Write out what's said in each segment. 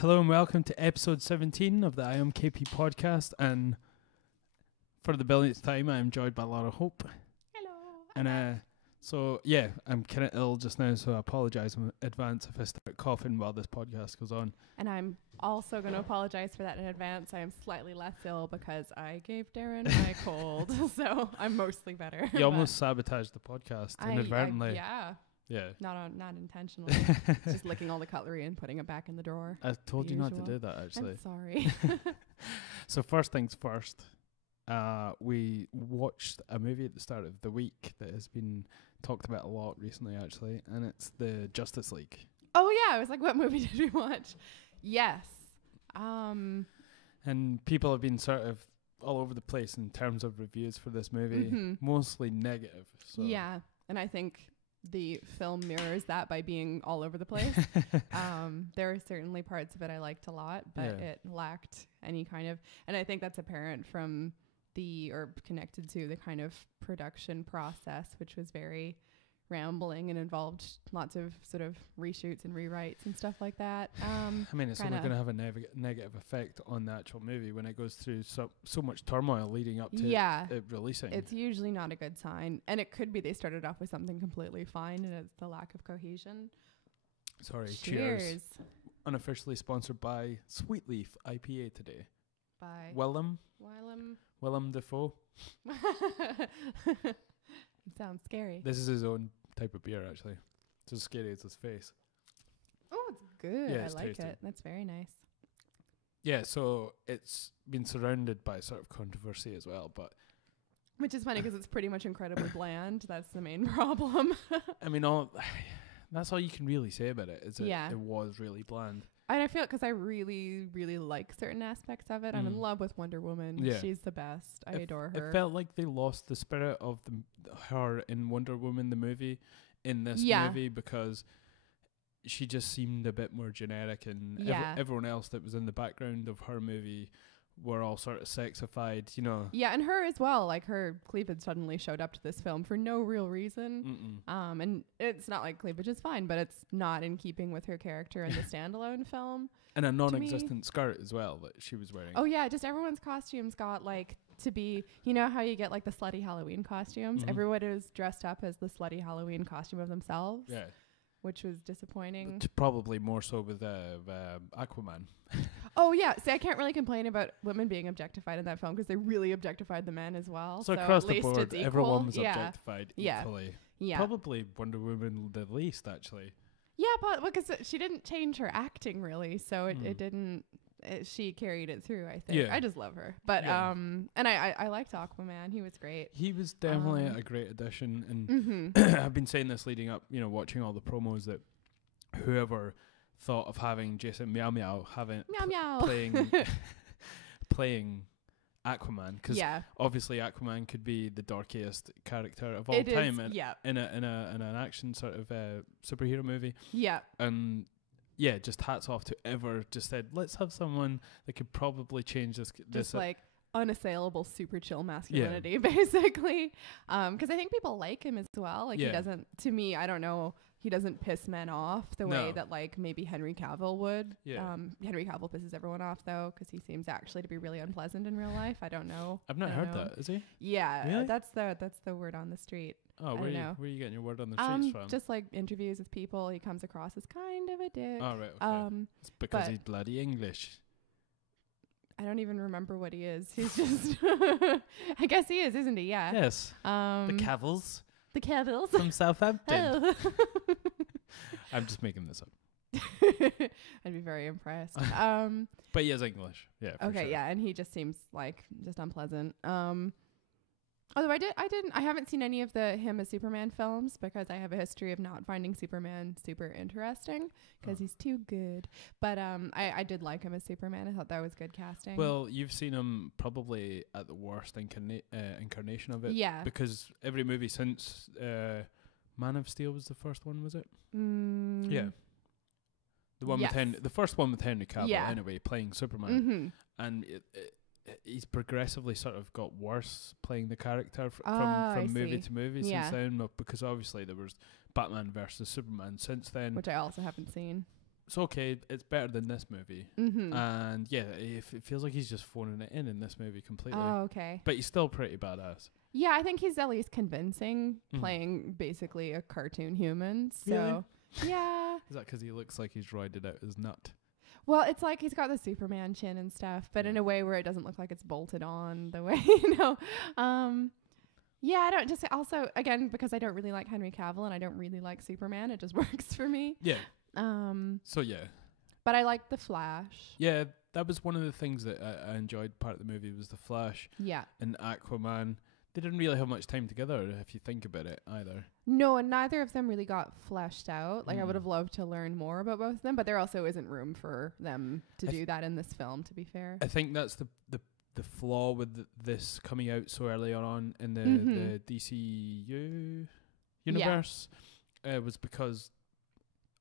Hello and welcome to episode 17 of the IAMKAYPEE podcast. And for the billionth time, I am joined by Laura Hope. Hello. And I'm kind of ill just now, so I apologise in advance if I start coughing while this podcast goes on. And I'm also going to apologize for that in advance. I am slightly less ill because I gave Darren my cold, so I'm mostly better. You almost sabotaged the podcast inadvertently. Yeah. Not intentionally. Just licking all the cutlery and putting it back in the drawer. I told you not to do that, actually. I'm sorry. So first things first, we watched a movie at the start of the week that has been talked about a lot recently, actually, and it's the Justice League. Oh yeah, I was like, what movie did we watch? Yes. And people have been sort of all over the place in terms of reviews for this movie, mostly negative. So. Yeah, and I think the film mirrors that by being all over the place. There are certainly parts of it I liked a lot, but it lacked any kind of, and I think that's apparent from connected to the kind of production process, which was very rambling and involved lots of sort of reshoots and rewrites and stuff like that. I mean, it's only going to have a negative effect on the actual movie when it goes through so much turmoil leading up to it releasing. It's usually not a good sign. And it could be they started off with something completely fine and it's the lack of cohesion. Sorry, cheers. Unofficially sponsored by Sweet Leaf IPA today. By Willem Dafoe. It sounds scary. This is his own type of beer, actually. It's as scary as his face. Oh, it's good. Yeah, I like it. That's very nice. Yeah, so it's been surrounded by sort of controversy as well, but which is funny because it's pretty much incredibly bland. That's the main problem. I mean, that's all you can really say about it. It was really bland. And I feel it because I really, really like certain aspects of it. I'm in love with Wonder Woman. Yeah. She's the best. I adore her. It felt like they lost the spirit of her in Wonder Woman, the movie, in this movie, because she just seemed a bit more generic, and everyone else that was in the background of her movie were all sort of sexified, you know. Yeah, and her as well. Like, her cleavage suddenly showed up to this film for no real reason. And it's not like cleavage is fine, but it's not in keeping with her character in the standalone film. And a non-existent skirt as well that she was wearing. Oh yeah, just everyone's costumes got like to be, you know how you get like the slutty Halloween costumes? Everyone is dressed up as the slutty Halloween costume of themselves. Yeah. Which was disappointing. Probably more so with Aquaman. Oh, yeah. See, I can't really complain about women being objectified in that film because they really objectified the men as well. So across the board, everyone was objectified equally. Yeah. Probably Wonder Woman the least, actually. Yeah, but because she didn't change her acting, really. So it didn't... she carried it through, I think. I just love her. But and I liked Aquaman. He was great. He was definitely a great addition. And I've been saying this leading up, you know, watching all the promos, that whoever thought of having Jason Meow Meow playing Aquaman, because obviously Aquaman could be the dorkiest character of all time in an action sort of superhero movie. Yeah. And yeah, just hats off to ever just said, let's have someone that could probably change this. Just like unassailable, super chill masculinity, basically. Because I think people like him as well. Like he doesn't, to me, I don't know, he doesn't piss men off the way that like maybe Henry Cavill would. Yeah. Henry Cavill pisses everyone off though, because he seems actually to be really unpleasant in real life. I don't know. I've not heard that. Is he? Yeah, really? That's the word on the street. Oh, where are you getting your word on the streets from? Just like interviews with people, he comes across as kind of a dick. Oh, right. Okay. It's because he's bloody English. I don't even remember what he is. He's just... I guess he is, isn't he? Yeah. Yes. The Cavills. The Cavills. From Southampton. I'm just making this up. I'd be very impressed. But he is English. Yeah. Okay, sure. Yeah, and he just seems like just unpleasant. Although I haven't seen any of the him as Superman films because I have a history of not finding Superman super interesting because he's too good. But I did like him as Superman. I thought that was good casting. Well, you've seen him probably at the worst incarnation of it. Yeah. Because every movie since Man of Steel was the first one, was it? Yeah. The one with the first one with Henry Cavill, anyway, playing Superman, and he's progressively sort of got worse playing the character from movie to movie since then, because obviously there was Batman versus Superman since then, which I also haven't seen. it's okay. It's better than this movie. And yeah, it feels like he's just phoning it in this movie completely. Oh, okay. But he's still pretty badass. Yeah, I think he's at least convincing, playing basically a cartoon human. So, really? Yeah. Is that because he looks like he's roided out his nut? Well, it's like he's got the Superman chin and stuff, but in a way where it doesn't look like it's bolted on the way, Yeah, I don't just also, again, because I don't really like Henry Cavill and I don't really like Superman, it just works for me. Yeah. So, yeah. But I like The Flash. Yeah, that was one of the things that I enjoyed part of the movie was The Flash. Yeah. And Aquaman. They didn't really have much time together, if you think about it, either. No, and neither of them really got fleshed out. Like, I would have loved to learn more about both of them, but there also isn't room for them to do that in this film, to be fair. I think that's the flaw with this coming out so early on in the DCU universe. Was because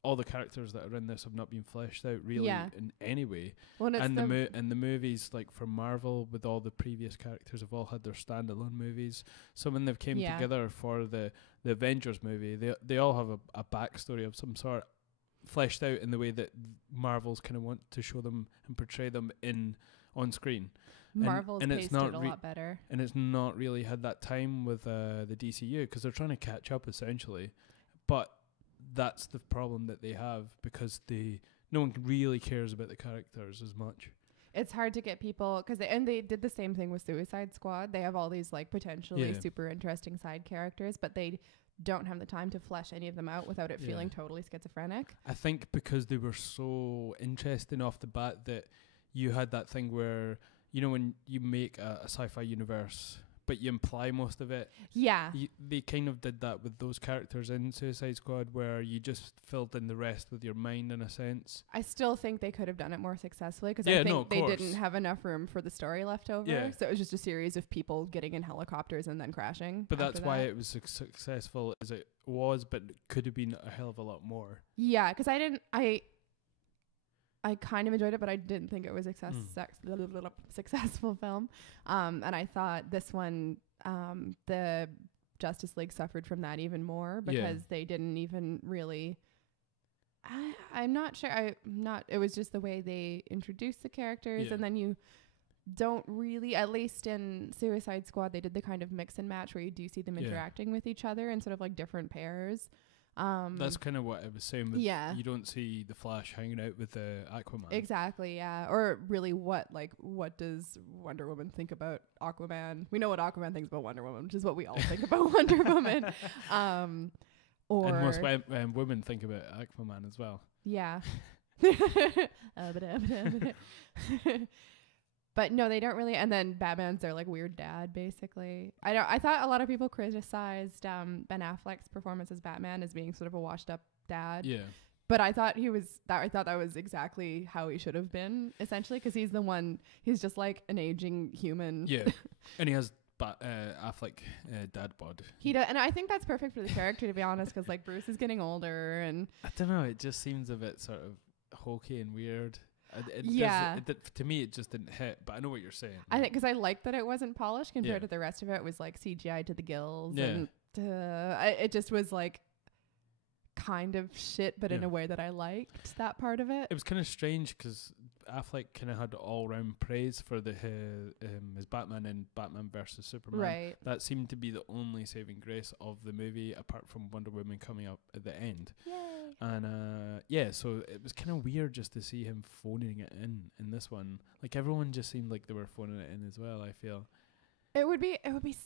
all the characters that are in this have not been fleshed out really in any way. Well, and the movies, like for Marvel, with all the previous characters, have all had their standalone movies. So when they've came together for the Avengers movie, they all have a backstory of some sort, fleshed out in the way that Marvel's kind of want to show them and portray them on screen. Marvel's paced it a lot better. And it's not really had that time with the DCU because they're trying to catch up essentially. But that's the problem that they have because no one really cares about the characters as much. It's hard to get people because they did the same thing with Suicide Squad. They have all these like potentially super interesting side characters, but they don't have the time to flesh any of them out without it feeling totally schizophrenic. I think because they were so interesting off the bat that you had that thing where, you know, when you make a sci-fi universe but you imply most of it. Yeah. They kind of did that with those characters in Suicide Squad where you just filled in the rest with your mind in a sense. I still think they could have done it more successfully because I think they didn't have enough room for the story left over. Yeah. So it was just a series of people getting in helicopters and then crashing. But that's why it was successful as it was, but it could have been a hell of a lot more. Yeah, because I kind of enjoyed it, but I didn't think it was a successful film. And I thought this one, the Justice League suffered from that even more because they didn't even really... I'm not sure. It was just the way they introduced the characters, and then you don't really, at least in Suicide Squad, they did the kind of mix and match where you do see them interacting with each other in sort of like different pairs. That's kind of what I was saying with you don't see the Flash hanging out with Aquaman. Exactly, yeah. Or really what does Wonder Woman think about Aquaman? We know what Aquaman thinks about Wonder Woman, which is what we all think about Wonder Woman. And most women think about Aquaman as well. Yeah. But no, they don't really. And then Batman's their like weird dad, basically. I thought a lot of people criticized Ben Affleck's performance as Batman as being sort of a washed up dad. Yeah. But I thought that was exactly how he should have been, essentially, because he's the one. He's just like an aging human. Yeah. And he has Affleck dad bod. He does, and I think that's perfect for the character, to be honest, because like Bruce is getting older, and I don't know. It just seems a bit sort of hokey and weird. To me, it just didn't hit, but I know what you're saying. I think because I like that it wasn't polished compared to the rest of it. It was like CGI to the gills, and it just was like kind of shit, but in a way that I liked that part of it. It was kind of strange because Affleck kind of had all-round praise for his Batman in Batman versus Superman. Right. That seemed to be the only saving grace of the movie, apart from Wonder Woman coming up at the end. Yay. And so it was kind of weird just to see him phoning it in this one. Like everyone just seemed like they were phoning it in as well, I feel. It would be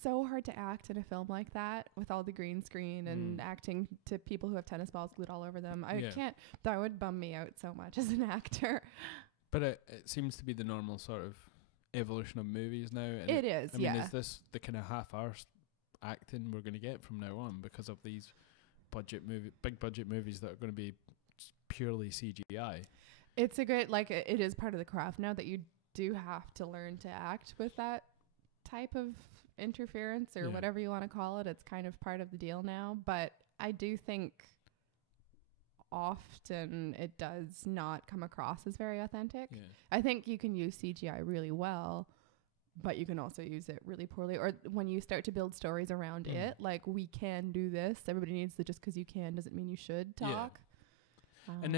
so hard to act in a film like that with all the green screen and acting to people who have tennis balls glued all over them. I can't. That would bum me out so much as an actor. But it seems to be the normal sort of evolution of movies now. And it is, I mean, is this the kind of half-hour acting we're going to get from now on because of these big budget movies that are going to be purely CGI? It's a good, like, it is part of the craft now that you do have to learn to act with that type of interference or whatever you want to call it. It's kind of part of the deal now. But I do think often it does not come across as very authentic. Yeah. I think you can use CGI really well, but you can also use it really poorly. Or when you start to build stories around it, like, we can do this. Everybody needs to, just because you can doesn't mean you should talk. Yeah. And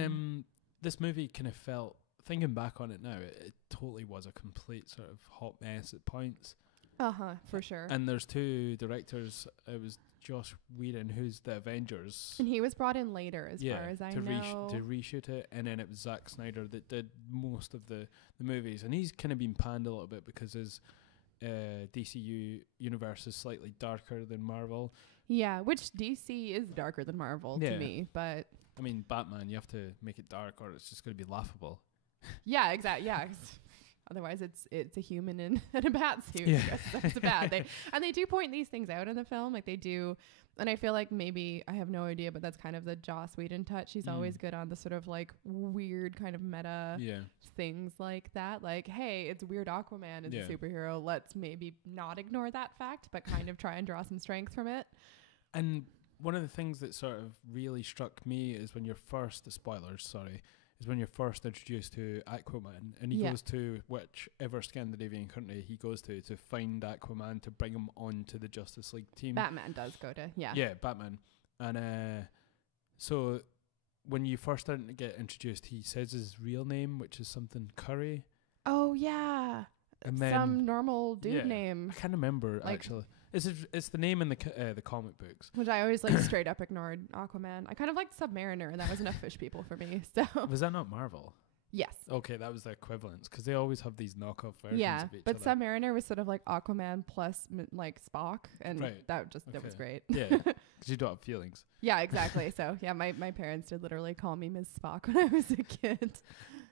this movie kind of felt, thinking back on it now, it totally was a complete sort of hot mess at points. For sure. And there's two directors. It was Joss Whedon, who's the Avengers, and he was brought in later, as far as I know, to reshoot it. And then it was Zack Snyder that did most of the movies, and he's kind of been panned a little bit because his DCU universe is slightly darker than Marvel. Yeah, which DC is darker than Marvel to me, but I mean, Batman, you have to make it dark, or it's just going to be laughable. Yeah, exactly. Yeah. Otherwise, it's a human in a bat suit. Yeah. That's bad. They do point these things out in the film, like they do, and I feel like maybe, I have no idea, but that's kind of the Joss Whedon touch. He's always good on the sort of like weird kind of meta things like that. Like, hey, it's weird Aquaman is a superhero. Let's maybe not ignore that fact, but kind of try and draw some strength from it. And one of the things that sort of really struck me is when you're first, the spoilers, sorry, is when you're first introduced to Aquaman, and he goes to whichever Scandinavian country he goes to find Aquaman to bring him on to the Justice League team. Batman does go to, Batman. And so when you first start to get introduced, he says his real name, which is something Curry. Oh, yeah. And some normal dude name. I can't remember, like, actually. It's the name in the comic books. Which I always like straight up ignored Aquaman. I kind of liked Submariner, and that was enough fish people for me. So was that not Marvel? Yes. Okay, that was the equivalence, because they always have these knockoff versions of each other. But Submariner was sort of like Aquaman plus like Spock, and that was great. Yeah, because you don't have feelings. Yeah, exactly. So yeah, my parents did literally call me Ms. Spock when I was a kid.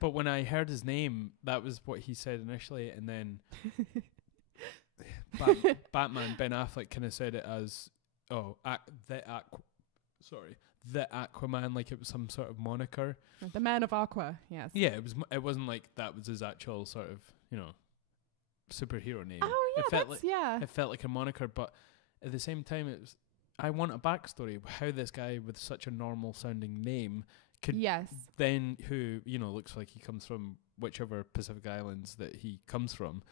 But when I heard his name, that was what he said initially, and then Batman, Ben Affleck kind of said it as, the Aquaman, like it was some sort of moniker. The Man of Aqua, yes. Yeah, it wasn't like that was his actual sort of, superhero name. Oh yeah, it felt like a moniker, but at the same time, it was, I want a backstory how this guy with such a normal sounding name could then, who looks like he comes from whichever Pacific Islands that he comes from.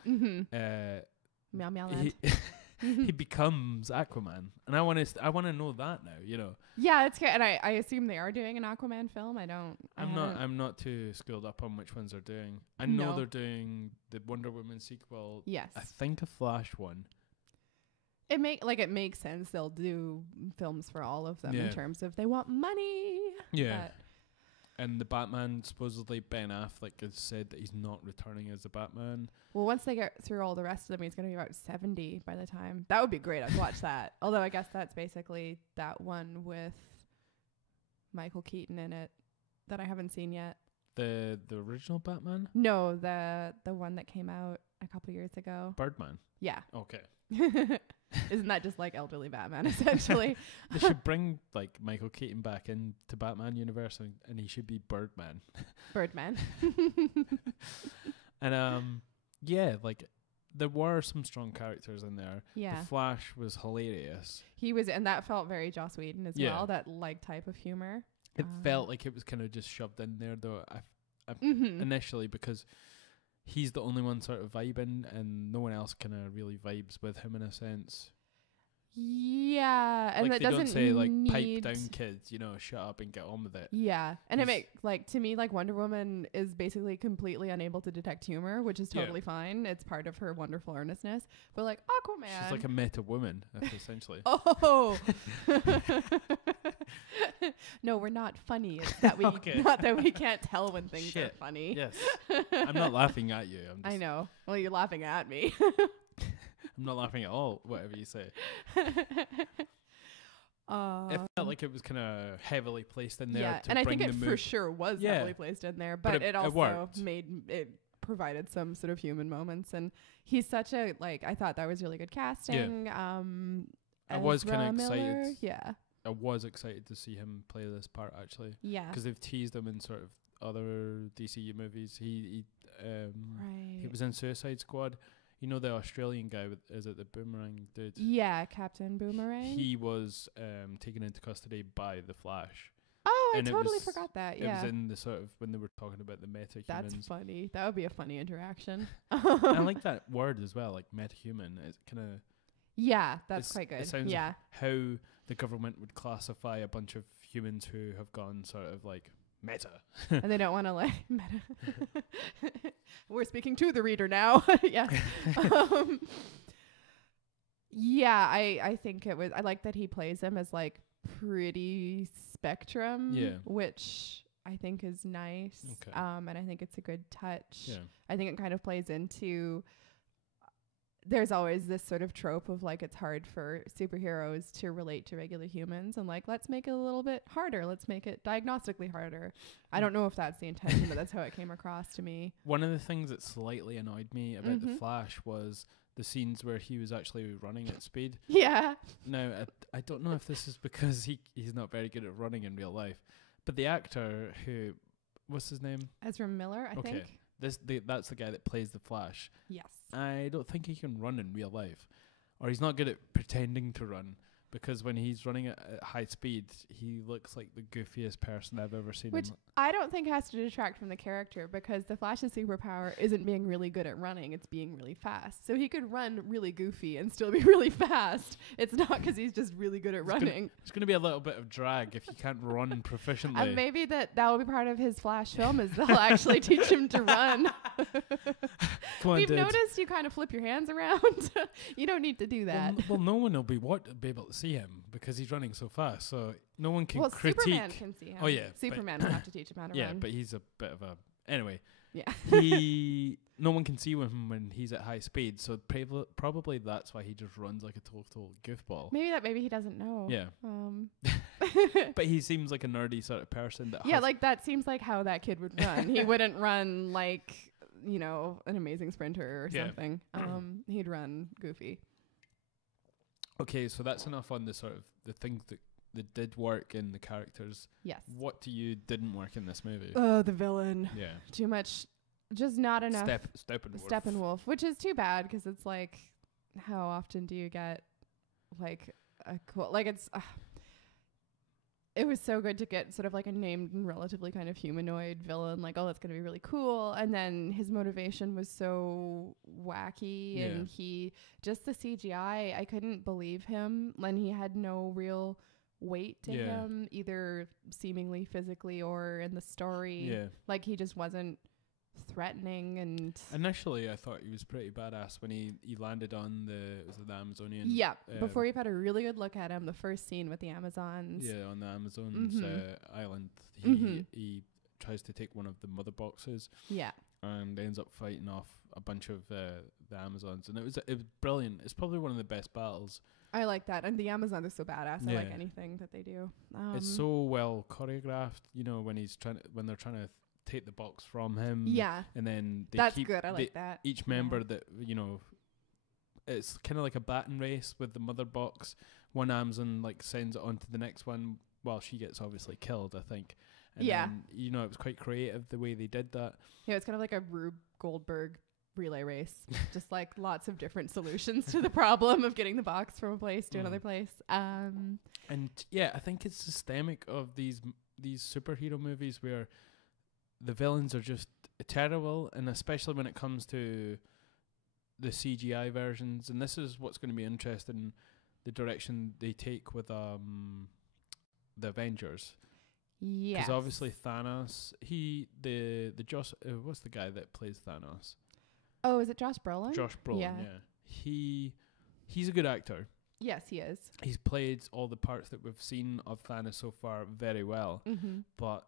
Meow Meow Land. He becomes Aquaman, and I want to know that now. Yeah, it's good, and I assume they are doing an Aquaman film. I'm not too schooled up on which ones they're doing. I know they're doing the Wonder Woman sequel. Yes, I think a Flash one. It makes sense. They'll do films for all of them in terms of they want money. Yeah. And the Batman, supposedly Ben Affleck has said that he's not returning as the Batman. Well, once they get through all the rest of them, he's going to be about 70 by the time. That would be great. I'd watch that. Although I guess that's basically that one with Michael Keaton in it that I haven't seen yet. The original Batman? No, the one that came out a couple years ago. Birdman? Yeah. Okay. Isn't that just like elderly Batman, essentially? They should bring like Michael Keaton back into Batman universe, and he should be Birdman. Birdman. And like there were some strong characters in there. Yeah. The Flash was hilarious. He was, and that felt very Joss Whedon as well. That like type of humor. It felt like it was kind of just shoved in there, though. Initially, because he's the only one sort of vibing, and no one else kind of really vibes with him in a sense. Yeah, and like that doesn't don't say like pipe down, kids. Shut up and get on with it. Yeah, and it makes to me like Wonder Woman is basically completely unable to detect humor, which is totally fine. It's part of her wonderful earnestness. But like Aquaman, she's like a meta woman, essentially. Oh. No, we're not funny. It's that we not that we can't tell when things are funny. Yes, I'm not laughing at you. I know. Well, you're laughing at me. I'm not laughing at all, whatever you say. It felt like it was kind of heavily placed in there. And I think it for sure was heavily placed in there, but it also provided some sort of human moments. And he's such a, I thought that was really good casting. Yeah. I was kind of excited. Yeah. I was excited to see him play this part, actually. Yeah. Because they've teased him in sort of other DCU movies. He was in Suicide Squad. The Australian guy is it the Boomerang dude? Yeah, Captain Boomerang. He was taken into custody by the Flash. Oh, I totally forgot that. Yeah. It was in the sort of when they were talking about the meta-humans. That's funny. That would be a funny interaction. I like that word as well, like meta-human. It's kind of... Yeah, that's quite good. It sounds like how the government would classify a bunch of humans who have gone sort of like Meta. And they don't want to like meta. We're speaking to the reader now. Yeah. Yeah, I think it was, I like that he plays him as like pretty spectrum, which I think is nice. Okay. And I think it's a good touch. Yeah. I think it kind of plays into, there's always this sort of trope of like it's hard for superheroes to relate to regular humans, and like let's make it a little bit harder. Let's make it diagnostically harder. I don't know if that's the intention, but that's how it came across to me. One of the things that slightly annoyed me about the Flash was the scenes where he was actually running at speed. Yeah. Now, I don't know if this is because he's not very good at running in real life, but the actor who, what's his name? Ezra Miller, I think. That's the guy that plays the Flash. Yes. I don't think he can run in real life, or he's not good at pretending to run, because when he's running at high speed, he looks like the goofiest person I've ever seen. Which I don't think has to detract from the character, because the Flash's superpower isn't being really good at running, it's being really fast. So he could run really goofy and still be really fast. It's not because he's just really good at running. There's going to be a little bit of drag if you can't run proficiently. And maybe that will be part of his Flash film, is they'll actually teach him to run. We've noticed you kind of flip your hands around. You don't need to do that. Well, no one will be able to see him because he's running so fast. So no one can critique. Superman can see him. Oh yeah, Superman will have to teach him how to run. Yeah, but he's a bit of a anyway. Yeah, no one can see him when he's at high speed. So probably that's why he just runs like a total goofball. Maybe he doesn't know. Yeah. But he seems like a nerdy sort of person. Like that seems like how that kid would run. He wouldn't run like, you know, an amazing sprinter or something. He'd run goofy. Okay, so that's enough on the sort of the things that did work in the characters. Yes. What to you didn't work in this movie? Oh, the villain. Yeah. Too much. Just not enough. Steppenwolf, which is too bad, because it's like, how often do you get like a cool, like it's. It was so good to get sort of like a named and relatively kind of humanoid villain, like, oh, that's going to be really cool. And then his motivation was so wacky, and just the CGI, I couldn't believe him when he had no real weight to him, either seemingly physically or in the story. Yeah. Like he just wasn't threatening. And initially I thought he was pretty badass when he landed on the Amazonian. Yeah, before you've had a really good look at him, the first scene with the Amazons. Yeah, on the Amazons island, he tries to take one of the mother boxes. Yeah, and ends up fighting off a bunch of the Amazons, and it was brilliant. It's probably one of the best battles. I like that, and the Amazons are so badass. I like anything that they do. It's so well choreographed. You know, when they're trying to take the box from him. Yeah. And then that's good. I like that. Each member that, you know, it's kind of like a batting race with the mother box. One Amazon like sends it on to the next one while she gets obviously killed, I think. And then, you know, it was quite creative the way they did that. Yeah, it's kind of like a Rube Goldberg relay race. Just like lots of different solutions to the problem of getting the box from a place to another place. And yeah, I think it's systemic of these superhero movies where the villains are just terrible, and especially when it comes to the CGI versions. And this is what's going to be interesting, the direction they take with the Avengers. Yeah. Because obviously Thanos, what's the guy that plays Thanos? Oh, is it Josh Brolin? Josh Brolin, yeah. He's a good actor. Yes, he is. He's played all the parts that we've seen of Thanos so far very well. Mm-hmm. But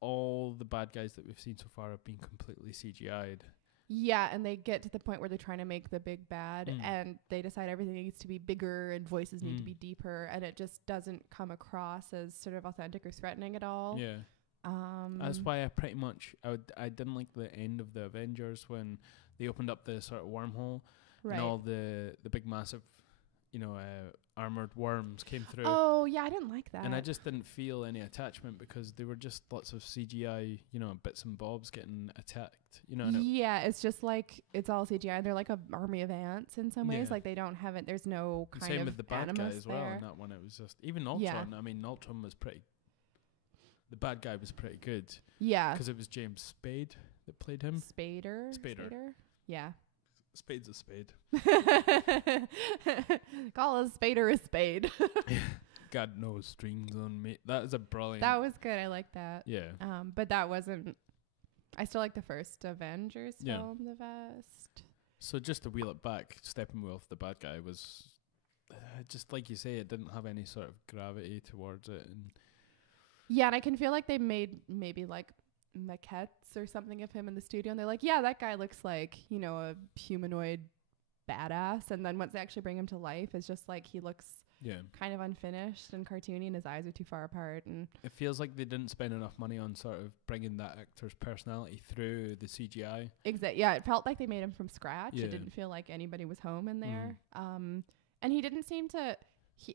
all the bad guys that we've seen so far have been completely CGI'd. Yeah, and they get to the point where they're trying to make the big bad, and they decide everything needs to be bigger and voices need to be deeper, and it just doesn't come across as sort of authentic or threatening at all. Yeah. That's why I didn't like the end of the Avengers when they opened up the sort of wormhole, and all the big massive, you know, armored worms came through. Oh yeah, I didn't like that. And I just didn't feel any attachment because they were just lots of CGI, you know, bits and bobs getting attacked, you know. Yeah, it's just like it's all CGI. They're like an army of ants in some ways. Like they don't have it. There's no kind of same with the bad guy as well. There. In that one, it was just even Ultron. Yeah. I mean, Ultron was pretty. The bad guy was pretty good. Yeah, because it was James Spade that played him. Spader. Yeah. Spade's a spade. Call a spader a spade. God knows strings on me. That is a brilliant. That was good. I like that. Yeah. But that wasn't. I still like the first Avengers film the best. So just to wheel it back, Steppenwolf, the bad guy, was just like you say, it didn't have any sort of gravity towards it, and and I can feel like they made maybe like maquettes or something of him in the studio, and they're like, yeah, that guy looks like, you know, a humanoid badass, and then once they actually bring him to life, it's just like he looks kind of unfinished and cartoony, and his eyes are too far apart, and it feels like they didn't spend enough money on sort of bringing that actor's personality through the CGI. Exactly. Yeah, it felt like they made him from scratch. It didn't feel like anybody was home in there. And he didn't seem to.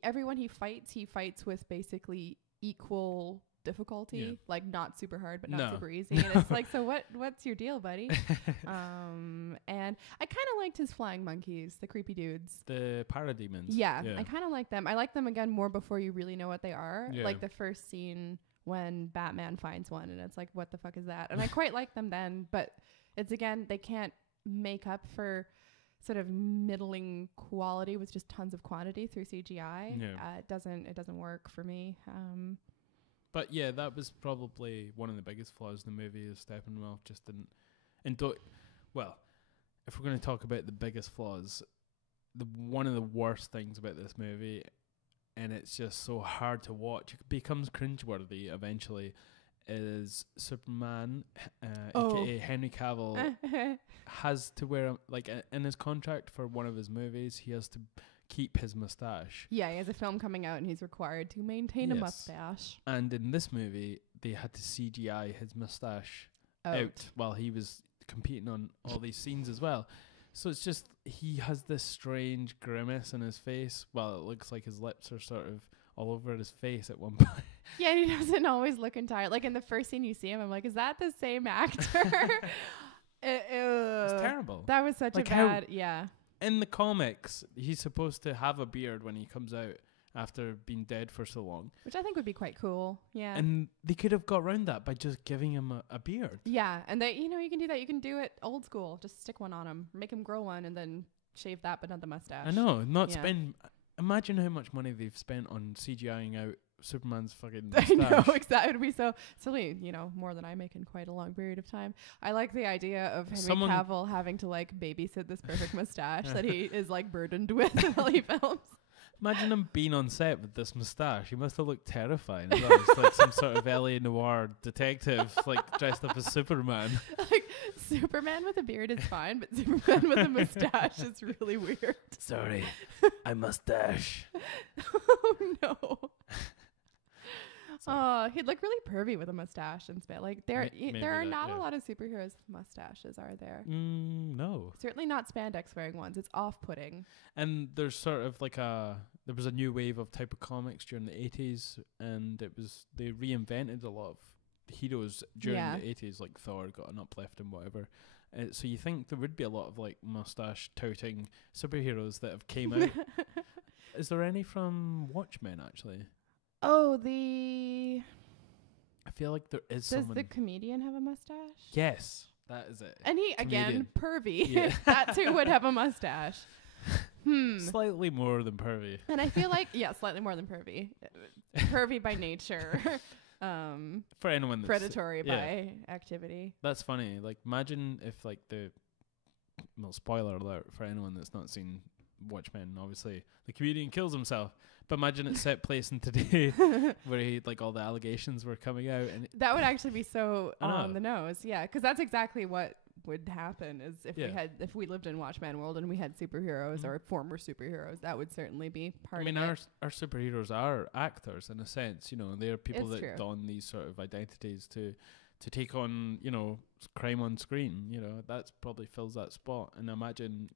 Everyone he fights with basically equal difficulty, like not super hard but not super easy. And it's like, so what's your deal, buddy? And I kind of liked his flying monkeys, the creepy dudes, the parademons. I kind of like them. I like them again more before you really know what they are, like the first scene when Batman finds one and it's like, what the fuck is that? And I quite like them then, but it's again, they can't make up for sort of middling quality with just tons of quantity through CGI. It doesn't work for me. But yeah, that was probably one of the biggest flaws in the movie, is Steppenwolf just didn't. And well, if we're going to talk about the biggest flaws, one of the worst things about this movie, and it's just so hard to watch, it becomes cringeworthy eventually, is Superman, aka Henry Cavill, has to wear in his contract for one of his movies, he has to keep his mustache. Yeah, he has a film coming out and he's required to maintain a mustache. And in this movie, they had to CGI his mustache out while he was competing on all these scenes as well. So it's just, he has this strange grimace in his face. Well, it looks like his lips are sort of all over his face at one point. Yeah, he doesn't always look entire. Like in the first scene you see him, I'm like, is that the same actor? It's terrible. That was such a bad, In the comics, he's supposed to have a beard when he comes out after being dead for so long. Which I think would be quite cool. Yeah. And they could have got around that by just giving him a beard. Yeah. And they, you can do that. You can do it old school. Just stick one on him. Make him grow one and then shave that, but not the mustache. I know. Spend. Imagine how much money they've spent on CGIing out Superman's fucking mustache. I know, exactly. It would be so silly, more than I make in quite a long period of time. I like the idea of Henry Cavill having to babysit this perfect mustache that he is burdened with while he films. Imagine him being on set with this mustache. He must have looked terrifying. It's like some sort of L.A. noir detective, dressed up as Superman. Superman with a beard is fine, but Superman with a mustache is really weird. Sorry, I mustache. Oh no. Oh, he'd look really pervy with a mustache and spit. There are not a lot of superheroes with mustaches, are there? No. Certainly not spandex wearing ones. It's off-putting. And there's sort of there was a new wave of type of comics during the 80s, and they reinvented a lot of heroes during the 80s, like Thor got an uplift and whatever. So you think there would be a lot of mustache touting superheroes that have came out. Is there any from Watchmen actually? Oh, I feel like there is. Does the comedian have a mustache? Yes, that is it. And he, again, pervy. Yeah. That's who would have a mustache. Slightly more than pervy. And I feel like, slightly more than pervy. Pervy by nature. For anyone that's predatory by activity. That's funny. Imagine if spoiler alert for anyone that's not seen Watchmen, obviously the comedian kills himself. But imagine it's set place in today where he all the allegations were coming out, and that would actually be so on the nose. Yeah, because that's exactly what would happen is if we lived in Watchmen world and we had superheroes or former superheroes, that would certainly be part of it. Our superheroes are actors in a sense. They are people that don these sort of identities to take on crime on screen. That's probably fills that spot. And imagine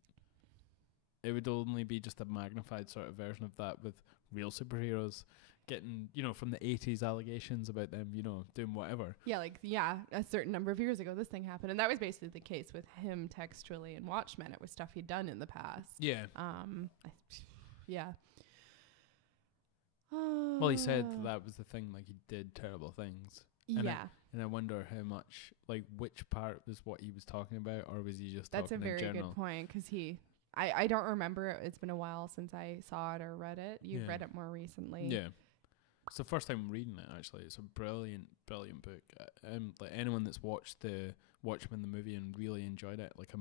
it would only be just a magnified sort of version of that with real superheroes getting, from the 80s allegations about them, doing whatever. Yeah, a certain number of years ago, this thing happened. And that was basically the case with him textually in Watchmen. It was stuff he'd done in the past. Yeah. Yeah. Well, he said that was the thing, he did terrible things. And I wonder how much, which part was what he was talking about, or was he just That's talking a very in general? good point, because I don't remember it. It's been a while since I saw it or read it. You've read it more recently. Yeah. It's the first time I'm reading it, actually. It's a brilliant book. Like anyone that's watched the Watchmen the movie and really enjoyed it, like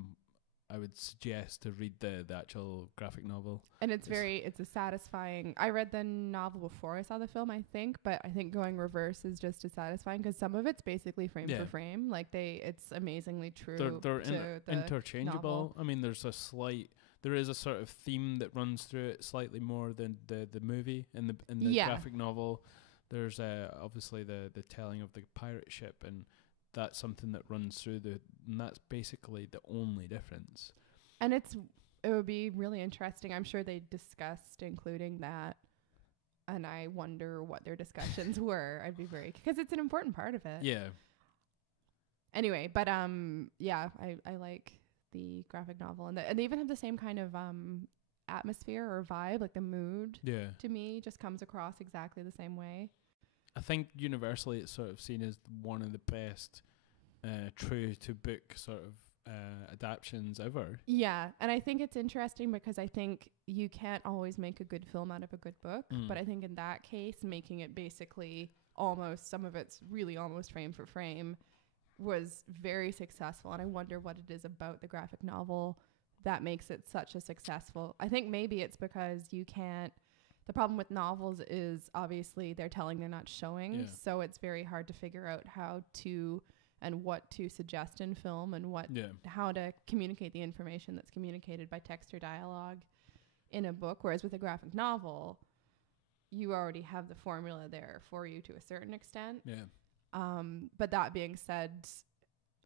I would suggest to read the actual graphic novel. And it's a satisfying. I read the novel before I saw the film, I think, but I think going reverse is just as satisfying because some of it's basically frame for frame. Like it's amazingly true. They're interchangeable. Novel. I mean, there is a sort of theme that runs through it slightly more than the movie. In the graphic novel, there's obviously the telling of the pirate ship, and that's something that runs through and that's basically the only difference. And it would be really interesting. I'm sure they discussed including that, and I wonder what their discussions were. I'd be because it's an important part of it. Yeah. Anyway, but I like the graphic novel, and they even have the same kind of atmosphere or vibe, like the mood. Yeah. To me, just comes across exactly the same way. I think universally it's sort of seen as one of the best true to book sort of adaptions ever. Yeah, and I think it's interesting because I think you can't always make a good film out of a good book, but I think in that case, making it basically some of it's really almost frame for frame was very successful, and I wonder what it is about the graphic novel that makes it such a successful. I think maybe it's because the problem with novels is obviously they're telling, they're not showing. Yeah. So it's very hard to figure out how to and what to suggest in film and how to communicate the information that's communicated by text or dialogue in a book. Whereas with a graphic novel, you already have the formula there for you to a certain extent. Yeah. But that being said,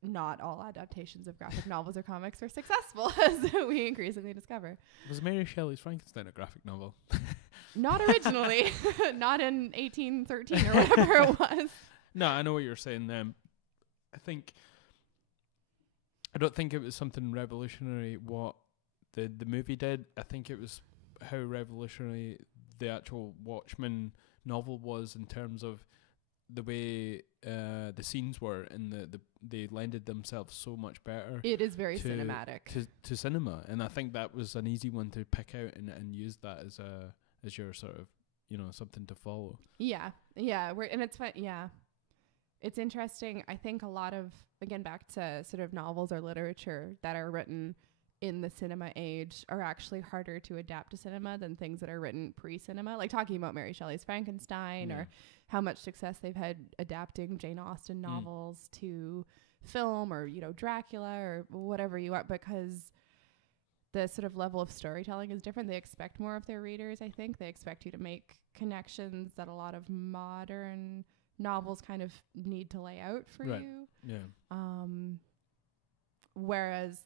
not all adaptations of graphic novels or comics are successful, as we increasingly discover. Was Mary Shelley's Frankenstein a graphic novel? Not originally. Not in 1813 or whatever it was. No, I know what you're saying. I don't think it was something revolutionary what the movie did. I think it was how revolutionary the actual Watchmen novel was in terms of the way the scenes were, and they lended themselves so much better. It is very cinematic to cinema, and I think that was an easy one to pick out and use that as your sort of something to follow. Yeah, and it's fun. Yeah, it's interesting. I think a lot of, again, back to sort of novels or literature that are written in the cinema age are actually harder to adapt to cinema than things that are written pre-cinema. Like talking about Mary Shelley's Frankenstein, or how much success they've had adapting Jane Austen novels to film, or Dracula or whatever you want, because the sort of level of storytelling is different. They expect more of their readers. I think they expect you to make connections that a lot of modern novels kind of need to lay out for you. Yeah. Whereas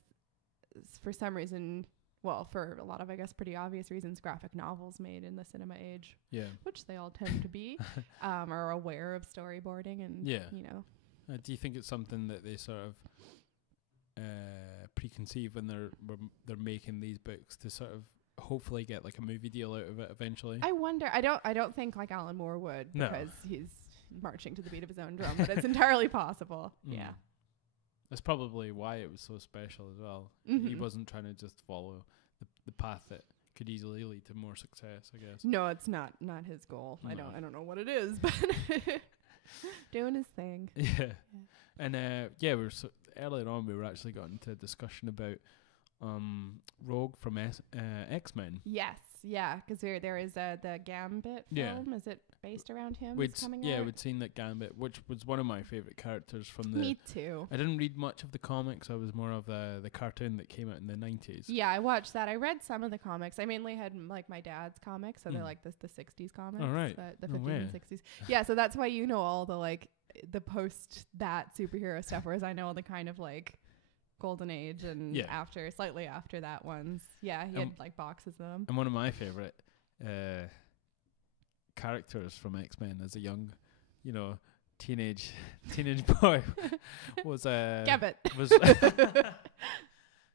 for some reason, well, for a lot of, I guess, pretty obvious reasons, graphic novels made in the cinema age, which they all tend to be, are aware of storyboarding and, do you think it's something that they sort of preconceive when they're making these books to sort of hopefully get like a movie deal out of it eventually? I wonder. I don't think like Alan Moore would, because he's marching to the beat of his own drum, but it's entirely possible. Yeah. That's probably why it was so special as well. He wasn't trying to just follow the path that could easily lead to more success, I guess. No, it's not his goal. No. I don't know what it is, but doing his thing. Yeah. And earlier on we were actually got into a discussion about Rogue from X-Men. Yes, yeah, because there is the Gambit film. Is it based around him? We'd seen that Gambit, which was one of my favorite characters from the... Me too. I didn't read much of the comics. I was more of the cartoon that came out in the 90s. Yeah, I watched that. I read some of the comics. I mainly had like my dad's comics, so they're like the 60s comics. Oh, right. The 50s and 60s. Yeah, so that's why you know all the like the post that superhero stuff, whereas I know all the kind of like Golden Age and slightly after that ones. Yeah, he had like boxes of them. And one of my favorite characters from X-Men as a young, teenage boy was Gambit. Was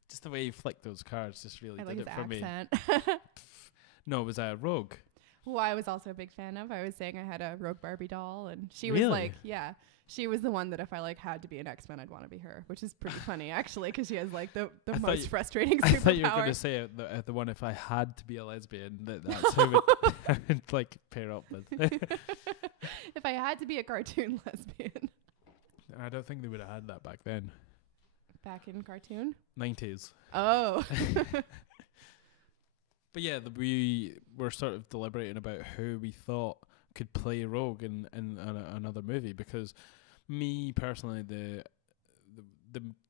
just the way he flicked those cards just really did it for me. Accent. No, it was Rogue. who I was also a big fan of. I was saying I had a Rogue Barbie doll, and she was like, yeah, she was the one that if I like had to be an X-Men, I'd want to be her, which is pretty funny actually, because she has like the most frustrating superpower. I thought you were going to say the one if I had to be a lesbian, that's who I would like pair up with. If I had to be a cartoon lesbian. I don't think they would have had that back then. Back in cartoon? 90s. Oh. But yeah, we were sort of deliberating about who we thought could play Rogue in another movie, because me personally, the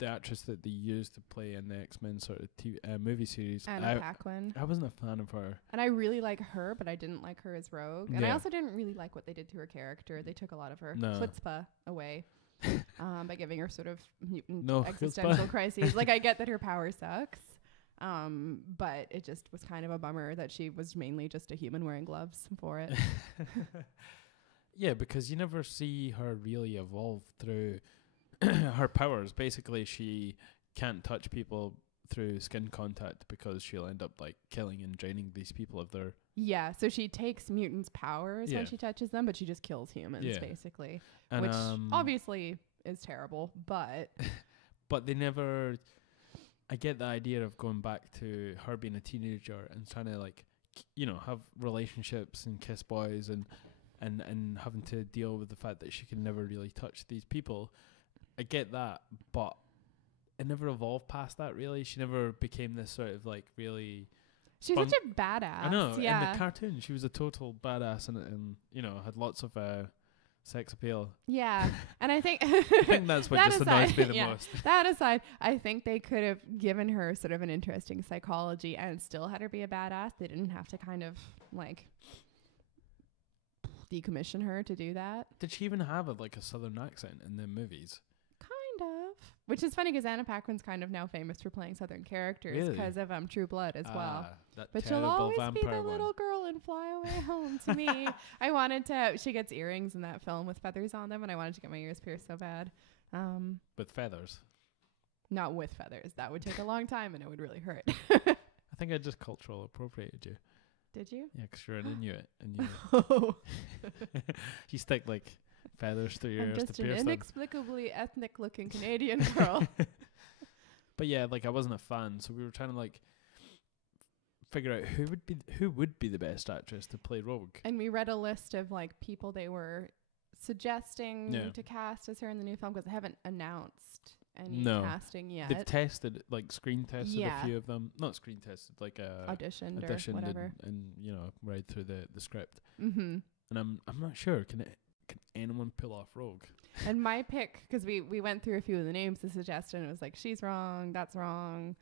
actress that they used to play in the X-Men sort of movie series, Anna Paquin. I wasn't a fan of her. And I really like her, but I didn't like her as Rogue. And I also didn't really like what they did to her character. They took a lot of her chutzpah away by giving her sort of mutant existential crises. Like, I get that her power sucks. But it just was kind of a bummer that she was mainly just a human wearing gloves for it. Yeah, because you never see her really evolve through her powers. Basically, she can't touch people through skin contact because she'll end up like killing and draining these people of their... Yeah, so she takes mutants' powers when she touches them, but she just kills humans, basically. And which obviously is terrible, but... But they never... I get the idea of going back to her being a teenager and trying to like, have relationships and kiss boys and having to deal with the fact that she can never really touch these people. I get that, but it never evolved past that really. She never became this sort of like really... She's such a badass. I know. Yeah. In the cartoon, she was a total badass and had lots of... sex appeal. Yeah. And I think that's what just annoys me the most. That aside, I think they could have given her sort of an interesting psychology and still had her be a badass. They didn't have to kind of like decommission her to do that. Did she even have a southern accent in the movies? Kind of. Which is funny because Anna Paquin's kind of now famous for playing southern characters because of True Blood as well. But she'll always be the little girl and Fly Away Home to me. I wanted to... She gets earrings in that film with feathers on them, and I wanted to get my ears pierced so bad. With feathers? Not with feathers. That would take a long time, and it would really hurt. I think I just cultural appropriated you. Did you? Yeah, because you're an Inuit. And you stick feathers through your ears to pierce them. I'm just an inexplicably ethnic-looking Canadian girl. But yeah, I wasn't a fan, so we were trying to figure out who would be the best actress to play Rogue. And we read a list of people they were suggesting to cast as her in the new film, because they haven't announced any casting yet. They've tested, screen tested a few of them. Not screen tested, auditioned or whatever. And read through the script. Mm-hmm. And I'm not sure, can anyone pull off Rogue? And my pick, because we went through a few of the names to suggest, and it was she's wrong, that's wrong.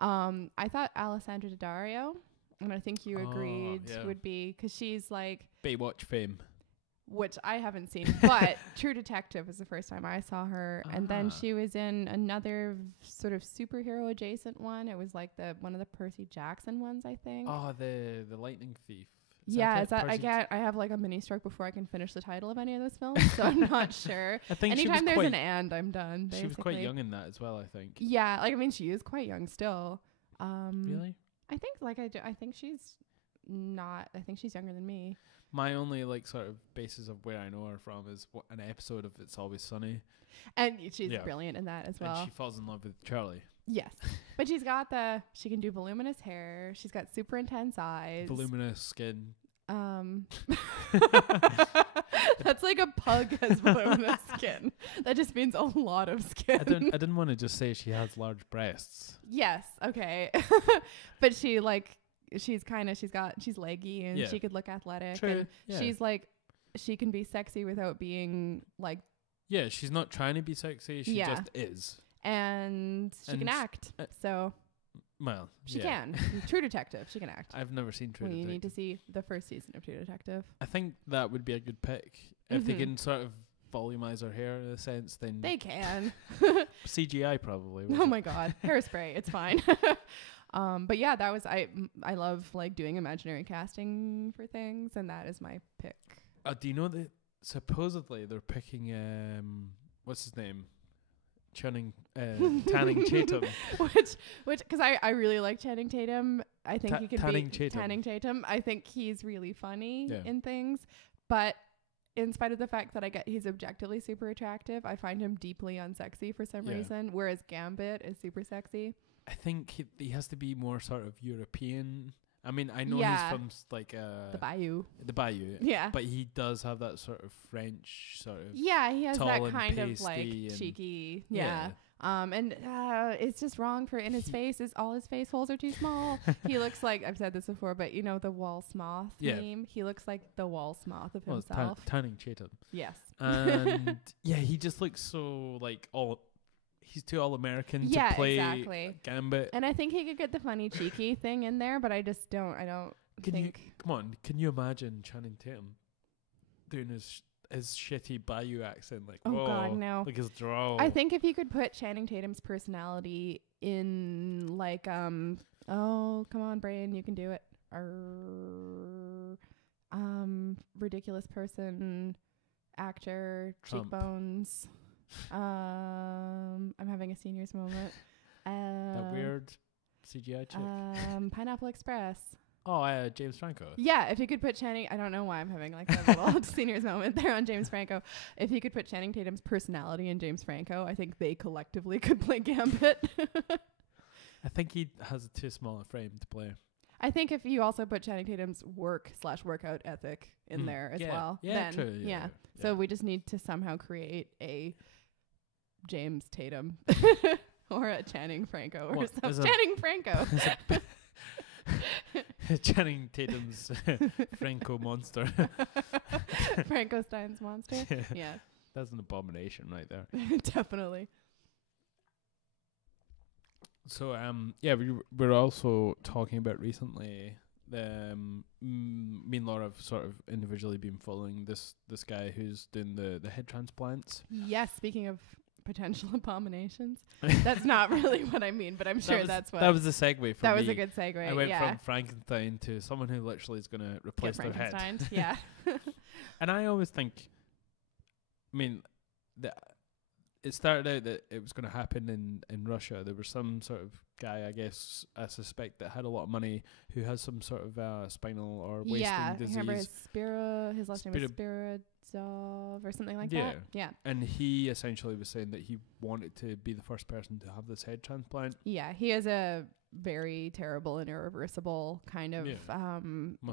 I thought Alessandra Daddario, and I think you agreed would be, because she's Baywatch fame. Which I haven't seen, but True Detective was the first time I saw her. And then she was in another sort of superhero adjacent one. It was one of the Percy Jackson ones, I think. Oh, the Lightning Thief. I have a mini stroke before I can finish the title of any of those films, so I'm not sure. I think anytime there's an and, I'm done. Basically. She was quite young in that as well, I think. Yeah, she is quite young still. Really? I think I think she's not. I think she's younger than me. My only sort of basis of where I know her from is an episode of It's Always Sunny, and she's brilliant in that as well. And she falls in love with Charlie. Yes, but she can do voluminous hair. She's got super intense eyes. Voluminous skin. That's like a pug has voluminous skin. That just means a lot of skin. I didn't want to just say she has large breasts. Yes, okay. But she's leggy and she could look athletic. True. And she's she can be sexy without being Yeah, she's not trying to be sexy. She just is. And she can act. So well, she can. True Detective, she can act. I've never seen True Detective. You need to see the first season of True Detective. I think that would be a good pick. If they can sort of volumize her hair in a sense, then they can. CGI probably. Oh my god, hairspray, it's fine. But yeah, that was I love doing imaginary casting for things, and that is my pick. Do you know that supposedly they're picking what's his name? Channing Tatum. Which because I really like Channing Tatum, I think he could be Channing Tatum. I think he's really funny in things, but in spite of the fact that he's objectively super attractive, I find him deeply unsexy for some reason, whereas Gambit is super sexy. I think he has to be more sort of European. I mean, I know he's from like the Bayou. The Bayou. Yeah. But he does have that sort of French sort of. Yeah, he has that kind of like cheeky. Yeah. And it's just wrong for in his face is all his face holes are too small. He looks like, I've said this before, but you know the wall sloth meme. He looks like the wall sloth of himself. Channing Tatum. Yes. And he just looks so like he's too all American to play Gambit. And I think he could get the funny cheeky thing in there, but I just don't. Can you imagine Channing Tatum doing his shitty Bayou accent? Like, oh God, no. Like his drawl. I think if you could put Channing Tatum's personality in like, oh, come on, brain, you can do it. Ridiculous person, actor, Trump. Cheekbones. I'm having a seniors moment. That weird CGI chick. Pineapple Express. Oh, James Franco. Yeah, if you could put Channing, I don't know why I'm having like a little seniors moment there on James Franco. If you could put Channing Tatum's personality in James Franco, I think they collectively could play Gambit. I think he has too small a frame to play. I think if you also put Channing Tatum's workout ethic in there as well, then true, yeah. So we just need to somehow create a James Tatum or a Channing Franco or something. Channing Franco. Channing Tatum's Franco monster. Frankenstein's monster. Yeah. That's an abomination right there. Definitely. So we're also talking about recently me and Laura have sort of individually been following this guy who's doing the head transplants. Yes, speaking of potential abominations. That's not really what I mean, but I'm sure that's what. That was the segue for me. That was a good segue. I went from Frankenstein to someone who literally is going to replace their head. Yeah. And I always think, I mean, it started out that it was going to happen in Russia. There was some sort of guy, I guess, I suspect, that had a lot of money who has some sort of spinal or wasting disease. Yeah, remember his last name was Spiridov or something like that? Yeah. And he essentially was saying that he wanted to be the first person to have this head transplant. Yeah, he has a very terrible and irreversible kind of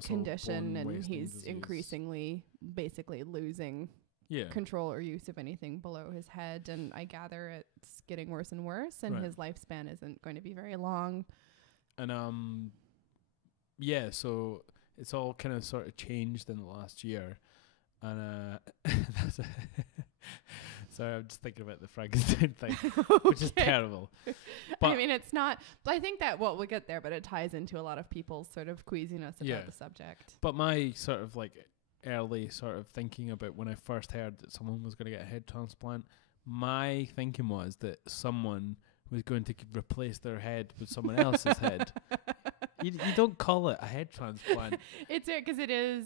condition, and he's disease. Increasingly basically losing control or use of anything below his head, and I gather it's getting worse and worse, and his lifespan isn't going to be very long. And so it's all kind of sort of changed in the last year, and sorry, I'm just thinking about the Frankenstein thing, which is terrible. But I mean, it's not. But I think that we'll get there, but it ties into a lot of people's sort of queasiness about the subject. But my sort of like early sort of thinking about when I first heard that someone was going to get a head transplant, my thinking was that someone was going to replace their head with someone else's head. You don't call it a head transplant. It's because it is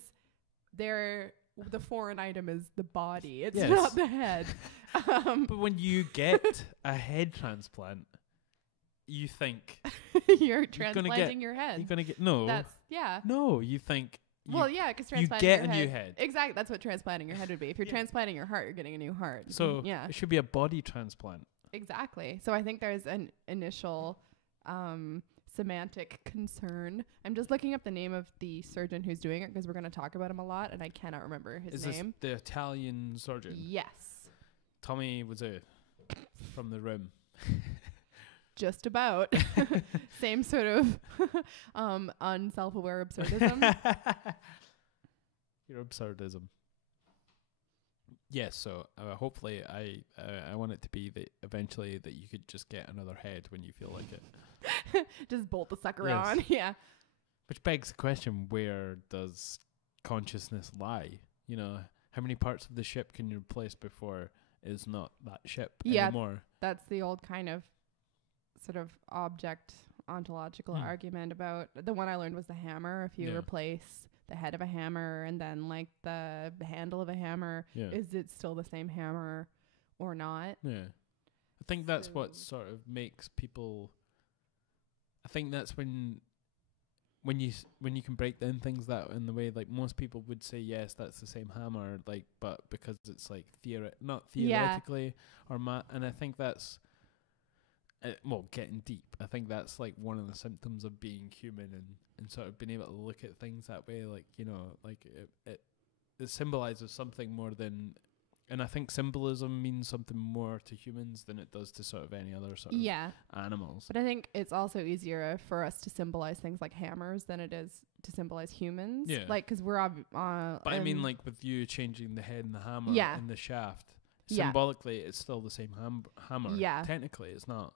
the foreign item is the body. It's not the head. But when you get a head transplant, you think you're transplanting your head. You're going to get No, you think. Because transplanting you get a new head. Exactly, that's what transplanting your head would be. If you're transplanting your heart, you're getting a new heart. So it should be a body transplant. Exactly. So I think there's an initial semantic concern. I'm just looking up the name of the surgeon who's doing it because we're going to talk about him a lot, and I cannot remember his name. Is this the Italian surgeon? Yes. Tommy Wiseau from The Room. Just about. Same sort of unself-aware absurdism. Your absurdism. Yes, so hopefully I want it to be that eventually that you could just get another head when you feel like it. Just bolt the sucker on. Yeah. Which begs the question, where does consciousness lie? You know, how many parts of the ship can you replace before it's not that ship anymore? That's the old kind of sort of object ontological argument about the one I learned was the hammer. If you replace the head of a hammer and then like the handle of a hammer, is it still the same hammer or not? Yeah. I think that's what sort of makes people, I think that's when when you can break down things that in the way, like most people would say, yes, that's the same hammer, like, but because it's like not theoretically or and I think that's getting deep. I think that's like one of the symptoms of being human and sort of being able to look at things that way, like, you know, like it symbolizes something more than. And I think symbolism means something more to humans than it does to sort of any other sort of animals. But I think it's also easier for us to symbolize things like hammers than it is to symbolize humans. Yeah. Like, because we're... but I mean, like, with you changing the head and the hammer and the shaft, symbolically, it's still the same hammer. Yeah. Technically, it's not.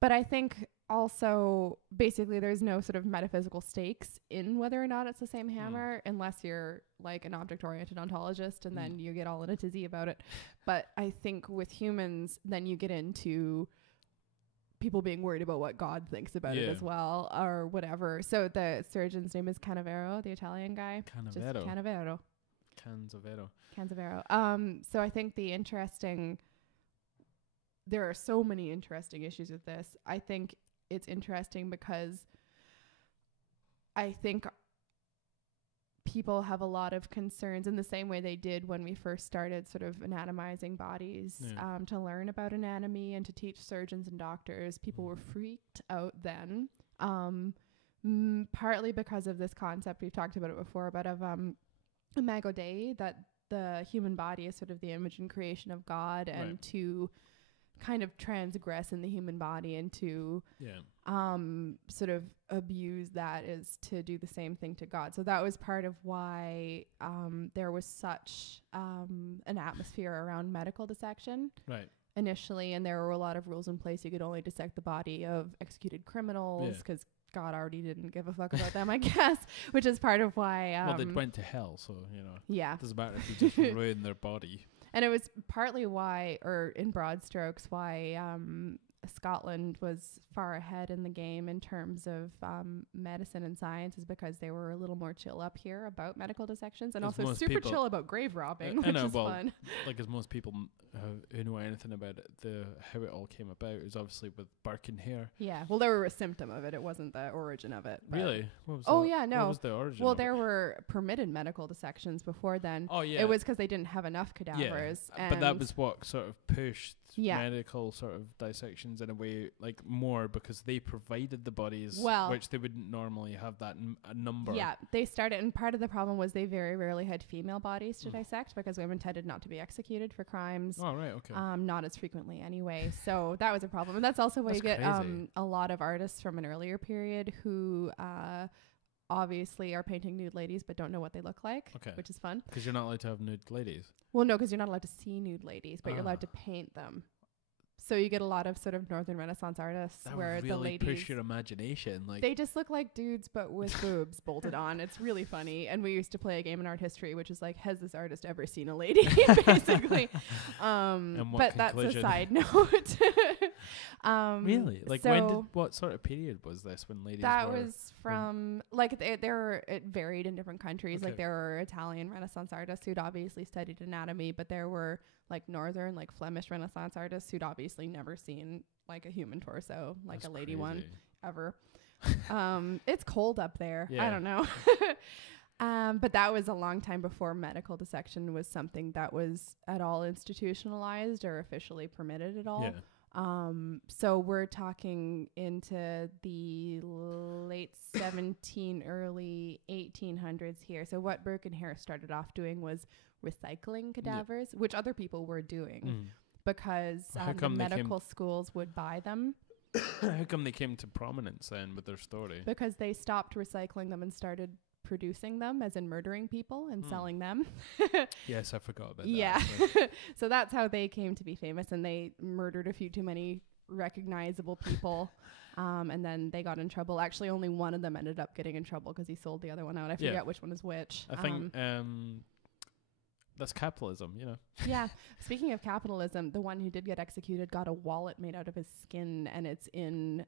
But I think also, basically, there's no sort of metaphysical stakes in whether or not it's the same hammer, unless you're like an object-oriented ontologist, and then you get all in a tizzy about it. But I think with humans, then you get into people being worried about what God thinks about it as well, or whatever. So the surgeon's name is Canavero, the Italian guy. Canavero. So I think there are so many interesting issues with this. I think it's interesting because I think people have a lot of concerns in the same way they did when we first started sort of anatomizing bodies to learn about anatomy and to teach surgeons and doctors. People were freaked out then, partly because of this concept. We've talked about it before, but of Imago Dei, that the human body is sort of the image and creation of God, and to kind of transgress in the human body and to sort of abuse that is to do the same thing to God. So that was part of why there was such an atmosphere around medical dissection initially, and there were a lot of rules in place. You could only dissect the body of executed criminals because God already didn't give a fuck about them, I guess, which is part of why well, they went to hell, so you know, it doesn't matter if you just ruin their body. And it was partly why, or in broad strokes, why Scotland was far ahead in the game in terms of medicine and science, is because they were a little more chill up here about medical dissections, and also super chill about grave robbing, which is fun. Like, as most people who know anything about it, how it all came about is obviously with Birkin hair. Yeah, well, they were a symptom of it. It wasn't the origin of it. Really? What was the origin? Well, there were permitted medical dissections before then. Oh yeah. It was because they didn't have enough cadavers. Yeah, but that was what sort of pushed medical sort of dissections in a way, like, more because they provided the bodies, which they wouldn't normally have that number. Yeah, they started, and part of the problem was they very rarely had female bodies to dissect because women tended not to be executed for crimes. Oh, right, okay. Not as frequently anyway. So that was a problem. And that's also why you get a lot of artists from an earlier period who obviously are painting nude ladies but don't know what they look like, which is fun. Because you're not allowed to have nude ladies. Well, no, because you're not allowed to see nude ladies, but you're allowed to paint them. So you get a lot of sort of Northern Renaissance artists that where really the ladies push your imagination. Like, they just look like dudes but with boobs bolted on. It's really funny. And we used to play a game in art history, which is like, has this artist ever seen a lady? Basically. But that's a side note. Really? Like, what sort of period was this when ladies that was from like it varied in different countries. Like, there were Italian Renaissance artists who'd obviously studied anatomy, but there were like Northern, like Flemish Renaissance artists who'd obviously never seen like a human torso, like a lady one ever. It's cold up there. I don't know. But that was a long time before medical dissection was something that was at all institutionalized or officially permitted at all. So we're talking into the late early 1800s here. So what Burke and Harris started off doing was recycling cadavers, which other people were doing because the medical schools would buy them. How come they came to prominence then with their story? Because they stopped recycling them and started producing them, as in murdering people and selling them. Yes, I forgot about that. Yeah. So that's how they came to be famous, and they murdered a few too many recognizable people. And then they got in trouble. Actually, only one of them ended up getting in trouble because he sold the other one out. I forget which one is which. I think that's capitalism, you know. Yeah. Speaking of capitalism, the one who did get executed got a wallet made out of his skin, and it's in,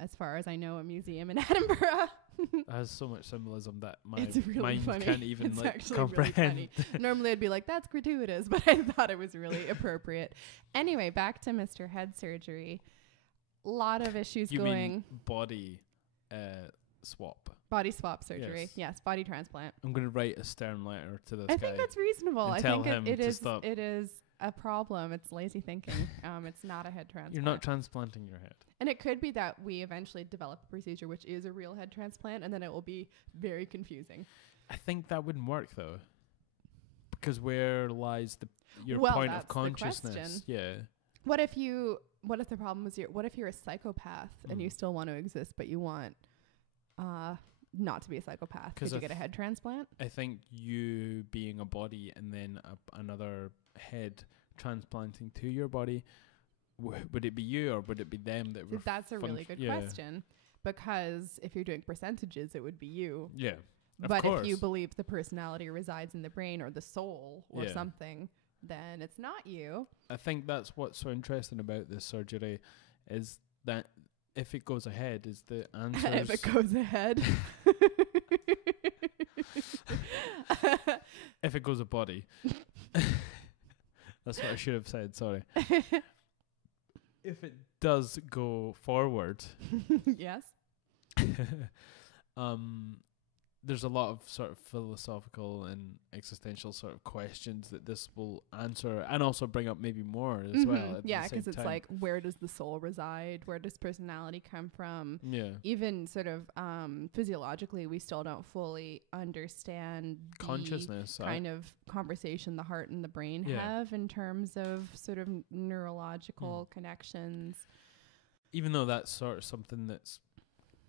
as far as I know, a museum in Edinburgh. It has so much symbolism that my really mind funny. Can't even it's like comprehend. Really Normally I'd be like, that's gratuitous, but I thought it was really appropriate. Anyway, back to Mr. Head Surgery. A lot of issues you going. Mean body swap. Body swap surgery. Yes, body transplant. I'm going to write a stern letter to this guy. I think that's reasonable. I tell think him it to is. stop. It is a problem. It's lazy thinking. It's not a head transplant. You're not transplanting your head. And it could be that we eventually develop a procedure which is a real head transplant, and then it will be very confusing. I think that wouldn't work though, because where lies your point of consciousness? Yeah. What if the problem is what if you're a psychopath and you still want to exist, but you want not to be a psychopath? Could you get a head transplant? I think you being a body and then another head transplanting to your body, would it be you or would it be them that were? That's a really good question, because if you're doing percentages, it would be you. Yeah. But if you believe the personality resides in the brain or the soul or something, then it's not you. I think that's what's so interesting about this surgery, is that if it goes ahead, is the answer. If it goes ahead. If it goes a body. That's what I should have said, sorry. If it does go forward. Yes. There's a lot of sort of philosophical and existential sort of questions that this will answer, and also bring up maybe more as well. Yeah, because it's like, where does the soul reside? Where does personality come from? Yeah. Even sort of physiologically, we still don't fully understand consciousness, the kind of conversation the heart and the brain have in terms of sort of neurological connections. Even though that's sort of something that's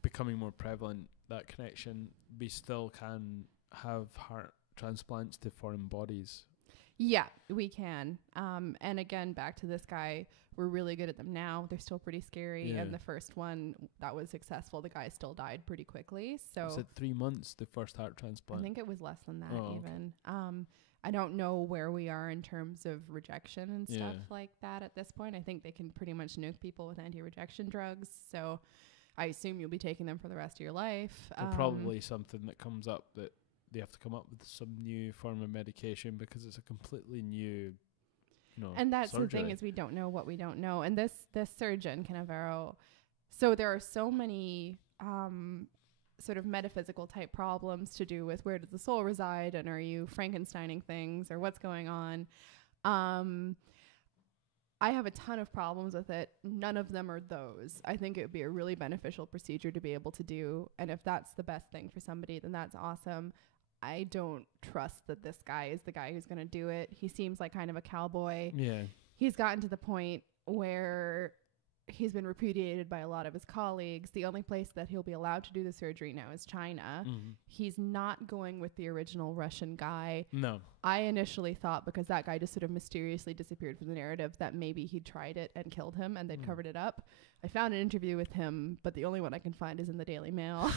becoming more prevalent, that connection, we still can have heart transplants to foreign bodies. Yeah, we can. And again, back to this guy, we're really good at them now. They're still pretty scary. Yeah. And the first one that was successful, the guy still died pretty quickly. So was it 3 months, the first heart transplant? I think it was less than that even. Okay. I don't know where we are in terms of rejection and stuff like that at this point. I think they can pretty much nuke people with anti-rejection drugs. So I assume you'll be taking them for the rest of your life. Probably something that comes up that they have to come up with some new form of medication, because it's a completely new, and that's surgery. The thing is, we don't know what we don't know. And this surgeon, Canavero, so there are so many sort of metaphysical type problems to do with where does the soul reside, and are you Frankensteining things, or what's going on? I have a ton of problems with it. None of them are those. I think it would be a really beneficial procedure to be able to do. And if that's the best thing for somebody, then that's awesome. I don't trust that this guy is the guy who's going to do it. He seems like kind of a cowboy. Yeah. He's gotten to the point where he's been repudiated by a lot of his colleagues. The only place that he'll be allowed to do the surgery now is China. Mm-hmm. He's not going with the original Russian guy. No. I initially thought, because that guy just sort of mysteriously disappeared from the narrative, that maybe he tried it and killed him and they'd covered it up. I found an interview with him, but the only one I can find is in the Daily Mail.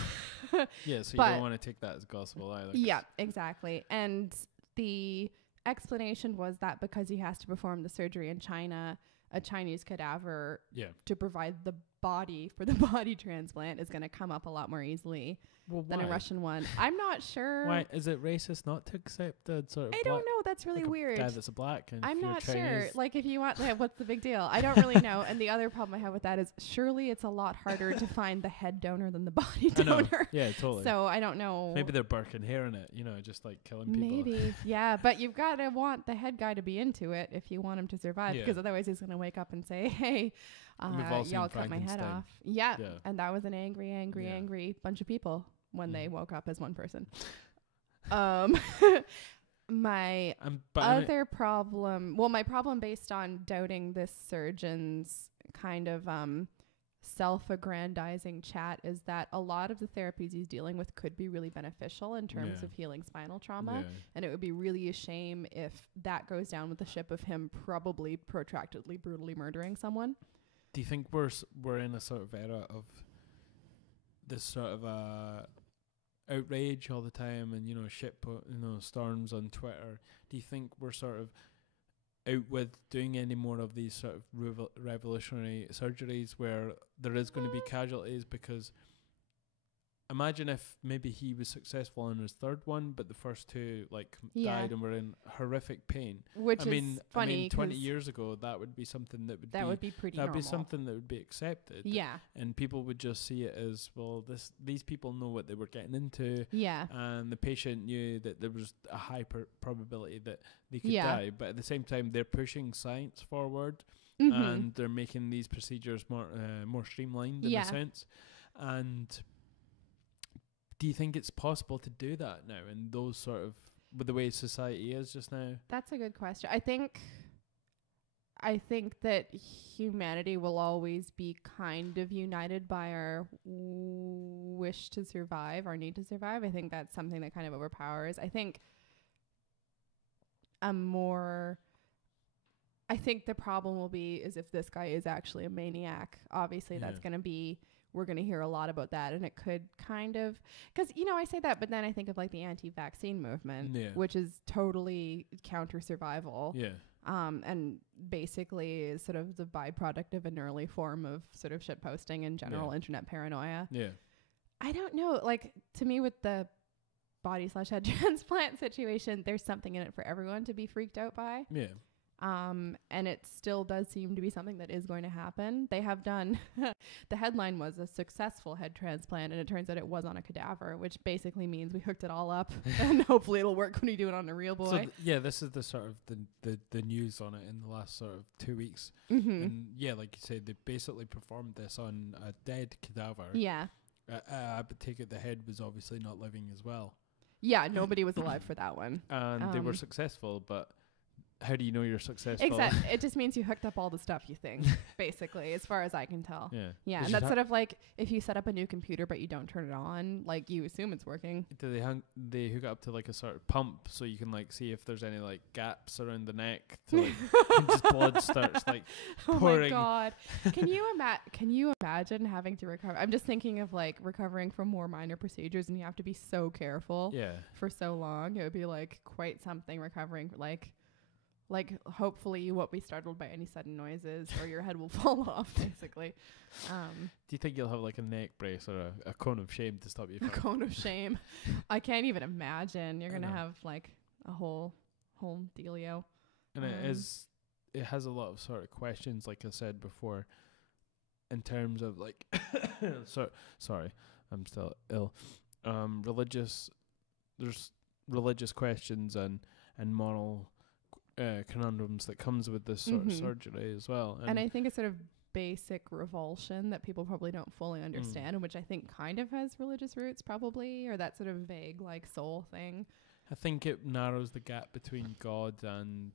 Yeah, so you don't want to take that as gospel either. Yeah, exactly. And the explanation was that because he has to perform the surgery in China, a Chinese cadaver to provide the body for the body transplant is going to come up a lot more easily than a Russian one. I'm not sure. Why is it racist not to accept the sort of? I don't know. That's really weird. Guy that's a black. And I'm not sure. Like, if you want, what's the big deal? I don't really know. And the other problem I have with that is, surely it's a lot harder to find the head donor than the body donor. Yeah, totally. So I don't know. Maybe they're burking hair in it, just like killing people. Maybe, yeah. But you've got to want the head guy to be into it if you want him to survive, because otherwise he's going to wake up and say, "Hey, y'all cut my head off." Yeah. And that was an angry bunch of people when they woke up as one person. My other problem, my problem based on doubting this surgeon's kind of self-aggrandizing chat, is that a lot of the therapies he's dealing with could be really beneficial in terms of healing spinal trauma. And it would be really a shame if that goes down with the ship of him probably protractedly, brutally murdering someone. Do you think we're in a sort of era of this sort of outrage all the time, and storms on Twitter? Do you think we're sort of out with doing any more of these sort of revolutionary surgeries where there is going to be casualties? Because imagine if maybe he was successful on his third one, but the first two died and were in horrific pain. Which is funny. I mean, 20 years ago, that would be something that would be pretty normal. That would be something that would be accepted. Yeah. And people would just see it as, well, these people know what they were getting into. Yeah. And the patient knew that there was a high probability that they could die. But at the same time, they're pushing science forward, and they're making these procedures more streamlined in a sense. And do you think it's possible to do that now in those sort of, with the way society is just now? That's a good question. I think that humanity will always be kind of united by our wish to survive, our need to survive. I think that's something that kind of overpowers. I think the problem will be is if this guy is actually a maniac. Obviously, that's going to be, we're going to hear a lot about that, and it could kind of, because, I say that, but then I think of the anti-vaccine movement, which is totally counter-survival. Yeah. And basically is sort of the byproduct of an early form of sort of shitposting and general internet paranoia. Yeah. I don't know, to me with the body/head transplant situation, there's something in it for everyone to be freaked out by. Yeah. And it still does seem to be something that is going to happen. They have done, the headline was a successful head transplant, and it turns out it was on a cadaver, which basically means we hooked it all up and hopefully it'll work when we do it on a real boy. So this is the sort of the news on it in the last sort of 2 weeks. And like you said, they basically performed this on a dead cadaver. Yeah. I take it the head was obviously not living as well. Yeah, nobody was alive for that one. And they were successful, but how do you know you're successful? Exactly. It just means you hooked up all the stuff you think, basically, as far as I can tell. Yeah. Yeah, and that's sort of like if you set up a new computer but you don't turn it on, you assume it's working. Do they hook it up to a sort of pump so you can see if there's any gaps around the neck to and just blood starts pouring. Oh my god. Can you imagine having to recover? I'm just thinking of recovering from more minor procedures, and you have to be so careful for so long. It would be quite something recovering hopefully you won't be startled by any sudden noises or your head will fall off, basically. Do you think you'll have a neck brace or a cone of shame to stop you? A cone of shame. I can't even imagine. You're going to have a whole dealio. And it has a lot of sort of questions, like I said before, in terms of sorry, I'm still ill. There's religious questions and moral conundrums that comes with this sort of surgery as well. And I think it's sort of basic revulsion that people probably don't fully understand, and which I think kind of has religious roots probably, or that sort of vague soul thing. I think it narrows the gap between God and,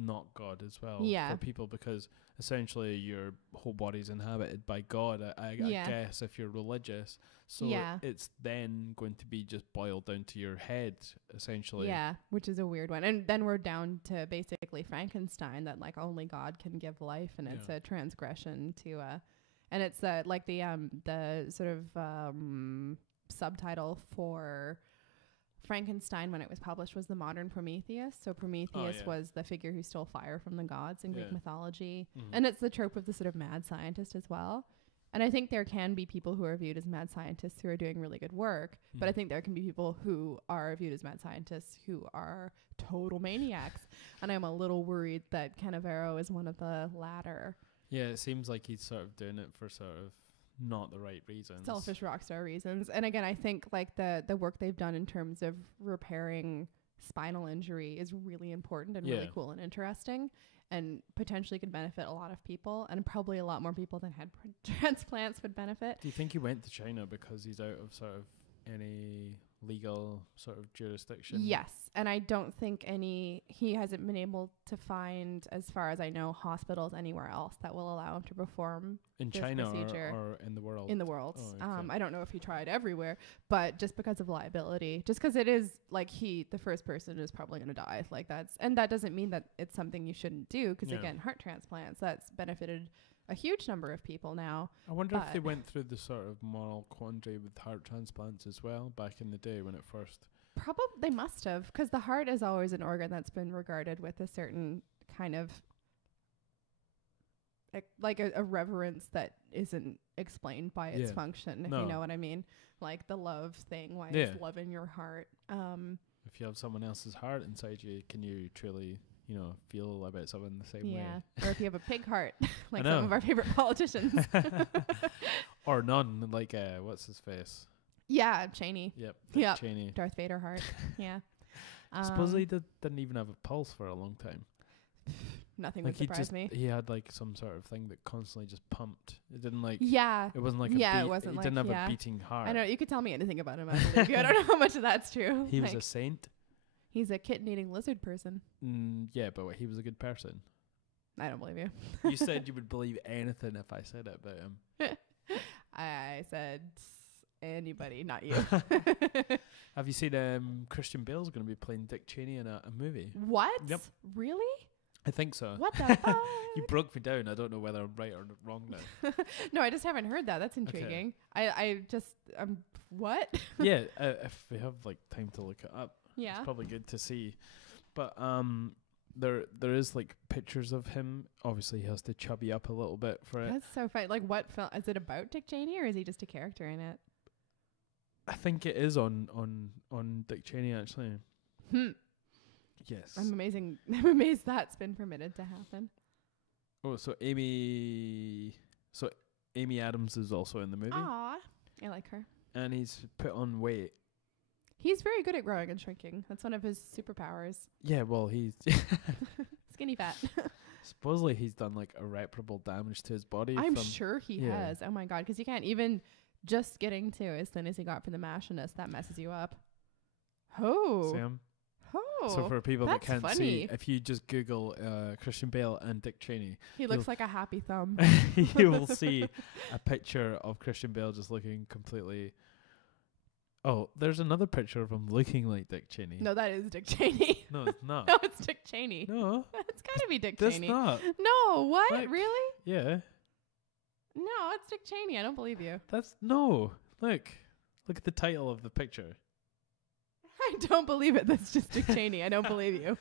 not God as well for people, because essentially your whole body's inhabited by God, I guess, if you're religious. So it's then going to be just boiled down to your head, essentially. Yeah, which is a weird one. And then we're down to basically Frankenstein, that only God can give life, and it's a transgression to and it's the sort of subtitle for Frankenstein when it was published was the modern Prometheus. So Prometheus was the figure who stole fire from the gods in Greek mythology. And it's the trope of the sort of mad scientist as well. And I think there can be people who are viewed as mad scientists who are doing really good work, but I think there can be people who are viewed as mad scientists who are total maniacs. And I'm a little worried that Canavero is one of the latter. Yeah, it seems like he's sort of doing it for sort of not the right reasons. Selfish rockstar reasons. And again, I think the work they've done in terms of repairing spinal injury is really important and really cool and interesting, and potentially could benefit a lot of people, and probably a lot more people than head transplants would benefit. Do you think he went to China because he's out of sort of any legal sort of jurisdiction? Yes, and I don't think he hasn't been able to find, as far as I know, hospitals anywhere else that will allow him to perform in this China procedure. or in the world. In the world. Oh, okay. I don't know if he tried everywhere, but just because of liability, just because it is the first person is probably going to die, and that doesn't mean that it's something you shouldn't do, because again, heart transplants, that's benefited a huge number of people now. I wonder if they went through the sort of moral quandary with heart transplants as well back in the day when it first. Probably they must have, because the heart is always an organ that's been regarded with a certain kind of like a reverence that isn't explained by its function, if you know what I mean. Like the love thing, why is love in your heart? If you have someone else's heart inside you, can you truly, feel about someone the same way? Or if you have a pig heart, like some of our favorite politicians. Or none, like, what's his face? Yeah, Cheney. Yep. Cheney. Darth Vader heart. Yeah. Supposedly didn't even have a pulse for a long time. Nothing would surprise me. He had like some sort of thing that constantly just pumped. It didn't like. Yeah. It wasn't like. Yeah, it wasn't he like. Didn't have a beating heart. I know. You could tell me anything about him. I believe you. I don't know how much of that's true. He was a saint. He's a kitten-eating lizard person. Yeah, but he was a good person. I don't believe you. You said you would believe anything if I said it about him. I said anybody, not you. Have you seen Christian Bale's going to be playing Dick Cheney in a movie? What? Yep. Really? I think so. What the fuck? You broke me down. I don't know whether I'm right or wrong now. No, I just haven't heard that. That's intriguing. Okay. I just what? Yeah, if we have like time to look it up, it's probably good to see. But there is like pictures of him. Obviously, he has to chubby up a little bit for it. That's so funny. Like, what film is it about? Dick Cheney, or is he just a character in it? I think it is on Dick Cheney actually. Yes. I'm amazed that's been permitted to happen. Oh, so Amy Adams is also in the movie. Aw, I like her. And he's put on weight. He's very good at growing and shrinking. That's one of his superpowers. Yeah, well, he's skinny fat. Supposedly he's done like irreparable damage to his body. I'm sure he has. Oh my God, because you can't even just getting to as thin as he got for the Machinist, that messes you up. Oh. Sam. Oh. So for people that can't funny. see, if you just Google Christian Bale and Dick Cheney, he looks like a happy thumb. You will see a picture of Christian Bale just looking completely. Oh, there's another picture of him looking like Dick Cheney. No, that is Dick Cheney. No, it's not. No, it's Dick Cheney. No. It's gotta be Dick That's Cheney. not. No, what? Like, really? Yeah. No, it's Dick Cheney. I don't believe you. That's no. Look at the title of the picture. I don't believe it. That's just Dick Cheney. I don't believe you.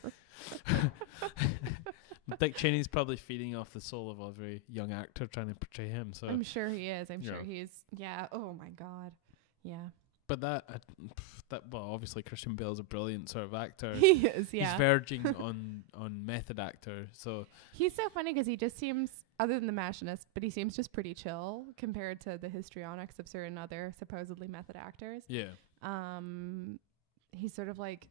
Dick Cheney's probably feeding off the soul of every young actor trying to portray him. So I'm sure he is. I'm sure he's. Yeah. Oh my God. Yeah. But that well, obviously Christian Bale's a brilliant sort of actor. He is. Yeah. He's verging on method actor. So he's so funny because he just seems, other than the Machinist, but he seems just pretty chill compared to the histrionics of certain other supposedly method actors. Yeah. He's sort of like,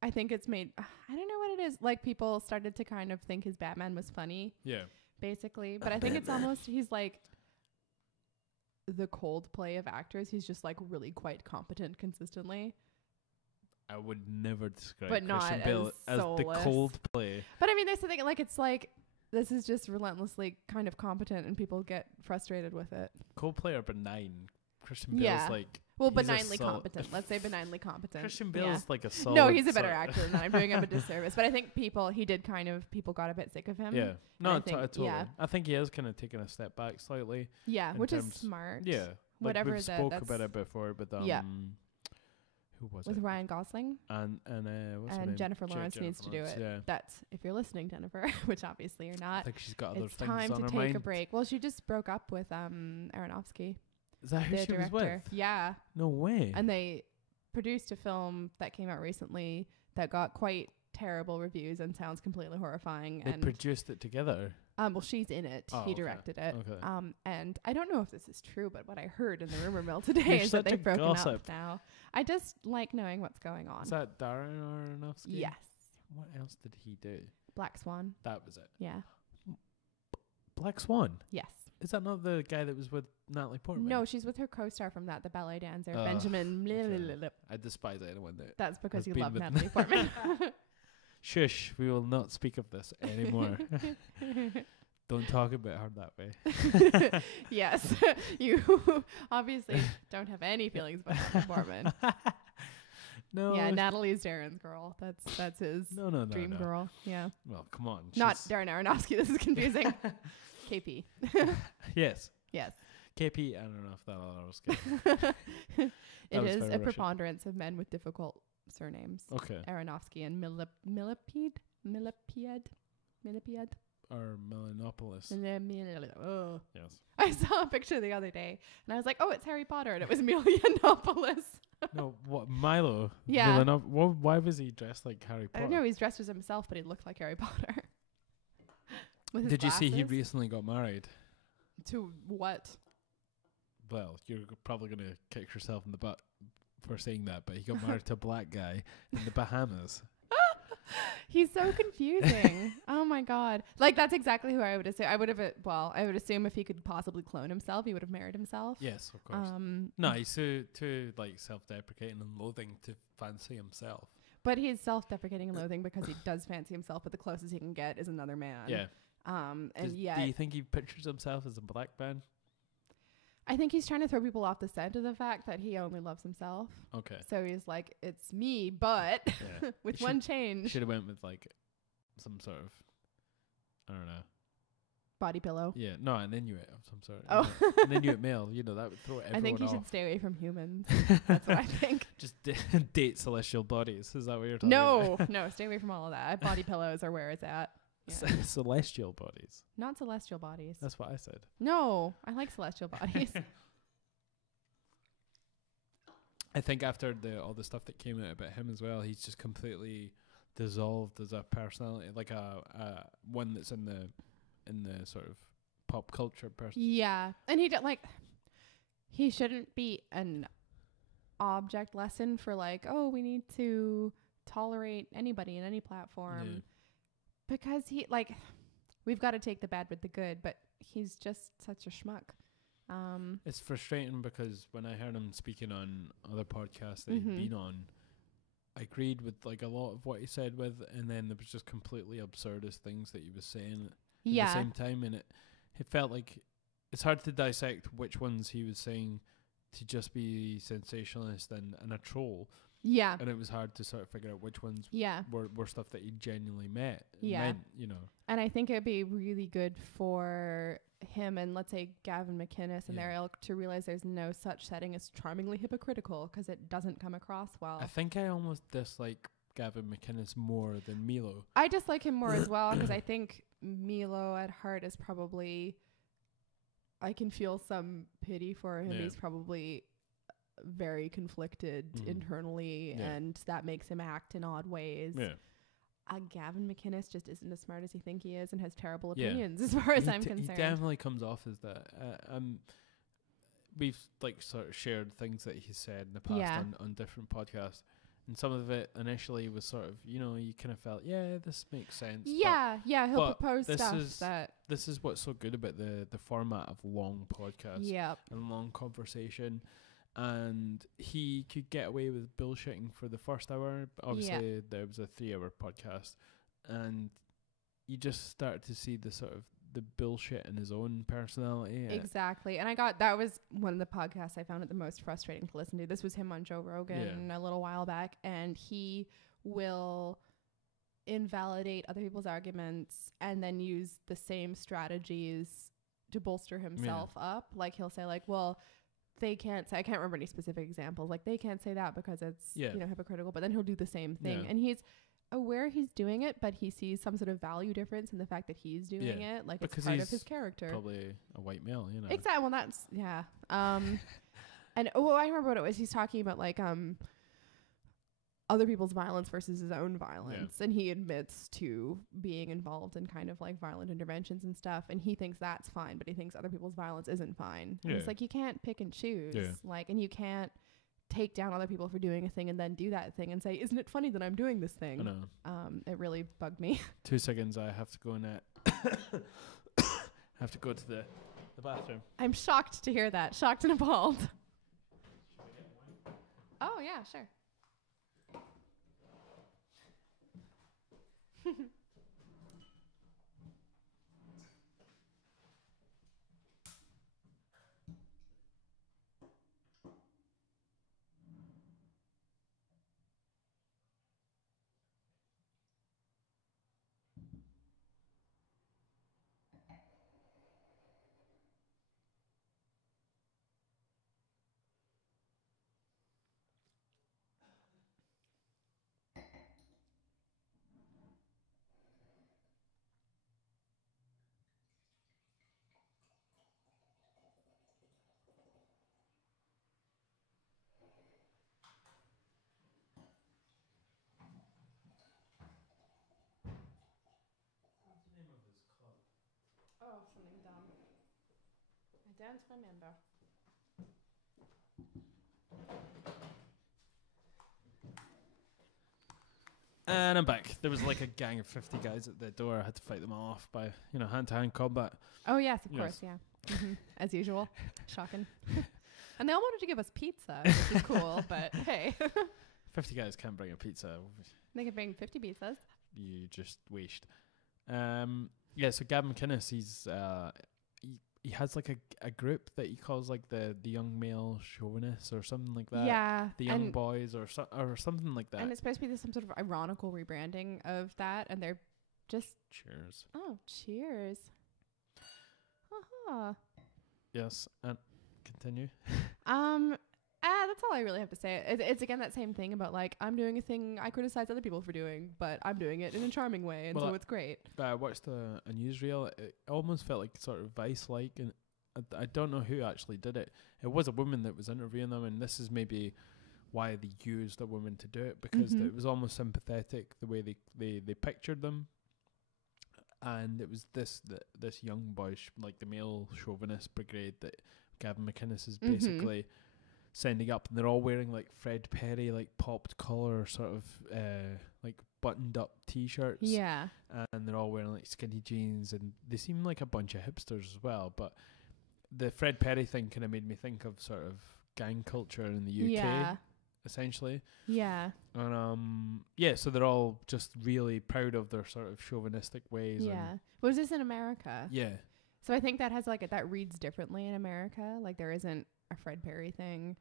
I think it's made, I don't know what it is. Like people started to kind of think his Batman was funny. Yeah. Basically. But I think it's almost, he's like the Coldplay of actors. He's just like really quite competent consistently. I would never describe but Christian Bale as the Coldplay. But I mean, there's something like, it's like, this is just relentlessly kind of competent and people get frustrated with it. Coldplay are benign. Christian Bale's like... Well, benignly competent. Let's say benignly competent. Christian Bale's like a solid... No, he's a better actor than I'm doing him a disservice. But I think people got a bit sick of him. Yeah. No, totally. Yeah. I think he is kind of taking a step back slightly. Yeah, which is smart. Yeah. Whatever we've spoke about it before, but who was it? With Ryan Gosling. And what's her name? Jennifer Lawrence needs to do it. Yeah. That's, if you're listening, Jennifer, which obviously you're not. I think she's got other things on her mind. It's time to take a break. Well, she just broke up with Aronofsky. Is that who she was with? Yeah. No way. And they produced a film that came out recently that got quite terrible reviews and sounds completely horrifying. They produced it together? Well, she's in it. He directed it. Okay. And I don't know if this is true, but what I heard in the rumor mill today is that they've broken up now. I just like knowing what's going on. Is that Darren Aronofsky? Yes. What else did he do? Black Swan. That was it. Yeah. Black Swan? Yes. Is that not the guy that was with Natalie Portman? No, she's with her co-star from that, the ballet dancer, Benjamin. Okay. I despise anyone that. That's because you love Natalie Portman. Shush, we will not speak of this anymore. Don't talk about her that way. Yes, you obviously don't have any feelings about Natalie Portman. No. Yeah, Natalie's Darren's girl. That's his dream girl. Yeah. Well, come on. Not Darren Aronofsky. This is confusing. KP. Yes. Yes. KP, I don't know if that was good. It is a preponderance of men with difficult surnames. Okay. Aronofsky and Millipede. or Melanopolis. Oh. Yes. I saw a picture the other day, and I was like, "Oh, it's Harry Potter," and it was Melanopolis. No, what Milo? Yeah. Why was he dressed like Harry Potter? I don't know. He's dressed as himself, but he looked like Harry Potter. With his Did glasses. you see he recently got married? To what? Well, you're probably going to kick yourself in the butt for saying that, but he got married to a black guy in the Bahamas. He's so confusing. Oh my god! Like that's exactly who I would assume. I would assume if he could possibly clone himself, he would have married himself. Yes, of course. No, he's too like self-deprecating and loathing to fancy himself. But he's self-deprecating and loathing because he does fancy himself, but the closest he can get is another man. Yeah. Do you think he pictures himself as a black man? I think he's trying to throw people off the scent of the fact that he only loves himself. Okay. So he's like, it's me, but with one change. Should have went with like some sort of, I don't know. Body pillow. Yeah. No, an Inuit of some sort. Oh. An Inuit male. You know, that would throw everyone off. I think you should stay away from humans. That's what I think. Just date celestial bodies. Is that what you're talking about? No, stay away from all of that. Body pillows are where it's at. Yeah. Celestial bodies. Not celestial bodies. That's what I said. No, I like celestial bodies. I think after all the stuff that came out about him as well, he's just completely dissolved as a personality, like a one that's in the sort of pop culture person. Yeah, and he shouldn't be an object lesson for like, oh, we need to tolerate anybody in any platform. Yeah. Because we've got to take the bad with the good, but he's just such a schmuck. It's frustrating because when I heard him speaking on other podcasts that he'd been on, I agreed with like a lot of what he said with, and then there was just completely absurdist things that he was saying at the same time, and it felt like it's hard to dissect which ones he was saying to just be sensationalist and a troll. Yeah. And it was hard to sort of figure out which ones were stuff that he genuinely meant, you know. And I think it'd be really good for him and, let's say, Gavin McInnes and their ilk to realize there's no such setting as charmingly hypocritical, because it doesn't come across well. I think I almost dislike Gavin McInnes more than Milo. I dislike him more as well, because I think Milo at heart is probably... I can feel some pity for him. He's probably... very conflicted internally, and that makes him act in odd ways. Gavin McInnes just isn't as smart as you think he is and has terrible opinions as far as I'm concerned. He definitely comes off as that. We've like sort of shared things that he said in the past on different podcasts, and some of it initially was sort of, you know, you kind of felt, this makes sense. He'll propose stuff that... This is what's so good about the format of long podcasts and long conversation. And he could get away with bullshitting for the first hour. Obviously, there was a 3-hour podcast, and you just start to see the sort of the bullshit in his own personality. Exactly. And that was one of the podcasts I found it the most frustrating to listen to. This was him on Joe Rogan a little while back, and he will invalidate other people's arguments and then use the same strategies to bolster himself up. Like he'll say like, well, they can't say, I can't remember any specific examples, like they can't say that because it's hypocritical, but then he'll do the same thing, and he's aware he's doing it, but he sees some sort of value difference in the fact that he's doing it, like because it's part of his character. Probably a white male, you know. Exactly. Well, that's and I remember what it was. He's talking about like other people's violence versus his own violence, and he admits to being involved in kind of like violent interventions and stuff, and he thinks that's fine, but he thinks other people's violence isn't fine. And it's like you can't pick and choose, like, and you can't take down other people for doing a thing and then do that thing and say, isn't it funny that I'm doing this thing? I know. It really bugged me. 2 seconds, I have to go in have to go to the bathroom. I'm shocked to hear that. Shocked and appalled. Oh yeah, sure. Dance tremendo. And I'm back. There was like a gang of 50 guys at the door. I had to fight them all off by, hand-to-hand combat. Oh, yes, of course, yeah. As usual. Shocking. And they all wanted to give us pizza, which is cool, but hey. 50 guys can't bring a pizza. They can bring 50 pizzas. You just waste. So Gavin McInnes, he has like a group that he calls like the young male chauvinists or something like that. Yeah. The young boys or something like that. And it's supposed to be some sort of ironical rebranding of that, and they're just... Cheers. Oh, cheers. Haha. Yes, and continue. That's all I really have to say. It's again that same thing about like, I'm doing a thing I criticize other people for doing, but I'm doing it in a charming way, and so it's great. I watched a newsreel. It almost felt like sort of Vice-like, and I don't know who actually did it. It was a woman that was interviewing them, and this is maybe why they used a woman to do it, because it was almost sympathetic the way they pictured them. And it was this young boy, like the male chauvinist brigade that Gavin McInnes is basically sending up, and they're all wearing like Fred Perry, like popped collar, sort of like buttoned up t-shirts. Yeah. And they're all wearing like skinny jeans, and they seem like a bunch of hipsters as well. But the Fred Perry thing kind of made me think of sort of gang culture in the UK, essentially. Yeah. And so they're all just really proud of their sort of chauvinistic ways. Yeah. Was this in America? Yeah. So I think that has like that reads differently in America. Like there isn't a Fred Perry thing.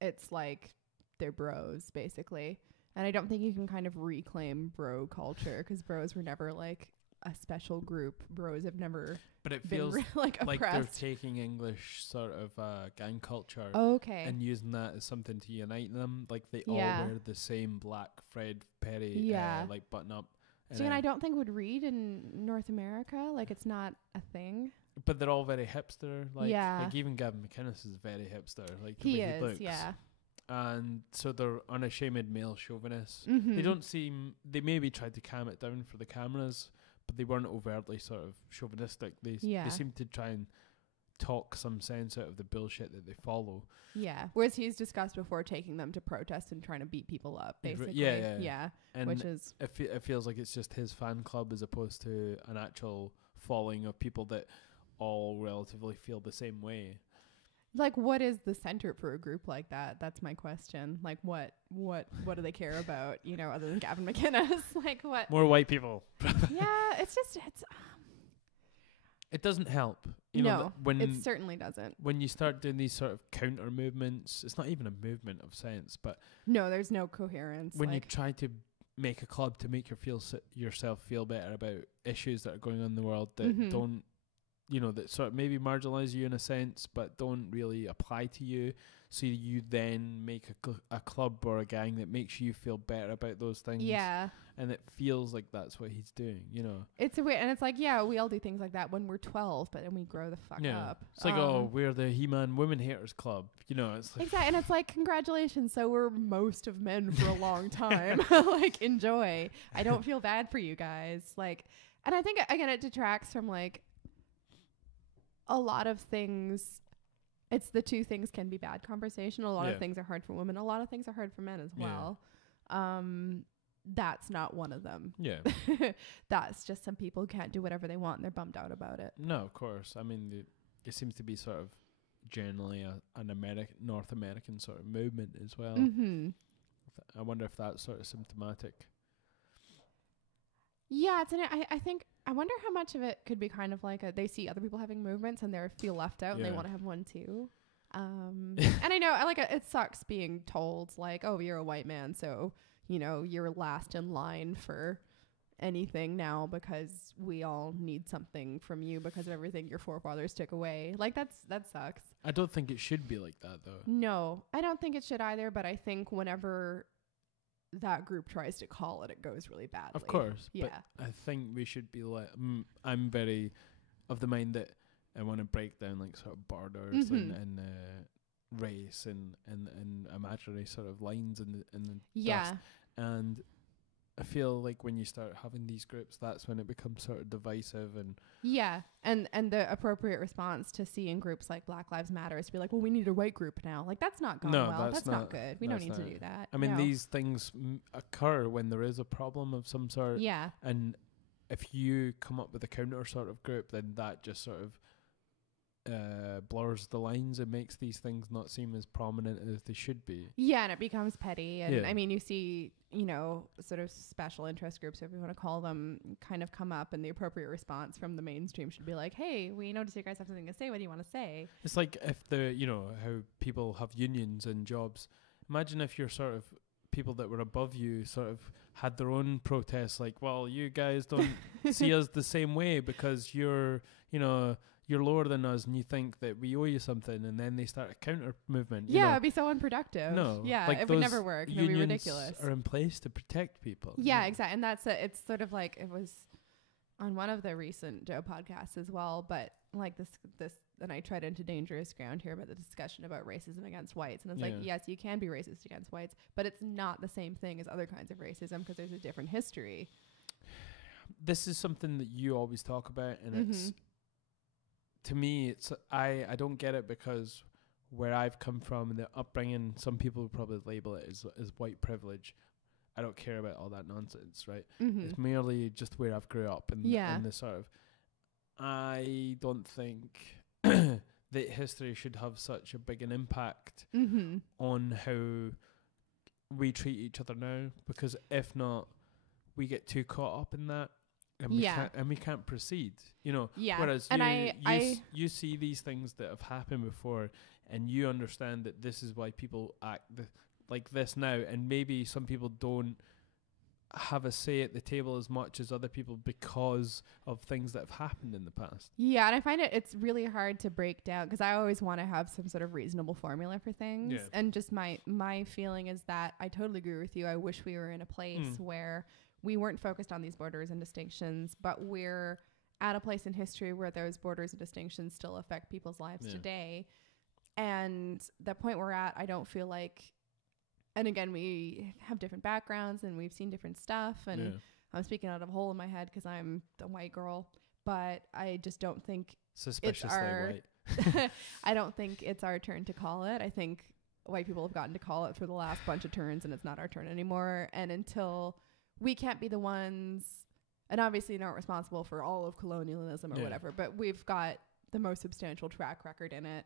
It's like they're bros basically. And I don't think you can kind of reclaim bro culture, because bros were never like a special group. Bros have never but it feels like they're taking English sort of gang culture and using that as something to unite them. Like they all wear the same black Fred Perry like button up. So I don't think would read in North America. Like it's not a thing. But they're all very hipster. Like even Gavin McInnes is very hipster. Like the way he looks. Yeah. And so they're unashamed male chauvinists. They don't seem... They maybe tried to calm it down for the cameras, but they weren't overtly sort of chauvinistic. They seem to try and talk some sense out of the bullshit that they follow. Yeah. Whereas he's discussed before taking them to protest and trying to beat people up, basically. Yeah. And which is... It feels like it's just his fan club as opposed to an actual following of people that all relatively feel the same way. Like, what is the center for a group like that? That's my question. Like, what do they care about, other than Gavin McInnes? Like, what? More white people. Yeah, it's it doesn't help. It certainly doesn't. When you start doing these sort of counter movements, it's not even a movement of sense, but... No, there's no coherence. When you try to make a club to make yourself feel better about issues that are going on in the world that don't, that sort of maybe marginalize you in a sense, but don't really apply to you. So you then make a club or a gang that makes you feel better about those things. Yeah. And it feels like that's what he's doing, It's a weird, and it's like, we all do things like that when we're 12, but then we grow the fuck up. It's like, we're the He-Man Women Haters Club. It's like... Exactly, and it's like, congratulations, so we're most of men for a long time. Like, enjoy. I don't feel bad for you guys. Like, and I think, again, it detracts from, like, a lot of things. It's the two things can be bad conversation. A lot of things are hard for women. A lot of things are hard for men as well. That's not one of them. Yeah. That's just some people can't do whatever they want and they're bummed out about it. No, of course. I mean, it seems to be sort of generally an North American sort of movement as well. I wonder if that's sort of symptomatic. Yeah, I wonder how much of it could be kind of like they see other people having movements and they feel left out and they want to have one too. And I know it sucks being told like, oh, you're a white man, so you're last in line for anything now because we all need something from you because of everything your forefathers took away. Like that sucks. I don't think it should be like that though. No, I don't think it should either. But I think whenever that group tries to call it, it goes really badly. Of course. Yeah. But I think we should be like, I'm very of the mind that I want to break down like sort of borders and race and imaginary sort of lines and dust. And I feel like when you start having these groups, that's when it becomes sort of divisive and and the appropriate response to seeing groups like Black Lives Matter is to be like, well, we need a white group now. Like, that's not going well. That's not good. We don't need to do that. I mean, these things occur when there is a problem of some sort. Yeah. And if you come up with a counter sort of group, then that just sort of blurs the lines and makes these things not seem as prominent as they should be. Yeah, and it becomes petty. And I mean, you see, you know, sort of special interest groups, if you want to call them, kind of come up, and the appropriate response from the mainstream should be like, hey, we notice you guys have something to say. What do you want to say? It's like if you know, how people have unions and jobs. Imagine if you're sort of people that were above you sort of had their own protests, like, well, you guys don't see us the same way because you're, you know, you're lower than us and you think that we owe you something, and then they start a counter movement. Yeah, it'd be so unproductive. No. Yeah, like it would never work. It would be ridiculous. Are in place to protect people. Yeah, exactly. And that's it's sort of like, it was on one of the recent Joe podcasts as well, but like this, and I tread into dangerous ground here about the discussion about racism against whites. And it's like, yes, you can be racist against whites, but it's not the same thing as other kinds of racism because there's a different history. This is something that you always talk about, and it's, to me, it's I don't get it, because where I've come from and the upbringing, some people would probably label it as white privilege. I don't care about all that nonsense, right? It's merely just where I've grew up and the sort of, I don't think that history should have such a big an impact on how we treat each other now, because if not, we get too caught up in that. And we can't proceed, you know. Yeah. Whereas you see these things that have happened before, and you understand that this is why people act like this now, and maybe some people don't have a say at the table as much as other people because of things that have happened in the past. Yeah, and I find it's really hard to break down, because I always want to have some sort of reasonable formula for things. Yeah. And just my feeling is that I totally agree with you. I wish we were in a place where we weren't focused on these borders and distinctions, but we're at a place in history where those borders and distinctions still affect people's lives today. And the point we're at, I don't feel like, and again, we have different backgrounds and we've seen different stuff, and I'm speaking out of a hole in my head because I'm a white girl, but I just don't think suspiciously white. I don't think it's our turn to call it. I think white people have gotten to call it for the last bunch of turns, and it's not our turn anymore. And until we can't be the ones, and obviously not responsible for all of colonialism or whatever, but we've got the most substantial track record in it.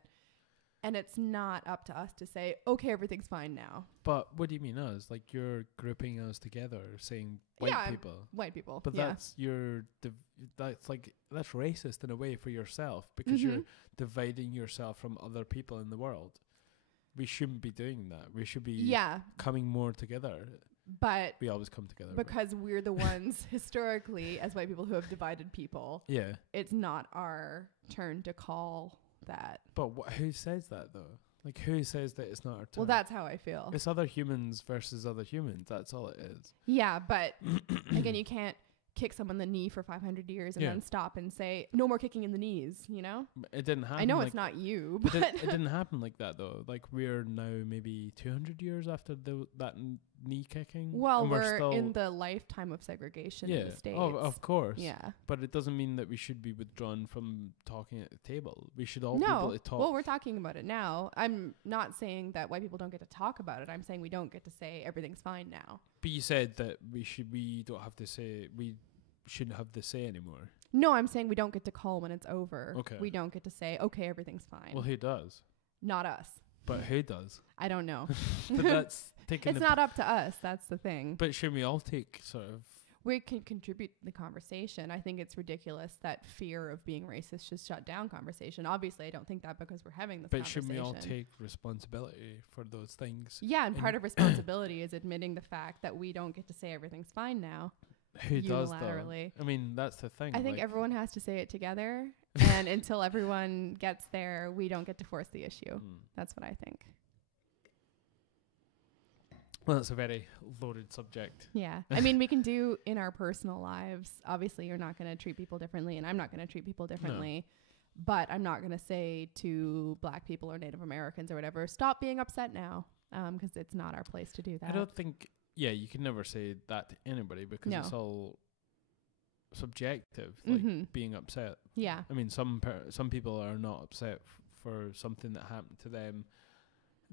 And it's not up to us to say, okay, everything's fine now. But what do you mean us? Like, you're grouping us together, saying white people. White people. But that's that's racist in a way for yourself, because you're dividing yourself from other people in the world. We shouldn't be doing that. We should be coming more together. But we always come together because we're the ones historically as white people who have divided people. Yeah. It's not our turn to call that. But who says that though? Like, who says that it's not our turn? Well, that's how I feel. It's other humans versus other humans. That's all it is. Yeah, but again, you can't kick someone in the knee for 500 years and then stop and say, no more kicking in the knees, you know? It didn't happen. I know it's not you, but it didn't happen like that though. Like, we're now maybe 200 years after that knee kicking. Well, we're in the lifetime of segregation in the States. Oh, of course. Yeah. But it doesn't mean that we should be withdrawn from talking at the table. We should all be able to talk. Well, we're talking about it now. I'm not saying that white people don't get to talk about it. I'm saying we don't get to say everything's fine now. But you said that we shouldn't have the say anymore. No, I'm saying we don't get to call when it's over. Okay. We don't get to say, okay, everything's fine. Well, who does? Not us. But who does? I don't know. But that's taking. It's not up to us. That's the thing. But should we all take sort of? We can contribute to the conversation. I think it's ridiculous that fear of being racist should shut down conversation. Obviously, I don't think that because we're having this conversation. But should we all take responsibility for those things? Yeah, and part of responsibility is admitting the fact that we don't get to say everything's fine now. Who does though? I mean, that's the thing. I think everyone has to say it together, and until everyone gets there, we don't get to force the issue. That's what I think. Well, that's a very loaded subject. Yeah. I mean, we can do in our personal lives. Obviously, you're not going to treat people differently, and I'm not going to treat people differently. No. But I'm not going to say to Black people or Native Americans or whatever, stop being upset now, because it's not our place to do that. I don't think you can never say that to anybody because it's all subjective, like being upset. Yeah. I mean, some people are not upset for something that happened to them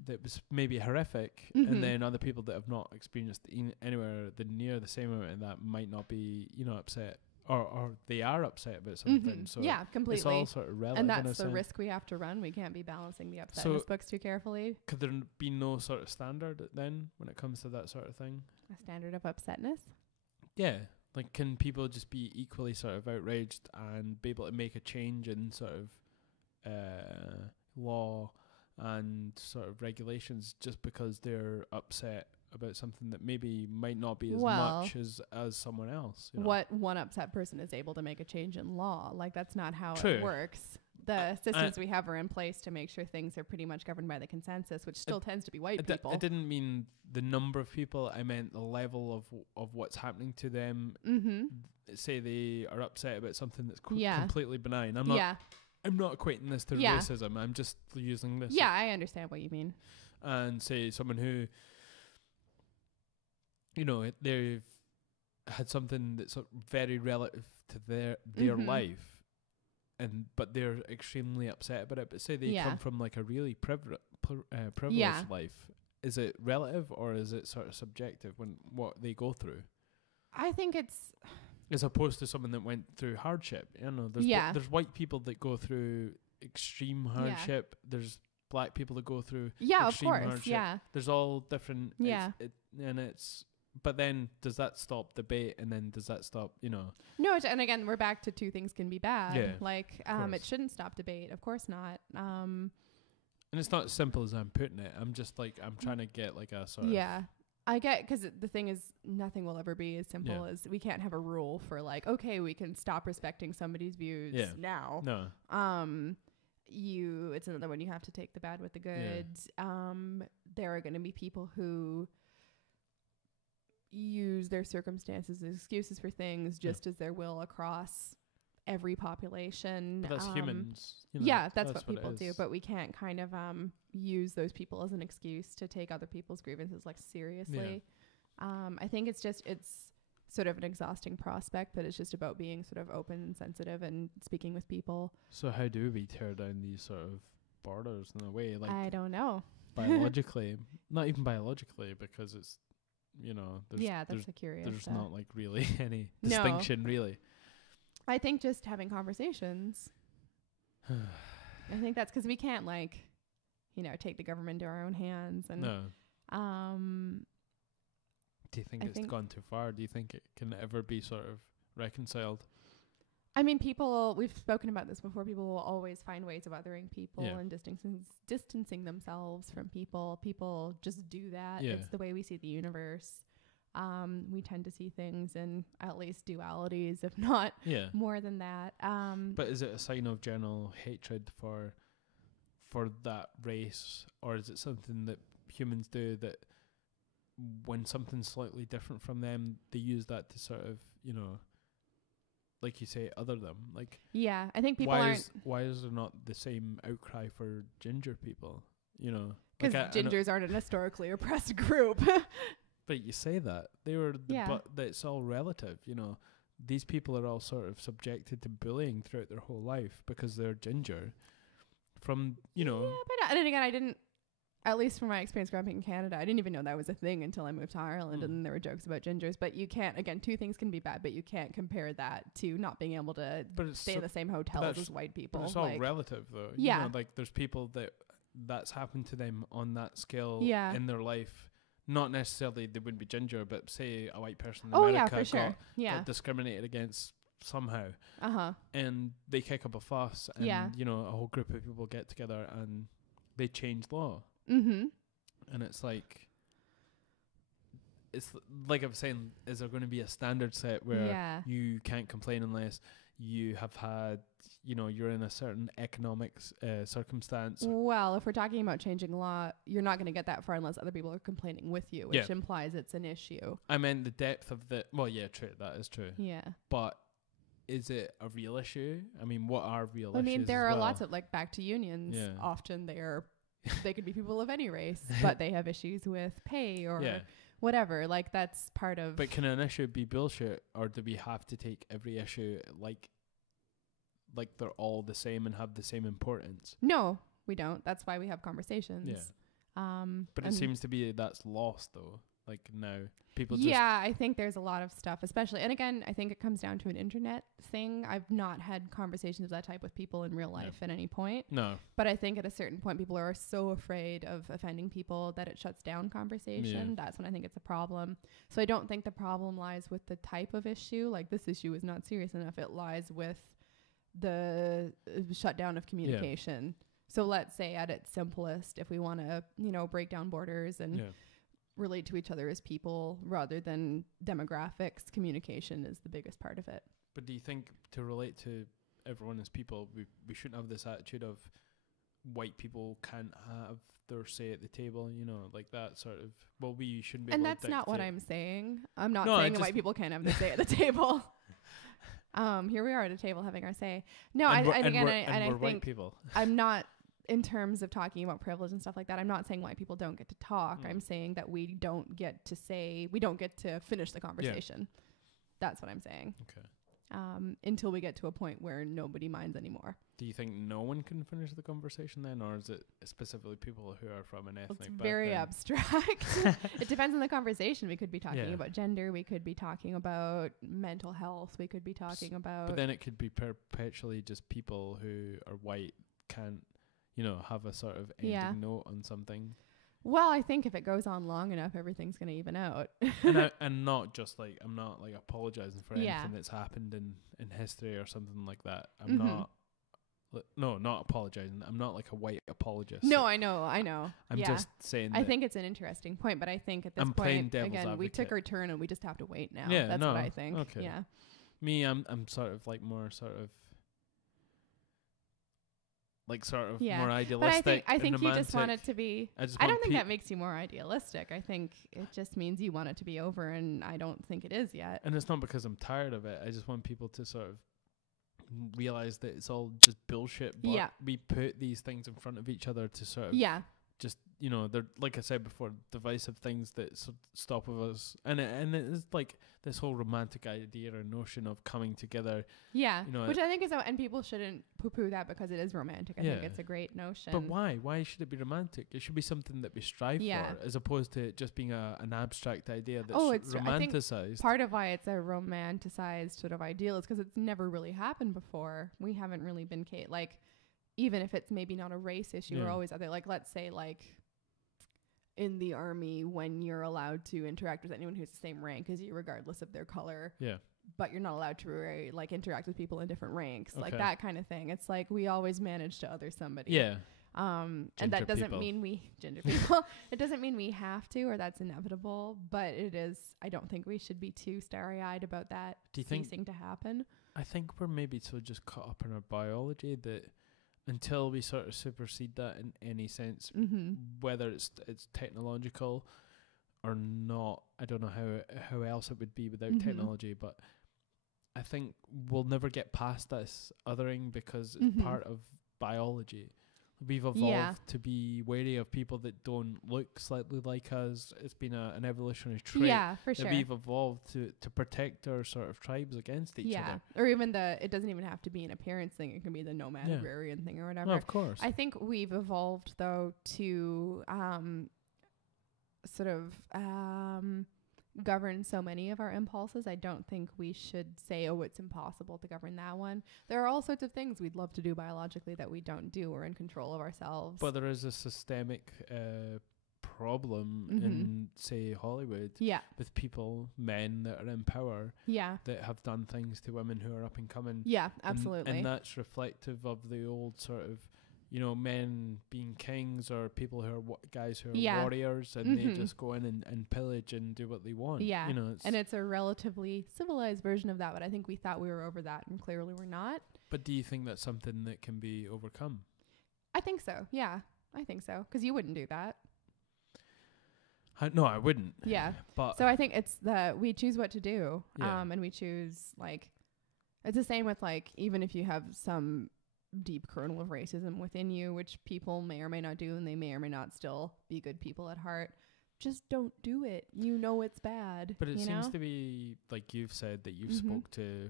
that was maybe horrific, and then other people that have not experienced anywhere near the same amount of that might not be, upset, or they are upset about something. So yeah, completely. It's all sort of relative. And that's the risk we have to run. We can't be balancing the upsetness books too carefully. Could there be no sort of standard then when it comes to that sort of thing? A standard of upsetness? Yeah. Like, can people just be equally sort of outraged and be able to make a change in sort of law and sort of regulations just because they're upset about something that maybe might not be as much as someone else? What one upset person is able to make a change in law? Like, that's not how it works. The systems we have are in place to make sure things are pretty much governed by the consensus, which still tends to be white people. I didn't mean the number of people. I meant the level of what's happening to them. Say they are upset about something that's completely benign. I'm not equating this to racism. I'm just using this. Yeah, I understand what you mean. And say someone who, they've had something that's very relative to their life. But they're extremely upset about it. But say they come from like a really privileged life. Is it relative or is it sort of subjective when what they go through? I think it's as opposed to someone that went through hardship. There's white people that go through extreme hardship. There's black people that go through extreme hardship. Yeah, there's all different. Yeah, But then does that stop debate? And then does that stop, No, and again, we're back to two things can be bad. Yeah, like, it shouldn't stop debate. Of course not. And it's not as simple as I'm putting it. I'm just like, I'm trying to get like a sort of... Yeah, I get, because the thing is, nothing will ever be as simple as, we can't have a rule for like, okay, we can stop respecting somebody's views now. No. It's another one, you have to take the bad with the good. Yeah. There are going to be people who use their circumstances as excuses for things just as their will across every population. But that's humans. That's what people do. But we can't kind of use those people as an excuse to take other people's grievances like seriously. Yeah. I think it's sort of an exhausting prospect, but it's just about being sort of open and sensitive and speaking with people. So how do we tear down these sort of borders in a way? Like, I don't know. Biologically, not even biologically, because it's that's a curious. There's not like really any distinction, really. I think just having conversations. I think that's because we can't take the government into our own hands. And no. Do you think it's gone too far? Do you think it can ever be sort of reconciled? I mean, we've spoken about this before, people will always find ways of othering people and distancing themselves from people. People just do that. Yeah. It's the way we see the universe. We tend to see things in at least dualities, if not more than that. But is it a sign of general hatred for that race, or is it something that humans do that when something's slightly different from them, they use that to sort of, like you say, other them? Like, I think people why is there not the same outcry for ginger people? Because gingers aren't an historically oppressed group. But you say that they were, but it's all relative. These people are all sort of subjected to bullying throughout their whole life because they're ginger. From but and again, I didn't. At least from my experience growing up in Canada, I didn't even know that was a thing until I moved to Ireland, and then there were jokes about gingers. But you can't, again, two things can be bad, but you can't compare that to not being able to stay in the same hotels as white people. But it's all relative, though. Yeah. There's people that's happened to them on that scale in their life. Not necessarily they wouldn't be ginger, but say a white person in America got discriminated against somehow. And they kick up a fuss, and, a whole group of people get together and they change law. Mm-hmm. And it's like I was saying, is there going to be a standard set where you can't complain unless you have had, you're in a certain economic circumstance? Well, if we're talking about changing law, you're not going to get that far unless other people are complaining with you, which implies it's an issue. I meant the depth of true, that is true. Yeah. But is it a real issue? I mean, what are real issues? I mean, there are lots of, back to unions. Yeah. Often they could be people of any race, but they have issues with pay or whatever. Like, that's part of... But can an issue be bullshit, or do we have to take every issue like they're all the same and have the same importance? No, we don't. That's why we have conversations. Yeah. But it seems to be that's lost, though. Like, now people just... Yeah, I think there's a lot of stuff, especially... And again, I think it comes down to an internet thing. I've not had conversations of that type with people in real life at any point. No. But I think at a certain point, people are so afraid of offending people that it shuts down conversation. Yeah. That's when I think it's a problem. So I don't think the problem lies with the type of issue. Like, this issue is not serious enough. It lies with the shutdown of communication. Yeah. So let's say at its simplest, if we want to, break down borders and relate to each other as people rather than demographics, communication is the biggest part of it. But do you think to relate to everyone as people, we shouldn't have this attitude of white people can't have their say at the table, like that sort of, well, we shouldn't be able to dictate. And that's not what I'm saying. I'm not saying that white people can't have their say at the table. Here we are at a table having our say. No, I think white people. I'm not, in terms of talking about privilege and stuff like that, I'm not saying white people don't get to talk. I'm saying that we don't get to finish the conversation. Yeah. That's what I'm saying. Okay. Until we get to a point where nobody minds anymore. Do you think no one can finish the conversation then, or is it specifically people who are from an ethnic background? It's very abstract. It depends on the conversation. We could be talking about gender. We could be talking about mental health. We could be talking about... But then it could be perpetually just people who are white can't, have a sort of ending note on something. Well, I think if it goes on long enough, everything's going to even out. and not just like, I'm not like apologizing for anything that's happened in history or something like that. I'm not apologizing. I'm not like a white apologist. No, I know. I'm just saying I think it's an interesting point, but I think at this point, again, advocate. We took our turn and we just have to wait now. Yeah, that's what I think. Okay. Yeah. Me, I'm sort of like more sort of more idealistic. But I think you just want it to be... I don't think that makes you more idealistic. I think it just means you want it to be over, and I don't think it is yet. And it's not because I'm tired of it. I just want people to sort of realize that it's all just bullshit, but we put these things in front of each other to sort of just, they're, like I said before, divisive things that stop of us. And it is like this whole romantic idea or notion of coming together. Yeah, which I think is, and people shouldn't poo-poo that because it is romantic. I think it's a great notion. But why? Why should it be romantic? It should be something that we strive for, as opposed to it just being an abstract idea that's romanticized. I think part of why it's a romanticized sort of ideal is because it's never really happened before. We haven't really been even if it's maybe not a race issue, we're always other, like, let's say, like, in the army, when you're allowed to interact with anyone who's the same rank as you, regardless of their color. Yeah. But you're not allowed to, interact with people in different ranks. Okay. Like, that kind of thing. It's like, we always manage to other somebody. Yeah. And that doesn't mean gender people, it doesn't mean we have to, or that's inevitable, but it is, I don't think we should be too starry-eyed about that ceasing to happen. I think we're maybe so just caught up in our biology that until we sort of supersede that in any sense, whether it's technological or not, I don't know how else it would be without technology, but I think we'll never get past this othering because it's part of biology. We've evolved to be wary of people that don't look slightly like us. It's been an evolutionary trait. Yeah, for sure. That we've evolved to protect our sort of tribes against each other. Or even it doesn't even have to be an appearance thing. It can be the nomad agrarian thing or whatever. No, of course. I think we've evolved, though, to govern so many of our impulses. I don't think we should say, it's impossible to govern that one. There are all sorts of things we'd love to do biologically that we don't do. We're in control of ourselves. But there is a systemic problem in, say, Hollywood with people, men that are in power that have done things to women who are up and coming. Yeah, absolutely. And that's reflective of the old sort of, men being kings, or people who are guys who are warriors, and they just go in and pillage and do what they want. Yeah. And it's a relatively civilized version of that, but I think we thought we were over that, and clearly we're not. But do you think that's something that can be overcome? I think so. Yeah, I think so. Because you wouldn't do that. No, I wouldn't. Yeah. But so I think it's we choose what to do. And we choose, it's the same with, even if you have some deep kernel of racism within you, which people may or may not do, and they may or may not still be good people at heart. just don't do it. You know it's bad. But it seems to be, like you've said, that you've spoke to,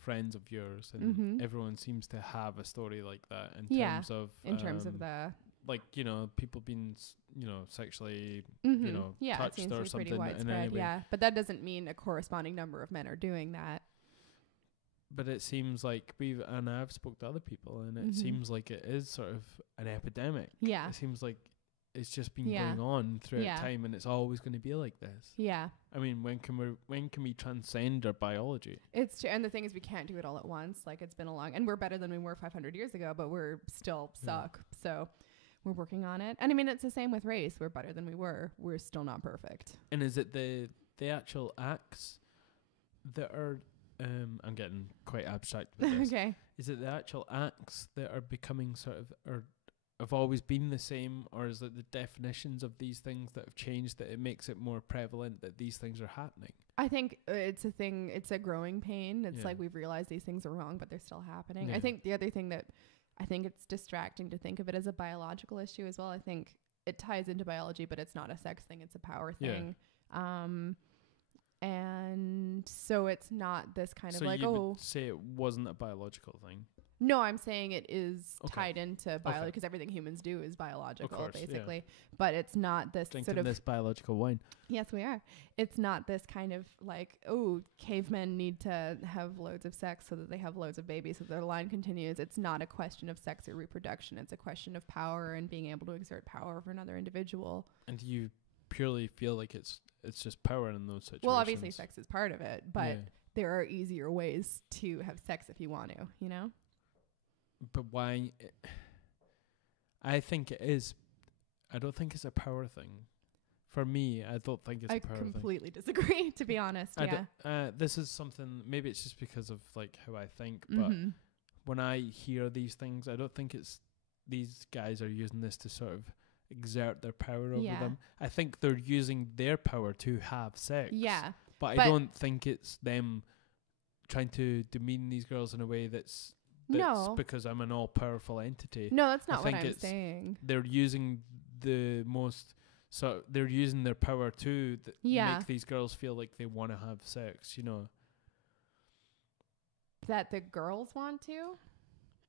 friends of yours, and everyone seems to have a story like that in terms of... in terms of the... Like, people being, sexually, yeah, touched or something. Widespread, yeah. But that doesn't mean a corresponding number of men are doing that. But it seems like I've spoke to other people, and it seems like it is sort of an epidemic. Yeah. It seems like it's just been going on throughout time, and it's always going to be like this. Yeah. I mean, when can we transcend our biology? It's true, and the thing is, we can't do it all at once. Like, it's been and we're better than we were 500 years ago, but we're still suck. So we're working on it. And I mean, it's the same with race. We're better than we were. We're still not perfect. And is it the actual acts that are... I'm getting quite abstract with this. Okay. Is it the actual acts that are becoming sort of, or have always been the same, or is it the definitions of these things that have changed that it makes it more prevalent that these things are happening? I think it's a thing. It's a growing pain. It's like we've realized these things are wrong, but they're still happening. Yeah. I think the other thing that I think it's distracting to think of it as a biological issue as well. I think it ties into biology, but it's not a sex thing. It's a power thing. And so it's not this kind of like, would say it wasn't a biological thing? No, I'm saying it is tied into biology because everything humans do is biological, basically. Yeah. But it's not this Drinking sort of... this biological wine. Yes, we are. It's not this kind of like, cavemen need to have loads of sex so that they have loads of babies so their line continues. It's not a question of sex or reproduction. It's a question of power and being able to exert power over another individual. And do you purely feel like it's just power in those situations? Well, obviously sex is part of it, but there are easier ways to have sex if you want to, But why? I think it is. I don't think it's a power thing. For me, I don't think it's a power thing. I completely disagree, to be honest. This is something, maybe it's just because of like how I think, but when I hear these things, I don't think it's these guys are using this to sort of exert their power over them. I think they're using their power to have sex. Yeah. But I don't think it's them trying to demean these girls in a way that's because I'm an all-powerful entity. No, that's not what I'm saying. They're using they're using their power to make these girls feel like they want to have sex, That the girls want to?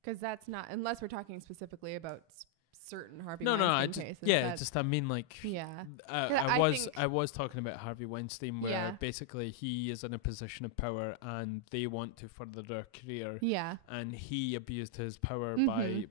Because that's not, unless we're talking specifically about certain Harvey Weinstein cases. I mean, like, I was talking about Harvey Weinstein, where basically he is in a position of power and they want to further their career. Yeah. And he abused his power by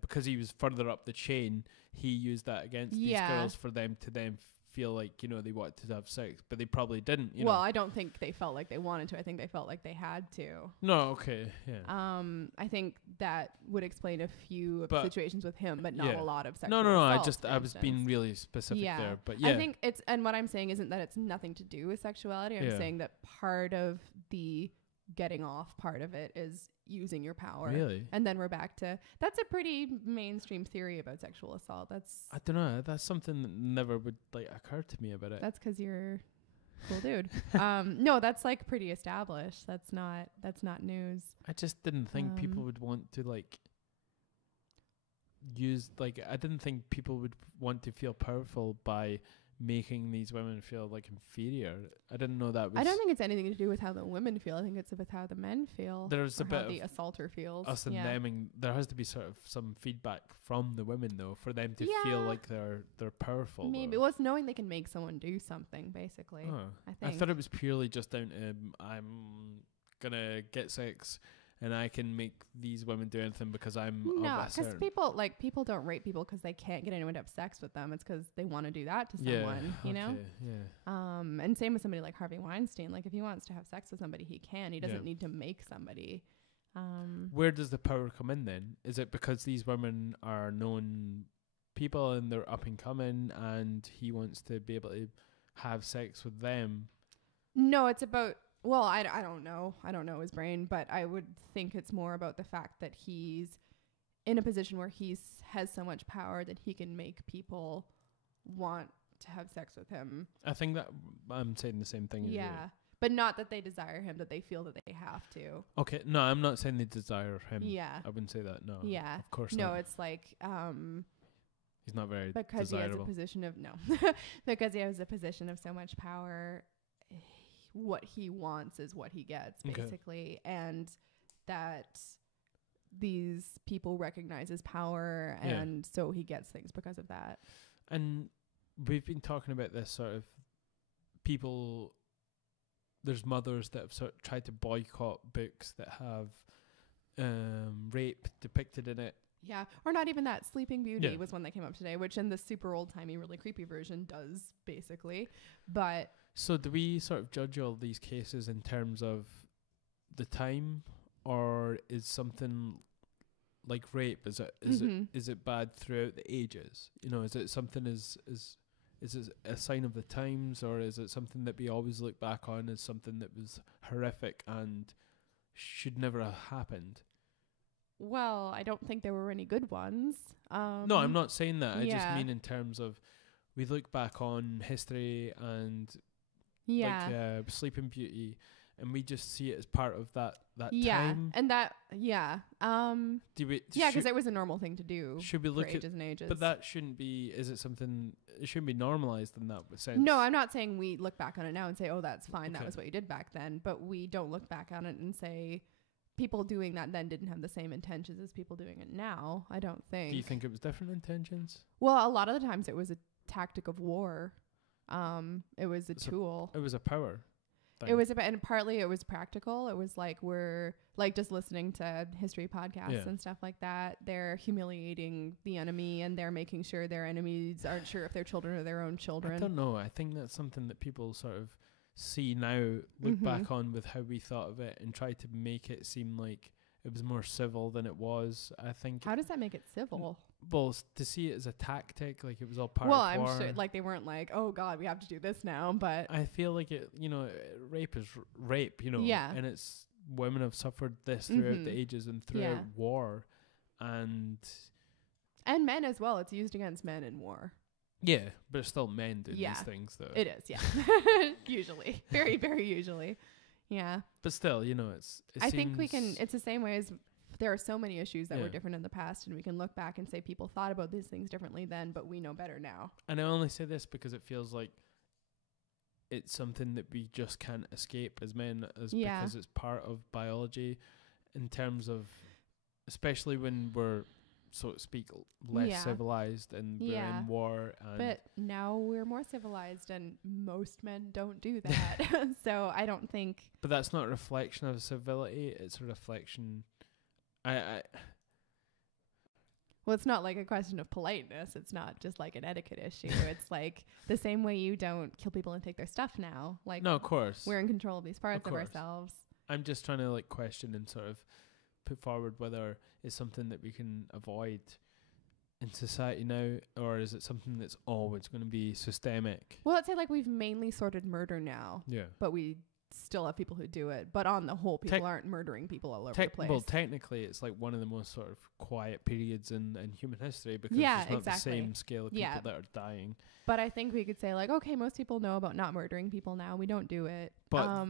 because he was further up the chain. He used that against these girls for them to then feel like, they wanted to have sex, but they probably didn't. Well, I don't think they felt like they wanted to. I think they felt like they had to. No, okay, yeah. I think that would explain a few situations with him, but not a lot of sexual No. assault, I was being really specific there, but yeah. I think and what I'm saying isn't that it's nothing to do with sexuality. I'm saying that part of the getting off part of it is using your power. Really? And then we're back to, that's a pretty mainstream theory about sexual assault. I don't know. That's something that never would occur to me about it. That's because you're a cool dude. No, that's pretty established. That's not news. I just didn't think people would want to I didn't think people would want to feel powerful by making these women feel inferior. I didn't know that was... I don't think it's anything to do with how the women feel. I think it's with how the men feel. There's a bit how the assaulter feels. Us and them, and there has to be sort of some feedback from the women though, for them to feel like they're powerful. Maybe. Well, it's knowing they can make someone do something, basically. I thought it was purely just down to I'm gonna get sex and I can make these women do anything because I'm because people don't rape people because they can't get anyone to have sex with them. It's because they want to do that to someone, you know? Yeah. And same with somebody like Harvey Weinstein. Like, if he wants to have sex with somebody, he can. He doesn't need to make somebody. Where does the power come in then? Is it because these women are known people and they're up and coming and he wants to be able to have sex with them? No, it's about... Well, I don't know. I don't know his brain, but I would think it's more about the fact that he's in a position where he has so much power that he can make people want to have sex with him. I think that I'm saying the same thing. Yeah, but not that they desire him, that they feel that they have to. Okay, no, I'm not saying they desire him. Yeah. I wouldn't say that, no. Yeah. Of course not. No, it's like... He's not very because desirable. he has a position of because he has a position of so much power. What he wants is what he gets, basically, and that these people recognize his power, and so he gets things because of that. And we've been talking about this sort of people. There's mothers that have sort of tried to boycott books that have rape depicted in it. Yeah, or not even that. Sleeping Beauty was one that came up today, which in the super old-timey, really creepy version does, basically. But so do we sort of judge all these cases in terms of the time, or is something like rape, is it bad throughout the ages? You know, is it something is it a sign of the times, or is it something that we always look back on as something that was horrific and should never have happened? Well, I don't think there were any good ones. No, I'm not saying that. I just mean in terms of we look back on history and like Sleeping Beauty, and we just see it as part of that time. And that because it was a normal thing to do. Should we look for ages and ages? But that shouldn't be. Is it something? It shouldn't be normalized in that sense. No, I'm not saying we look back on it now and say, "Oh, that's fine. That was what you did back then." But we don't look back on it and say, people doing that then didn't have the same intentions as people doing it now. I don't think. Do you think it was different intentions? Well, a lot of the times it was a tactic of war. It was a tool. It was a power thing. It was and partly it was practical. It was like we're like just listening to history podcasts and stuff like that. They're humiliating the enemy, and they're making sure their enemies aren't sure if their children are their own children. I don't know. I think that's something that people sort of see now, look back on with how we thought of it, and try to make it seem like it was more civil than it was. I think. How does that make it civil? Well, to see it as a tactic, like it was all part of war. Well, I'm sure, like they weren't like, oh God, we have to do this now. But I feel like it, you know, rape is rape, you know. Yeah. And it's women have suffered this throughout the ages and throughout war, and men as well. It's used against men in war. Yeah, but it's still men doing these things, though. It is, yeah. Usually, very, very usually, yeah. But still, you know, I think we can. It's the same way as there are so many issues that were different in the past, and we can look back and say people thought about these things differently then, but we know better now. And I only say this because it feels like it's something that we just can't escape as men, because it's part of biology, in terms of, especially when we're, so to speak, less civilized and we're in war. But now we're more civilized, and most men don't do that. So I don't think. But that's not a reflection of civility. It's a reflection. Well, it's not like a question of politeness. It's not just like an etiquette issue. It's like the same way you don't kill people and take their stuff now. Like, no, of course. We're in control of these parts of ourselves. I'm just trying to like question and sort of put forward whether it's something that we can avoid in society now, or is it something that's always going to be systemic? Well, let's say like we've mainly sorted murder now. Yeah. But we still have people who do it, but on the whole, people aren't murdering people all over the place. Well, technically, it's like one of the most sort of quiet periods in human history, because there's not the same scale of people that are dying. But I think we could say like, okay, most people know about not murdering people now. We don't do it. But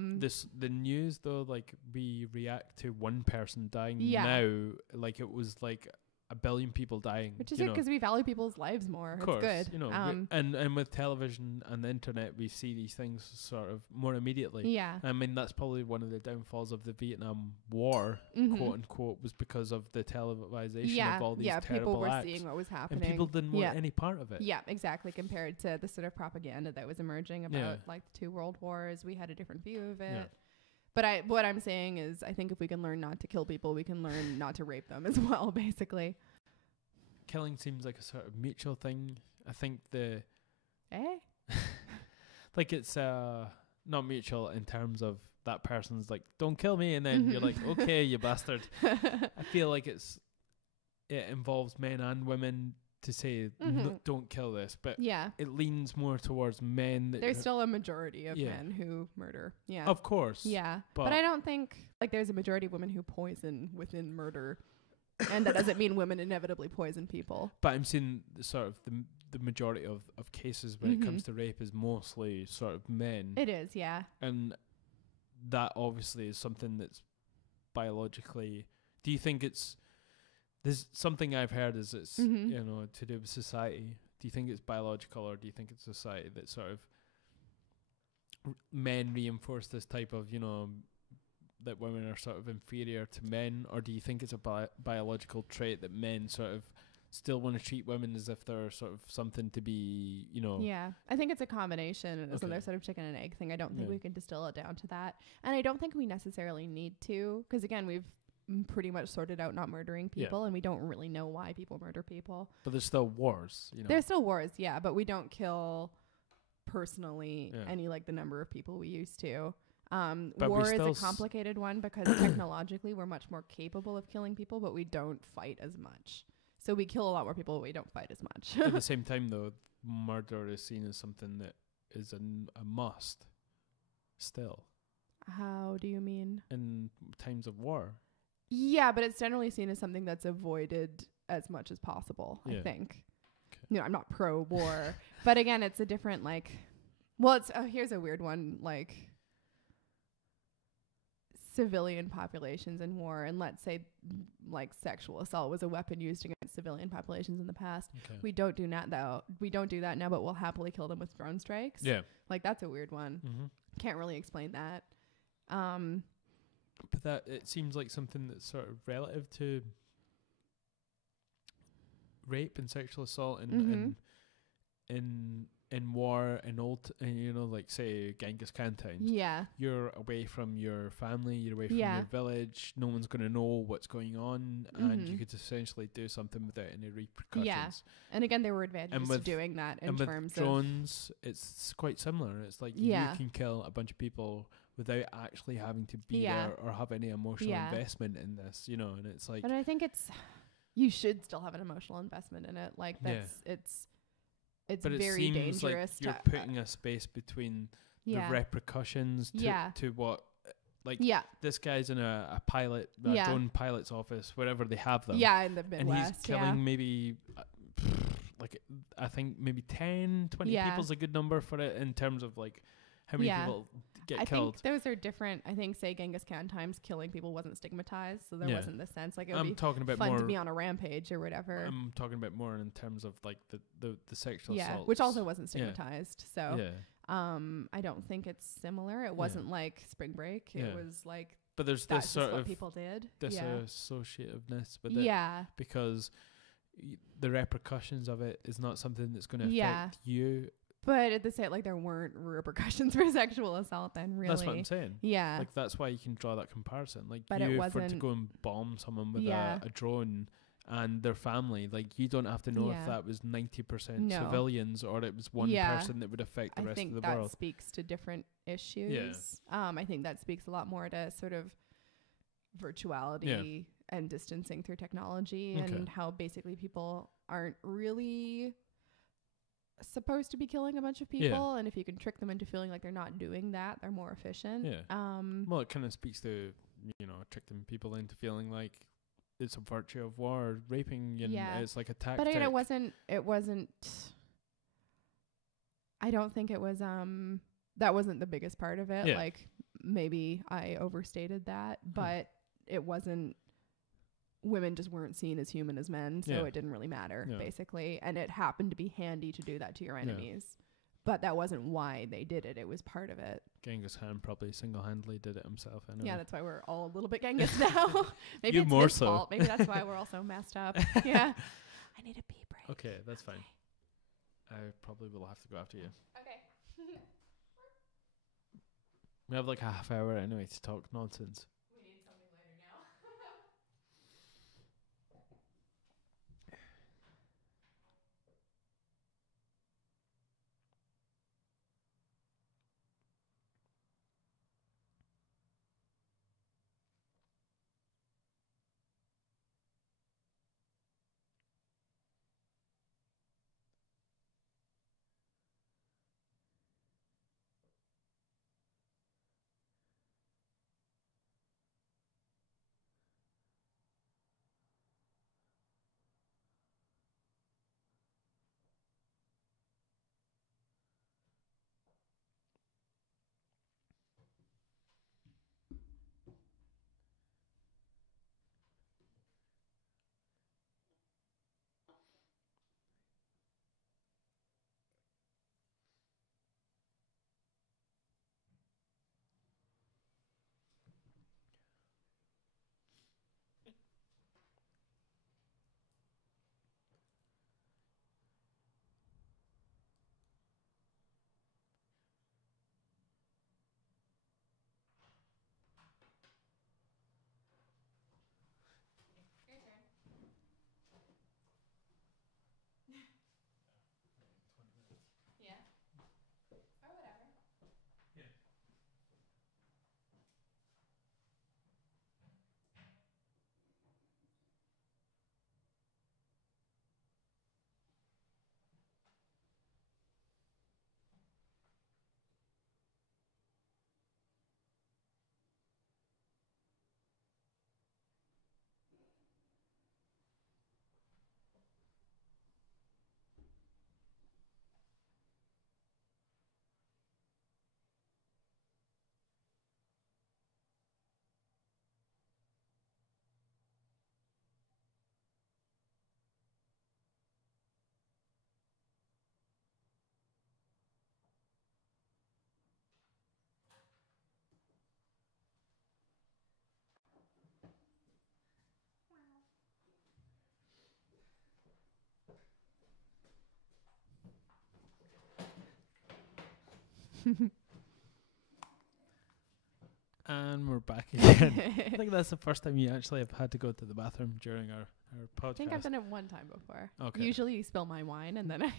the news though, like we react to one person dying now, like it was like 1 billion people dying, which is it, because we value people's lives more. Of course, it's good. You know, and with television and the internet, we see these things sort of more immediately. Yeah, I mean that's probably one of the downfalls of the Vietnam War, quote unquote, was because of the televisation of all these terrible people were acts. seeing what was happening, and people didn't want any part of it. Yeah, exactly. Compared to the sort of propaganda that was emerging about like the 2 world wars, we had a different view of it. Yeah. But what I'm saying is, I think if we can learn not to kill people, we can learn not to rape them as well, basically. Killing seems like a sort of mutual thing. I think like it's not mutual in terms of that person's like, don't kill me, and then you're like, okay, you bastard. I feel like it involves men and women to say don't kill this, but it leans more towards men. There's still a majority of men who murder. Yeah, of course. Yeah, but I don't think like there's a majority of women who poison within murder, and that doesn't mean women inevitably poison people. But I'm seeing sort of the majority of cases when it comes to rape is mostly sort of men. It is, yeah. And that obviously is something that's biologically. Do you think it's There's something I've heard is it's you know, to do with society. Do you think it's biological, or do you think it's society that sort of men reinforce this type of, you know, that women are sort of inferior to men, or do you think it's a biological trait that men sort of still want to treat women as if they're sort of something to be, you know? Yeah, I think it's a combination. It's another sort of chicken and egg thing. I don't think we can distill it down to that, and I don't think we necessarily need to, because again, we've pretty much sorted out not murdering people, and we don't really know why people murder people. But there's still wars, you know. There's still wars, yeah, but we don't kill personally any like the number of people we used to. War is a complicated one because technologically we're much more capable of killing people, but we don't fight as much. So we kill a lot more people, but we don't fight as much. At the same time, though, murder is seen as something that is a must still. How do you mean? In times of war. Yeah, but it's generally seen as something that's avoided as much as possible, I think. Okay. You know, I'm not pro-war. But again, it's a different, like... Well, it's here's a weird one, like... civilian populations in war, and let's say like sexual assault was a weapon used against civilian populations in the past. We don't do that though. We don't do that now, but we'll happily kill them with drone strikes. Yeah, like that's a weird one. Can't really explain that. But that it seems like something that's sort of relative to rape and sexual assault in war and you know, like say Genghis Khan times. Yeah, you're away from your family, you're away from your village. No one's going to know what's going on, and you could essentially do something without any repercussions. Yeah, and again, there were advantages to doing that in terms of drones. It's quite similar. It's like you can kill a bunch of people without actually having to be there or have any emotional investment in this, you know. And it's like, but I think you should still have an emotional investment in it. Like it's but very dangerous. Like you're putting a space between the repercussions to what, like this guy's in a pilot, drone pilot's office, wherever they have them. Yeah, in the Midwest. And he's killing maybe, like I think maybe 10, 20 people's a good number for it in terms of like how many people get killed. I think those are different. I think, say, Genghis Khan times, killing people wasn't stigmatized, so there wasn't this sense. Like, it would be fun to be on a rampage or whatever. I'm talking about more in terms of, like, the sexual assault. Which also wasn't stigmatized. So, I don't think it's similar. It wasn't like Spring Break. It was like, but there's this sort what of people did. Disassociativeness with it. Because the repercussions of it is not something that's going to affect you. But at the same, like, there weren't repercussions for sexual assault then, really. That's what I'm saying. Yeah. Like, that's why you can draw that comparison. Like, but you for to go and bomb someone with a drone and their family, like, you don't have to know if that was 90% civilians or it was one person that would affect the rest of the world. I think that speaks to different issues. I think that speaks a lot more to sort of virtuality and distancing through technology and how basically people aren't really supposed to be killing a bunch of people, and if you can trick them into feeling like they're not doing that, they're more efficient. Well, it kind of speaks to, you know, tricking people into feeling like it's a virtue of war, raping, and it's like a tactic. But again, it wasn't I don't think it was that wasn't the biggest part of it. Like, maybe I overstated that, but it wasn't. Women just weren't seen as human as men, so it didn't really matter, basically. And it happened to be handy to do that to your enemies. But that wasn't why they did it. It was part of it. Genghis Khan probably single-handedly did it himself anyway. Yeah, that's why we're all a little bit Genghis now. Maybe it's more his so. fault. Maybe that's why we're all so messed up. Yeah. I need a pee break. Okay, that's fine. I probably will have to go after you. Okay. We have like a half hour anyway to talk nonsense. And we're back again. I think that's the first time you actually have had to go to the bathroom during our podcast. I think I've done it one time before. Okay. Usually you spill my wine and then I...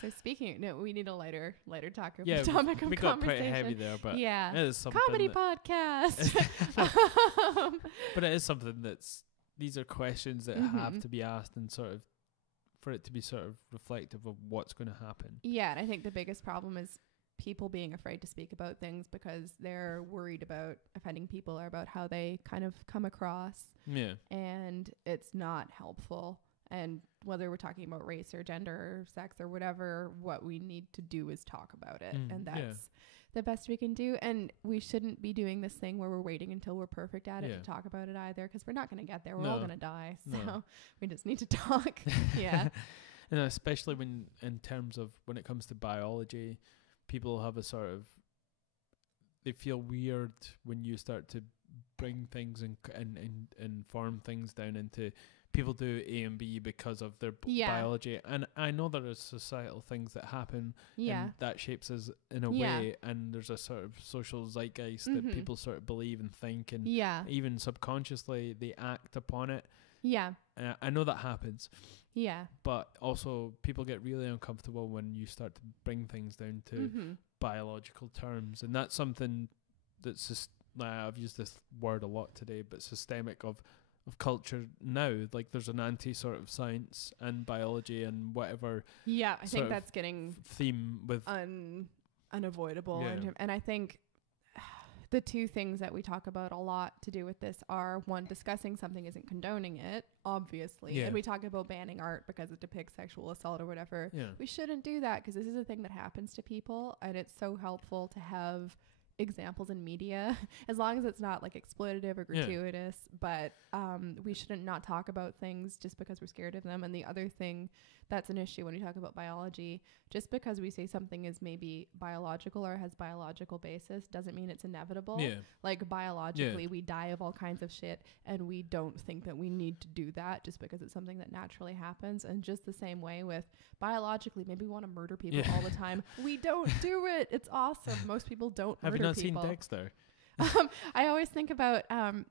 So speaking... No, we need a lighter topic of conversation. We got pretty heavy there, but it is something comedy podcast. But it is something that's... These are questions that have to be asked and sort of... For it to be sort of reflective of what's going to happen. Yeah, and I think the biggest problem is people being afraid to speak about things because they're worried about offending people or about how they kind of come across. Yeah. And it's not helpful. And whether we're talking about race or gender or sex or whatever, what we need to do is talk about it. And that's the best we can do. And we shouldn't be doing this thing where we're waiting until we're perfect at it to talk about it either, because we're not going to get there. We're all going to die. So we just need to talk. And especially when, in terms of when it comes to biology, people have a sort of, they feel weird when you start to bring things and form things down into, people do A and B because of their biology. And I know there are societal things that happen and that shapes us in a way, and there's a sort of social zeitgeist that people sort of believe and think, and even subconsciously they act upon it. I know that happens. But also people get really uncomfortable when you start to bring things down to biological terms, and that's something that's just, I've used this word a lot today, but systemic of culture now. Like there's an anti sort of science and biology and whatever. I think that's getting theme with unavoidable. And I think the two things that we talk about a lot to do with this are, one, discussing something isn't condoning it, obviously. And we talk about banning art because it depicts sexual assault or whatever. We shouldn't do that, because this is a thing that happens to people, and it's so helpful to have examples in media, as long as it's not like exploitative or gratuitous. But we shouldn't not talk about things just because we're scared of them. And the other thing that's an issue when we talk about biology, just because we say something is maybe biological or has biological basis doesn't mean it's inevitable. Like biologically we die of all kinds of shit, and we don't think that we need to do that just because it's something that naturally happens. And just the same way with biologically, maybe we want to murder people all the time. We don't do it. It's awesome. Most people don't murder people. Have you not seen Dexter? I always think about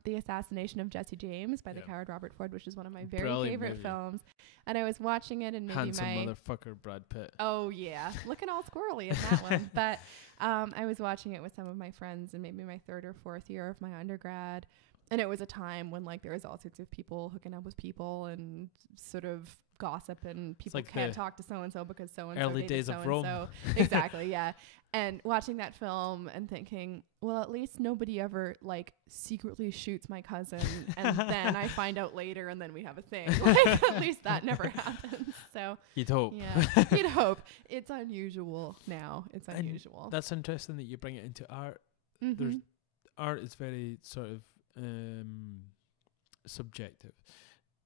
The Assassination of Jesse James by the coward Robert Ford, which is one of my very favorite films. And I was watching it, and maybe handsome motherfucker Brad Pitt. Oh yeah, looking all squirrely in that one. But I was watching it with some of my friends, and maybe my third or fourth year of my undergrad. And it was a time when like there was all sorts of people hooking up with people and sort of gossip, and people like can't talk to so-and-so because so-and-so early days of Rome. Exactly, And watching that film and thinking, well, at least nobody ever like secretly shoots my cousin and then I find out later and then we have a thing. Like, at least that never happens. So you'd hope. Yeah, you'd hope. It's unusual now. It's unusual. And that's interesting that you bring it into art. There's art is very sort of subjective,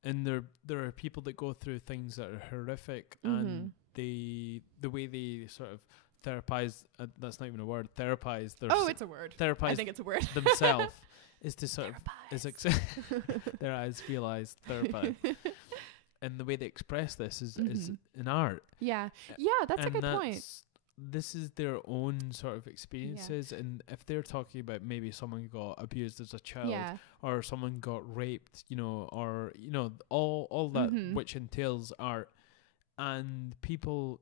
and there are people that go through things that are horrific, and the way they sort of therapize, that's not even a word, therapize their it's a word. I think it's a word. Themselves is to sort of their eyes realize therapy. And the way they express this is in art. That's a good point. This is their own sort of experiences, and if they're talking about maybe someone got abused as a child, or someone got raped, or all that which entails art, and people,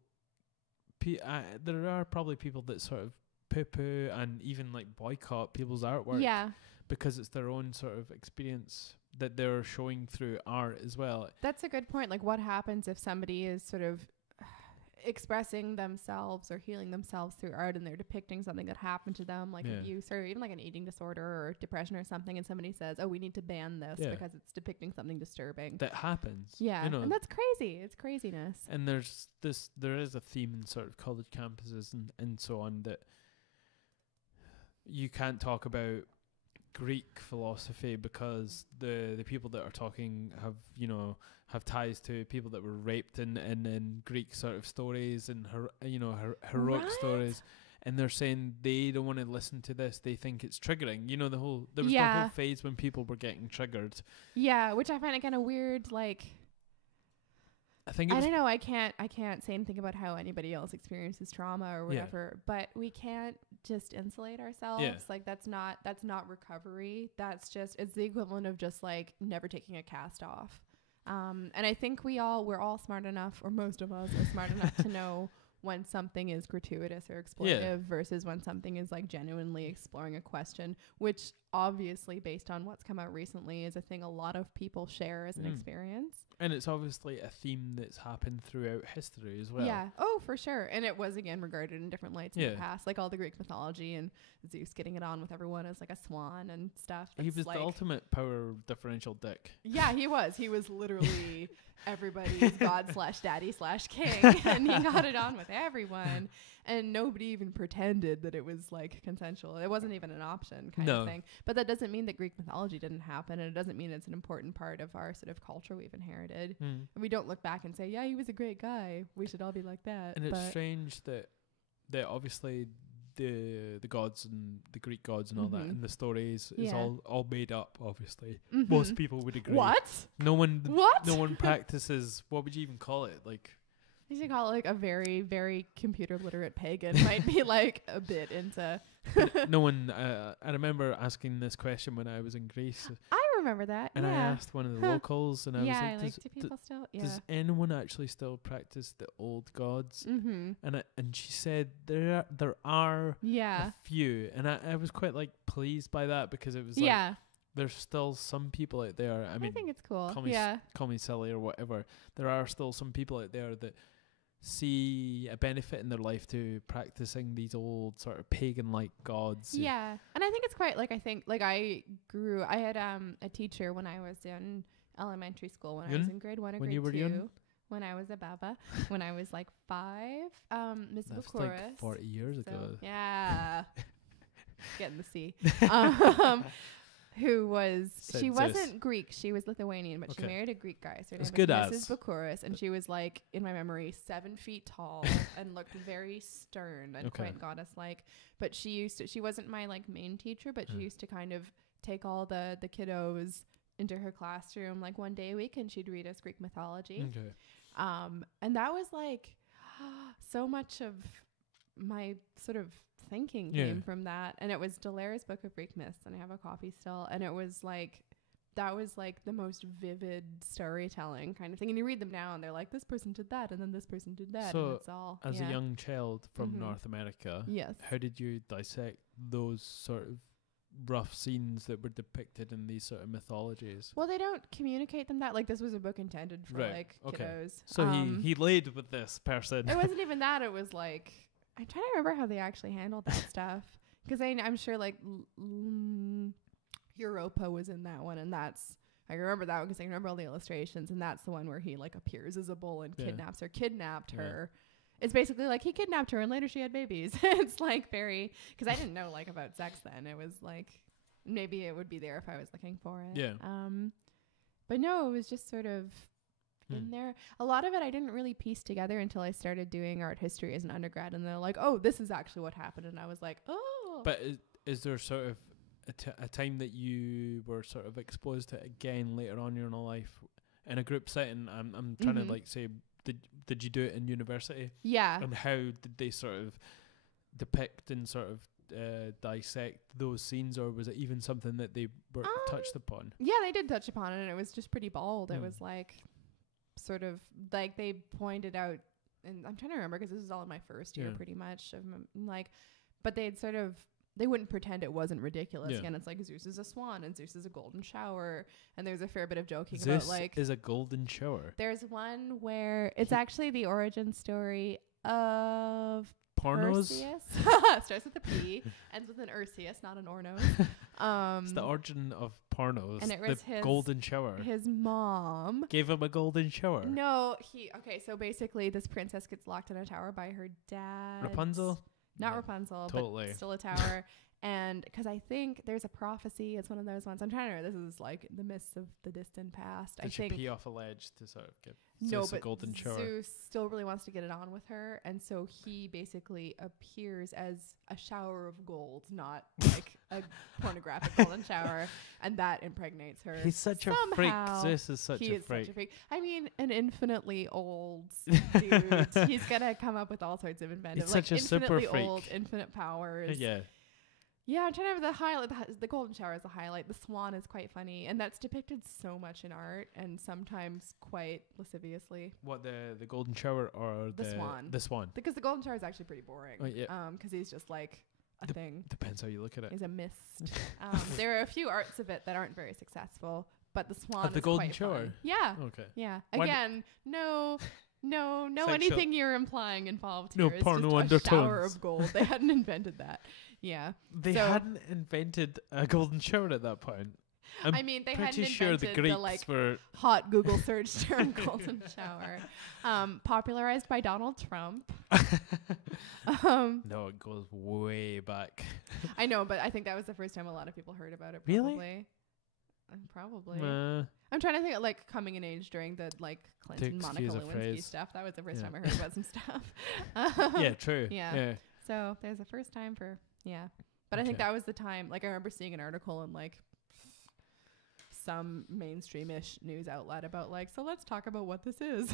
there are probably people that sort of poo-poo and even like boycott people's artwork, because it's their own sort of experience that they're showing through art as well. That's a good point. Like, what happens if somebody is sort of expressing themselves or healing themselves through art, and they're depicting something that happened to them, like abuse or even like an eating disorder or depression or something, and somebody says, oh, we need to ban this because it's depicting something disturbing. That happens. And that's crazy. It's craziness. And there is a theme in sort of college campuses and so on, that you can't talk about Greek philosophy because the people that are talking have ties to people that were raped in Greek sort of stories and heroic stories, and they're saying they don't want to listen to this. They think it's triggering. The whole phase when people were getting triggered. Yeah, which I find it kind of weird. Like, I think I don't know. I can't say anything about how anybody else experiences trauma or whatever, but we can't just insulate ourselves. Yeah. Like that's not recovery. It's the equivalent of just like never taking a cast off. And I think we're all smart enough, or most of us are smart enough to know when something is gratuitous or exploitative versus when something is like genuinely exploring a question, which obviously based on what's come out recently is a thing a lot of people share as an experience. And it's obviously a theme that's happened throughout history as well. Yeah. Oh, for sure. And it was, again, regarded in different lights in the past. Like all the Greek mythology and Zeus getting it on with everyone as like a swan and stuff. He was the ultimate power differential dick. Yeah, he was. He was literally everybody's god/daddy/king. And he got it on with everyone. And nobody even pretended that it was like consensual. It wasn't even an option kind of thing. But that doesn't mean that Greek mythology didn't happen. And it doesn't mean it's an important part of our sort of culture we've inherited. And we don't look back and say, yeah, he was a great guy. We should all be like that. And it's strange that obviously the gods and the Greek gods and all that and the stories is all made up, obviously. Most people would agree. What? No one practices, what would you even call it? Like, you should call it like a very, very computer literate pagan might be like a bit into. No one. I remember asking this question when I was in Greece. I remember that. And I asked one of the locals, and I was like, do people still? Yeah. Does anyone actually still practice the old gods? And she said there are a few, and I was quite like pleased by that because it was like there's still some people out there. I mean, I think it's cool. Call me silly or whatever. There are still some people out there that see a benefit in their life to practicing these old sort of pagan-like gods. Yeah. And I think it's quite like, I had a teacher when I was in elementary school, when I was in grade 1 or grade 2. When I was a baba, when I was like 5, Miss That's Bucouris. like 40 years ago. Yeah. Getting the C. Who was, she wasn't Greek, she was Lithuanian, but she married a Greek guy. So her name was Mrs. Bucouris, and she was like, in my memory, 7 feet tall and looked very stern and quite goddess-like. But she wasn't my like main teacher, but she used to kind of take all the kiddos into her classroom like one day a week, and she'd read us Greek mythology. And that was like so much of my sort of thinking came from that. And it was Dolores' Book of Greek Myths, and I have a copy still, and it was like that was like the most vivid storytelling kind of thing. And you read them now and they're like, this person did that and then this person did that, so and it's all as a young child from North America, how did you dissect those sort of rough scenes that were depicted in these sort of mythologies? Well, they don't communicate them that, like, this was a book intended for like kiddos. So he laid with this person. It wasn't even that, it was like, I'm trying to remember how they actually handled that stuff, because I'm sure like Europa was in that one, and that's, I remember that one because I remember all the illustrations, and that's the one where he like appears as a bull and kidnapped her. It's basically like he kidnapped her and later she had babies. It's like very, because I didn't know like about sex then. It was like, maybe it would be there if I was looking for it. Yeah. But no, it was just sort of in there. A lot of it I didn't really piece together until I started doing art history as an undergrad, and they're like, oh, this is actually what happened, and I was like, oh. But is there sort of a time that you were sort of exposed to it again later on in your life in a group setting? I'm trying to like say, did you do it in university? Yeah. And how did they sort of depict and sort of dissect those scenes, or was it even something that they were touched upon? Yeah, they did touch upon it, and it was just pretty bold. It was like sort of like they pointed out, and I'm trying to remember because this was all in my first year pretty much of like, but they'd sort of, they wouldn't pretend it wasn't ridiculous. Again, it's like Zeus is a swan and Zeus is a golden shower, and there's a fair bit of joking about like Zeus is a golden shower. There's one where it's actually the origin story of Pornos. Starts with a P, ends with an Ursius, not an Ornos. It's the origin of pornos. And it was the golden shower. His mom gave him a golden shower. No, so basically this princess gets locked in a tower by her dad. Rapunzel? Not Rapunzel, totally. But still a tower. And because I think there's a prophecy, it's one of those ones. I'm trying to remember. This is like the myths of the distant past. Did she pee off a ledge to sort of give Zeus a golden shower? Zeus still really wants to get it on with her, and so he basically appears as a shower of gold, not like a pornographic golden shower, and that impregnates her. He's such a freak. Zeus is such a freak. I mean, an infinitely old dude. He's gonna come up with all sorts of inventive, he's like such a super freak. Old, infinite powers. Yeah. Yeah, I'm trying to have the highlight. The golden shower is the highlight. The swan is quite funny, and that's depicted so much in art, and sometimes quite lasciviously. What, the golden shower or the swan? The swan. Because the golden shower is actually pretty boring. Oh, yeah. Because he's just like a thing. Depends how you look at it. He's a mist. There are a few arts of it that aren't very successful, but the swan. The is golden quite shower. Fun. Yeah. Okay. Yeah. Again, no. Anything you're implying involved no here. Porno it's just a shower undertones. of gold. They hadn't invented that. Yeah. They hadn't invented a golden shower at that point. I mean, they hadn't pretty sure invented the Greeks were hot Google search term golden shower. Popularized by Donald Trump. No, it goes way back. I know, but I think that was the first time a lot of people heard about it. Really? Probably. I'm trying to think of like coming in age during the like Clinton, Monica Lewinsky stuff. That was the first time I heard about some stuff. Yeah, true. Yeah. So there's a first time for, But I think that was the time, like I remember seeing an article in like some mainstream-ish news outlet about like, so let's talk about what this is.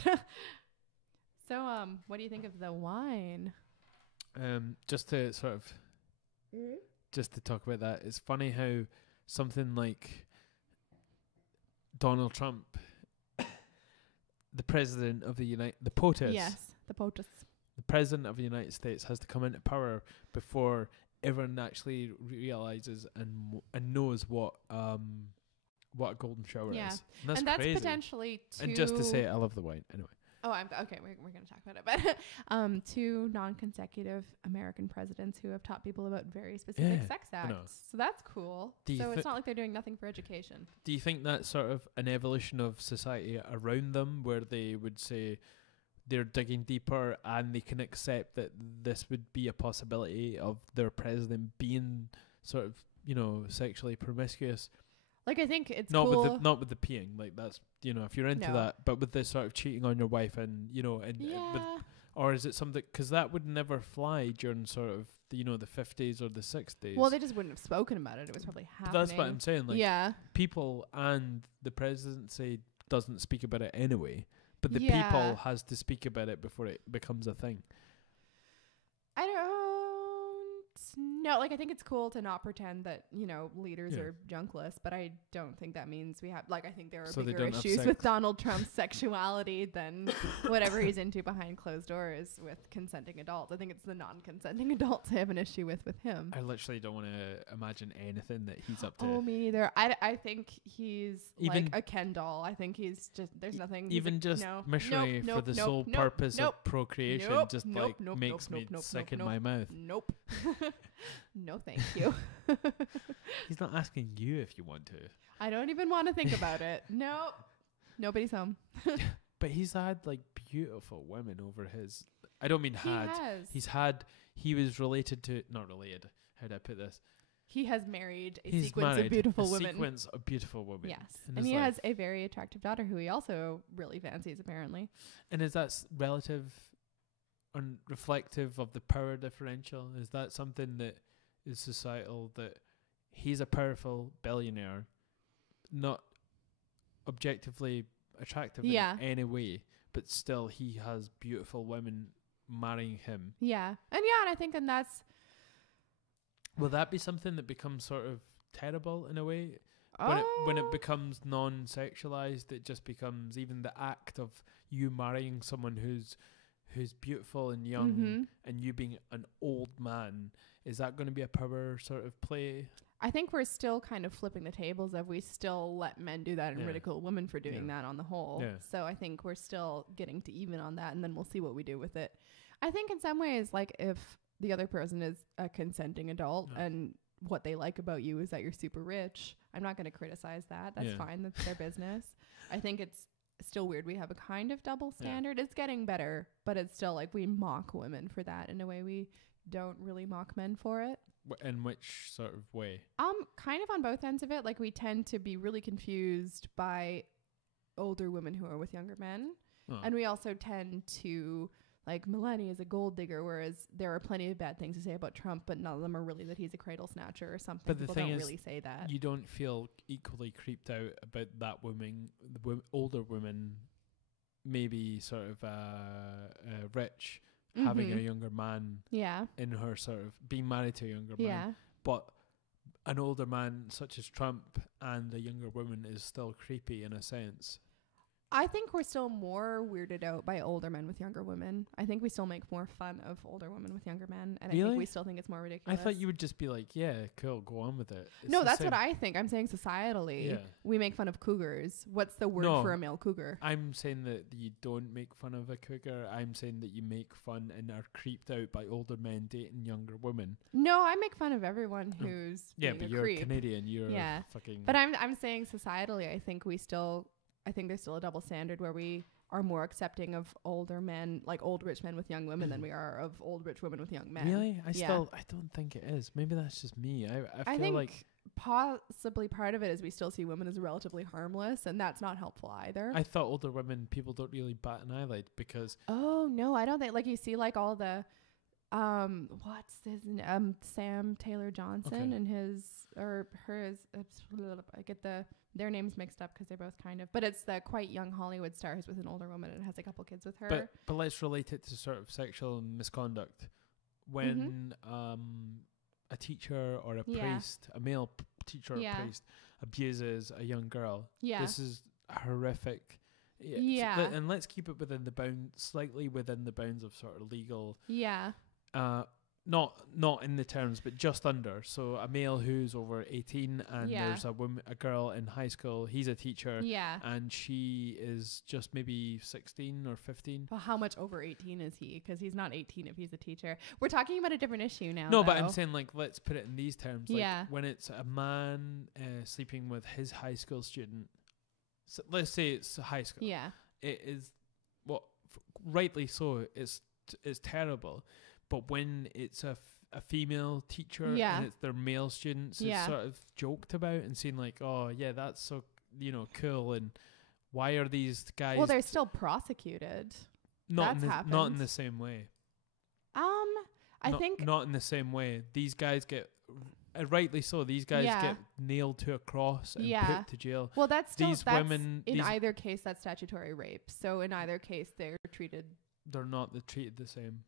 So what do you think of the wine? Just to sort of, just to talk about that, it's funny how something like Donald Trump, the president of the POTUS. Yes, the POTUS. The president of the United States has to come into power before everyone actually realizes and knows what a golden shower is. And that's crazy. Potentially too. And just to say, I love the wine anyway. Oh, okay. We're going to talk about it, but 2 non-consecutive American presidents who have taught people about very specific sex acts. So that's cool. So it's not like they're doing nothing for education. Do you think that's sort of an evolution of society around them, where they would say they're digging deeper and they can accept that this would be a possibility of their president being sort of, sexually promiscuous? Like, I think it's not cool. Not with the peeing, like that's, if you're into that, but with the sort of cheating on your wife and, or is it something, because that would never fly during sort of, the 50s or the 60s. Well, they just wouldn't have spoken about it. It was probably happening. But that's what I'm saying. Like, people and the presidency doesn't speak about it anyway, but the people has to speak about it before it becomes a thing. I don't know. Like, I think it's cool to not pretend that, leaders are junkless, but I don't think that means we have, like, I think there are bigger issues with Donald Trump's sexuality than whatever he's into behind closed doors with consenting adults. I think it's the non-consenting adults I have an issue with him. I literally don't want to imagine anything that he's up to. Oh, me neither. I think he's even like a Ken doll. I think he's just, there's nothing. Even just missionary for the sole purpose of procreation makes me sick in my mouth. Nope. No, thank you. He's not asking you if you want to. I don't even want to think about it. Nope. Nobody's home. But he's had like beautiful women over his. I don't mean had. He was related to. Not related. How do I put this? He has married a sequence of beautiful women. Sequence of beautiful women. Yes. And he has a very attractive daughter who he also really fancies, apparently. And is that relative and reflective of the power differential? Is that something that is societal, that he's a powerful billionaire, not objectively attractive in any way, but still he has beautiful women marrying him? And I think that's... Will that be something that becomes sort of terrible in a way? Oh. When it becomes non-sexualized, it just becomes even the act of you marrying someone who's beautiful and young, and you being an old man, is that going to be a power sort of play? I think we're still kind of flipping the tables of we still let men do that and ridicule women for doing that on the whole. So I think we're still getting to even on that, and then we'll see what we do with it. I think in some ways, like, if the other person is a consenting adult and what they like about you is that you're super rich, I'm not going to criticize that. That's fine. That's their business. I think it's still weird. We have a kind of double standard. It's getting better, but it's still like we mock women for that in a way we don't really mock men for it. In which sort of way? Kind of on both ends of it. Like, we tend to be really confused by older women who are with younger men. And we also tend to like Melania is a gold digger, whereas there are plenty of bad things to say about Trump, but none of them are really that he's a cradle snatcher or something. But People the thing don't is, really say that. You don't feel equally creeped out about that woman, older women, maybe sort of rich, having a younger man in her, sort of being married to a younger man. But an older man such as Trump and a younger woman is still creepy in a sense. I think we're still more weirded out by older men with younger women. I think we still make more fun of older women with younger men. And I think we still think it's more ridiculous. I thought you would just be like, yeah, cool, go on with it. No, that's what I think. I'm saying societally, we make fun of cougars. What's the word for a male cougar? I'm saying that you don't make fun of a cougar. I'm saying that you make fun and are creeped out by older men dating younger women. No, I make fun of everyone who's but you're a Canadian. You're fucking... But I'm saying societally, I think there's still a double standard where we are more accepting of older men, like old rich men with young women, than we are of old rich women with young men. Really? I don't think it is. Maybe that's just me. I feel like possibly part of it is we still see women as relatively harmless, and that's not helpful either. I thought older women, people don't really bat an eyelid because... Oh, no, I don't think... Like, you see, like, all the... what's his name? Sam Taylor Johnson and his... Or hers... I get their names mixed up because they're both kind of... But it's the quite young Hollywood star who's with an older woman and has a couple kids with her. But let's relate it to sort of sexual misconduct. When a teacher or a priest, a male teacher or priest, abuses a young girl, this is horrific. And let's keep it within the bounds, slightly within the bounds of sort of legal. Not in the terms, but just under. So a male who's over 18 and there's a girl in high school. He's a teacher. And she is just maybe 16 or 15. Well, how much over 18 is he? Because he's not 18 if he's a teacher. We're talking about a different issue now. No, but I'm saying, like, let's put it in these terms. Like when it's a man sleeping with his high school student. So let's say it's high school. It is rightly so. It's terrible. But when it's a female teacher and it's their male students, it's sort of joked about and seen like, oh yeah, that's so cool. And why are these guys? Well, they're still prosecuted. Not in the same way. I think not in the same way. These guys get. Rightly so. These guys get nailed to a cross and put to jail. Well, women. In either case, that's statutory rape. So in either case, they're treated. They're not treated the same.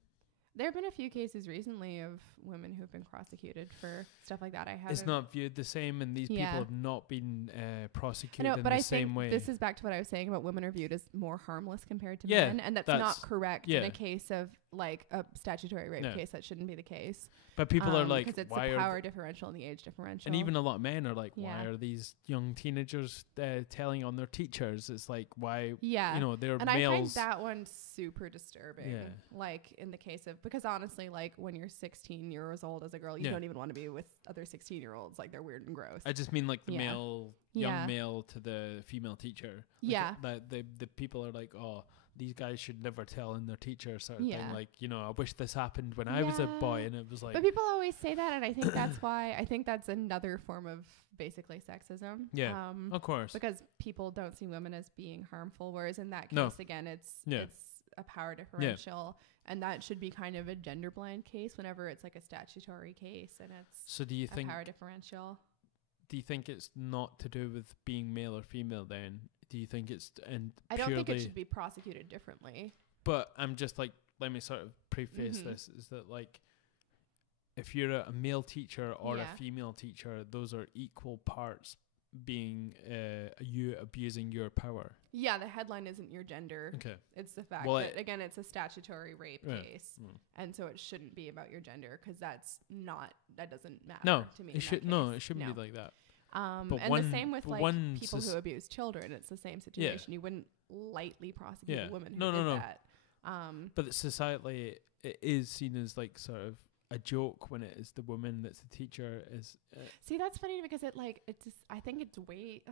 There have been a few cases recently of women who've been prosecuted for stuff like that. It's not viewed the same, and these people have not been prosecuted in the same way. This is back to what I was saying about women are viewed as more harmless compared to men, and that's not correct in a case of like a statutory rape case. That shouldn't be the case. But people are like, because it's the power differential and the age differential. And even a lot of men are like, why are these young teenagers telling on their teachers? It's like, why, they're and males. I find that one super disturbing. Like in the case of, because honestly, like when you're 16 years old as a girl, you don't even want to be with other 16-year-olds. Like they're weird and gross. I just mean like the young male to the female teacher. Like the people are like, oh, these guys should never tell in their teacher sort of thing. Like, I wish this happened when I was a boy, and it was like... But people always say that, and I think that's why... I think that's another form of basically sexism. Of course. Because people don't see women as being harmful, whereas in that case, again, it's a power differential, and that should be kind of a gender blind case whenever it's like a statutory case, and it's a power differential. Do you think it's not to do with being male or female then? Do you think it's... I don't think it should be prosecuted differently. But I'm just like, let me sort of preface this, is that like, if you're a male teacher or a female teacher, those are equal parts being you abusing your power. Yeah, the headline isn't your gender. Okay. It's the fact that, again, it's a statutory rape case. And so it shouldn't be about your gender, because that doesn't matter to me. It shouldn't be like that. But and the same with like people who abuse children. It's the same situation. You wouldn't lightly prosecute a woman who did that. But societally, it is seen as like sort of a joke when it is the woman that's the teacher. See, that's funny because I think it's way...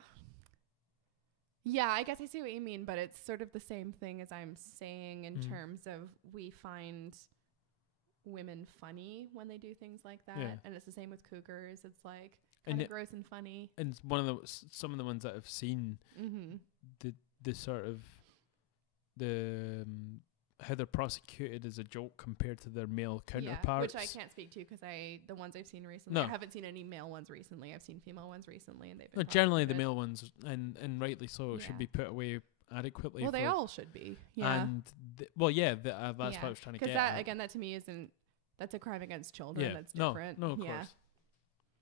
Yeah, I guess I see what you mean, but it's sort of the same thing as I'm saying in terms of we find women funny when they do things like that. And it's the same with cougars. It's like... kind of gross and funny. And some of the ones that I've seen, the sort of the how they're prosecuted as a joke compared to their male counterparts. Which I can't speak to because the ones I've seen recently, I haven't seen any male ones recently. I've seen female ones recently, and they've been generally the male ones, and rightly so, should be put away adequately. Well, they all should be. Yeah. And that's what I was trying to get. Because that to me that's a crime against children. Yeah. That's different. No, of course.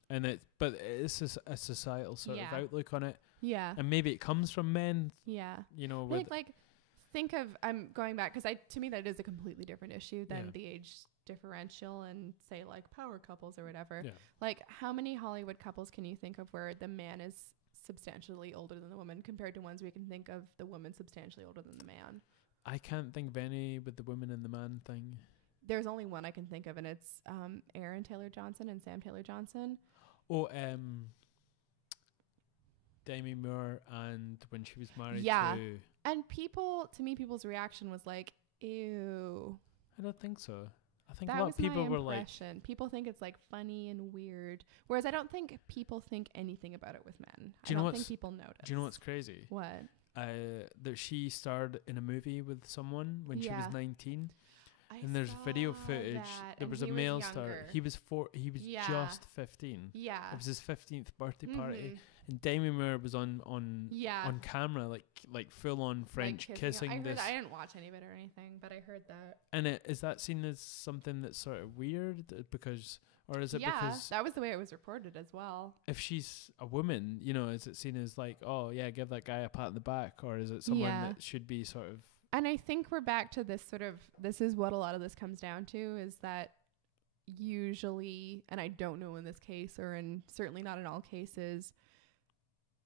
And but it's a societal sort of outlook on it. Yeah. And maybe it comes from men. Yeah. You know, think of, I'm going back because to me that is a completely different issue than the age differential and say like power couples or whatever. Yeah. Like how many Hollywood couples can you think of where the man is substantially older than the woman compared to ones we can think of the woman substantially older than the man? I can't think of any with the woman and the man thing. There's only one I can think of, and it's Aaron Taylor Johnson and Sam Taylor Johnson. Oh, Demi Moore, and when she was married to... And people's reaction was like, ew. I don't think so. I think a lot of people were like... People think it's like funny and weird. Whereas I don't think people think anything about it with men. I don't think people notice. Do you know what's crazy? What? That she starred in a movie with someone when she was 19. And there's video footage. There was a male star. He was just 15. Yeah. It was his 15th birthday party. And Demi Moore was on camera, like full on French kissing. I didn't watch any of it or anything, but I heard that. And is that seen as something that's sort of weird because that was the way it was reported as well. If she's a woman, is it seen as like, oh yeah, give that guy a pat on the back, or is it someone that should be sort of? And I think we're back to this this is what a lot of this comes down to, is that usually, and I don't know in this case or certainly not in all cases,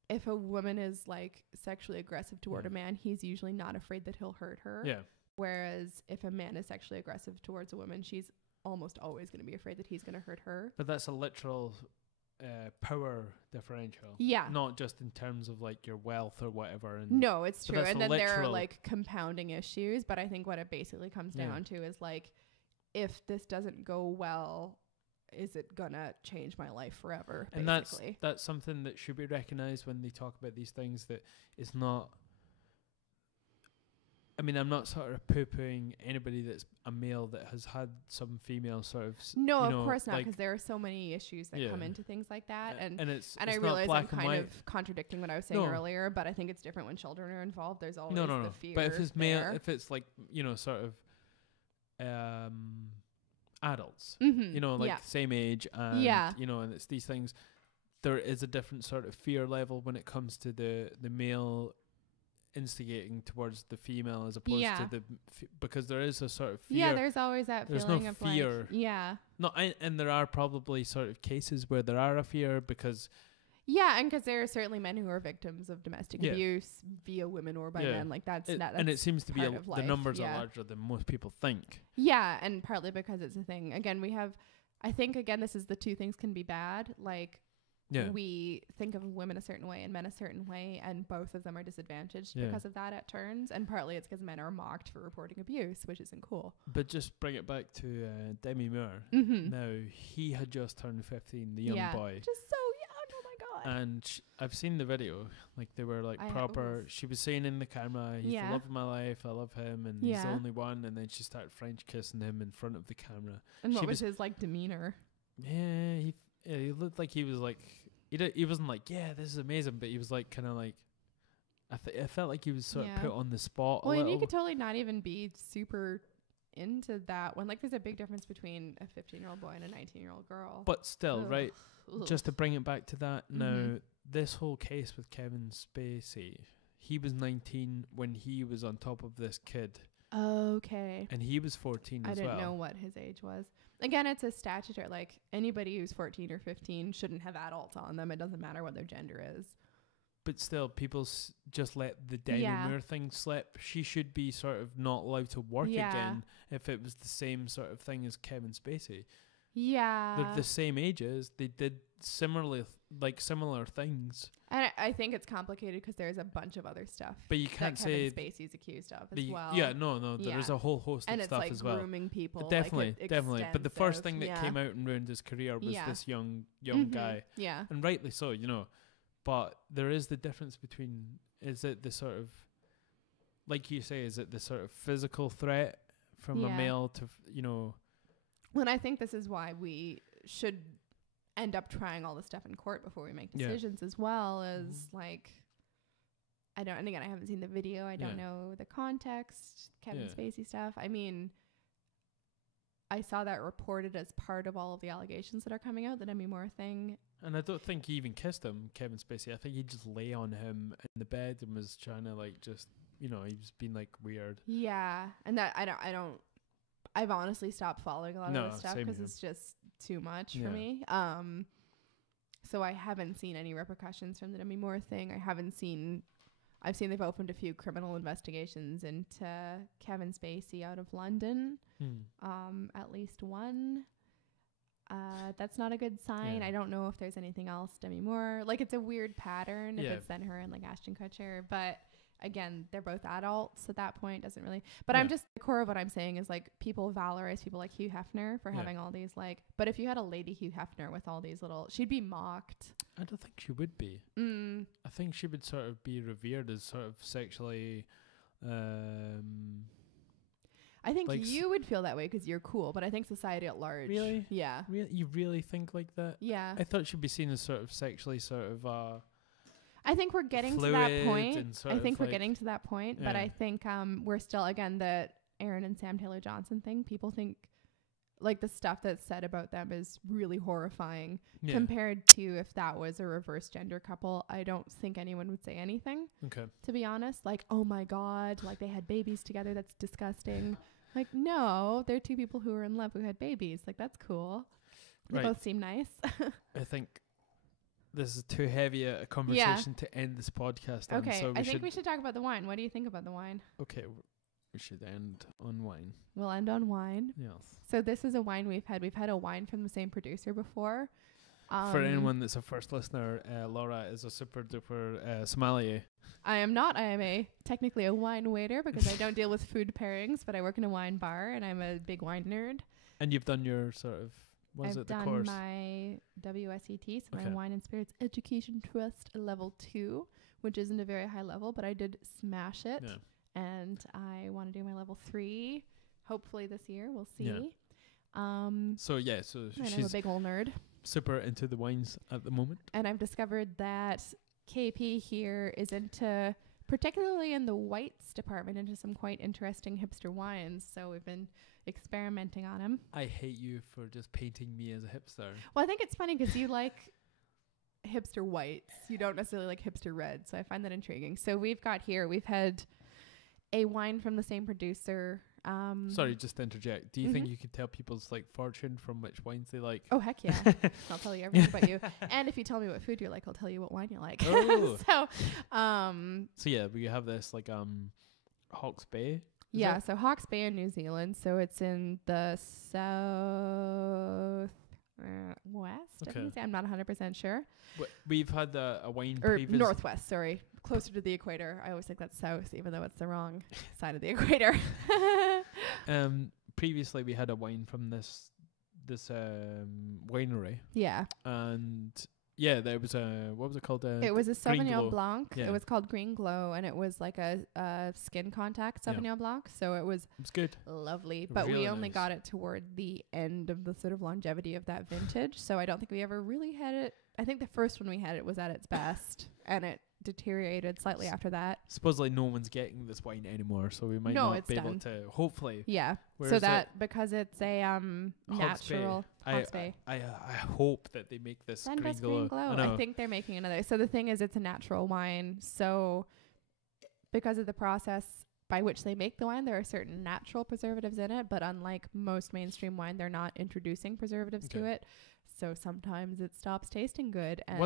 if a woman is like sexually aggressive toward a man, he's usually not afraid that he'll hurt her. Yeah. Whereas if a man is sexually aggressive towards a woman, she's almost always going to be afraid that he's going to hurt her. But that's a literal power differential. Yeah. Not just in terms of like your wealth or whatever. No, it's true. And then there are like compounding issues. But I think what it basically comes down to is like, if this doesn't go well, is it gonna change my life forever? And basically. that's something that should be recognized when they talk about these things, that it's not... I mean, I'm not sort of poo-pooing anybody that's a male that has had some female sort of... No, of course not, because there are so many issues that come into things like that. And I realize I'm kind of contradicting what I was saying earlier, but I think it's different when children are involved. There's always the fear. But if it's male, if it's like, sort of adults, same age, and, and it's these things, there is a different sort of fear level when it comes to the male instigating towards the female as opposed to the because there is a sort of fear. Yeah, there's always that feeling of fear. And there are probably sort of cases where there are a fear because and because there are certainly men who are victims of domestic abuse via women or by men. Like that's and it seems to be the numbers are larger than most people think. Yeah, and partly because it's a thing. Again, I think this is the two things can be bad. Like we think of women a certain way and men a certain way, and both of them are disadvantaged because of that at turns. And partly it's because men are mocked for reporting abuse, which isn't cool. But just bring it back to Demi Moore. Now, he had just turned 15, the young boy. Just so young, oh my God. And I've seen the video. Like, they were like proper. She was saying in the camera, he's the love of my life, I love him, and he's the only one. And then she started French kissing him in front of the camera. And what was his like demeanor? Yeah, he looked like he was like... He wasn't like, yeah, this is amazing, but he was like kind of like, I felt like he was sort of put on the spot. Well, and you could totally not even be super into that one. Like, there's a big difference between a 15-year-old boy and a 19-year-old girl. But still, right? Just to bring it back to that, now, this whole case with Kevin Spacey, he was 19 when he was on top of this kid. Okay. And he was 14 as well. I didn't know what his age was. Again, it's a statutory, like, anybody who's 14 or 15 shouldn't have adults on them. It doesn't matter what their gender is. But still, people just let the Demi Moore thing slip. She should be sort of not allowed to work again if it was the same sort of thing as Kevin Spacey. Yeah. They're the same ages. They did similar things. And I think it's complicated because there's a bunch of other stuff. But you can't say Kevin Spacey's accused of as well. Yeah, no. There's a whole host of stuff as well. And it's like grooming people. Definitely. But the first thing that came out and ruined his career was this young guy. Yeah. And rightly so, But there is the difference between, is it the sort of, like you say, is it the sort of physical threat from a male to, Well, I think this is why we should end up trying all this stuff in court before we make decisions as well as like, and again, I haven't seen the video. I don't know the context, Kevin Spacey stuff. I mean, I saw that reported as part of all of the allegations that are coming out, the Demi Moore thing. And I don't think he even kissed him, Kevin Spacey. I think he just lay on him in the bed and was trying to like just, he was being like weird. Yeah. And that I've honestly stopped following a lot of this stuff because it's just too much for me. So I haven't seen any repercussions from the Demi Moore thing. I've seen they've opened a few criminal investigations into Kevin Spacey out of London. At least one. That's not a good sign. I don't know if there's anything else Demi Moore. Like, it's a weird pattern if it's then her and like Ashton Kutcher. But again, they're both adults at that point. Doesn't really. But I'm just, the core of what I'm saying is like people valorize people like Hugh Hefner for having all these like. But if you had a lady Hugh Hefner with all these little, she'd be mocked. I don't think she would be. I think she would sort of be revered as sort of sexually. I think like you would feel that way because you're cool, but I think society at large. Really? Yeah. You really think like that? Yeah. I thought she'd be seen as sort of sexually sort of. I think we're getting to that point. I think we're getting to that point, but I think we're still, again, the Aaron and Sam Taylor Johnson thing. People think like the stuff that's said about them is really horrifying compared to if that was a reverse gender couple. I don't think anyone would say anything. Okay. To be honest, like, oh my God, like they had babies together. That's disgusting. Like, no, they're two people who are in love who had babies. Like, that's cool. They both seem nice. I think this is too heavy a conversation to end this podcast on. Okay, so I think we should talk about the wine. What do you think about the wine? Okay, we should end on wine. We'll end on wine. Yes. So this is a wine we've had. We've had a wine from the same producer before. For anyone that's a first listener, Laura is a super duper sommelier. I am not. I am technically a wine waiter because I don't deal with food pairings, but I work in a wine bar and I'm a big wine nerd. And you've done your sort of, the course? I've done my WSET, so my Wine and Spirits Education Trust level 2, which isn't a very high level, but I did smash it. Yeah. And I want to do my level 3, hopefully this year. We'll see. Yeah. So she's I'm a big old nerd. Super into the wines at the moment. And I've discovered that KP here is into, particularly in the whites department, into some quite interesting hipster wines. So we've been experimenting on them. I hate you for just painting me as a hipster. Well, I think it's funny because you like hipster whites. You don't necessarily like hipster reds. So I find that intriguing. So we've had a wine from the same producer. Sorry, just to interject. Do you think you could tell people's like fortune from which wines they like? Oh, heck yeah. I'll tell you everything about you. And if you tell me what food you like, I'll tell you what wine you like. Oh. So yeah, we have this like Hawke's Bay. Yeah, so Hawke's Bay in New Zealand. So it's in the south west. Okay. I'm not 100% sure. We've had a wine or northwest, sorry. Closer to the equator. I always think that's south, even though it's the wrong side of the equator. Previously, we had a wine from this winery. Yeah. And yeah, there was what was it called? It was a Sauvignon Blanc. Yeah. It was called Green Glow, and it was like a skin contact Sauvignon Blanc. So it was good, lovely. But really we only got it toward the end of the sort of longevity of that vintage. So I don't think we ever really had it. I think the first one we had it was at its best, and it deteriorated slightly after that. Supposedly no one's getting this wine anymore, so we might not be able to, hopefully. Yeah. So that because it's a natural Hawke's Bay. I hope that they make this Green Glow. I think they're making another. So the thing is, it's a natural wine. So because of the process by which they make the wine, there are certain natural preservatives in it, but unlike most mainstream wine, they're not introducing preservatives to it. So sometimes it stops tasting good. And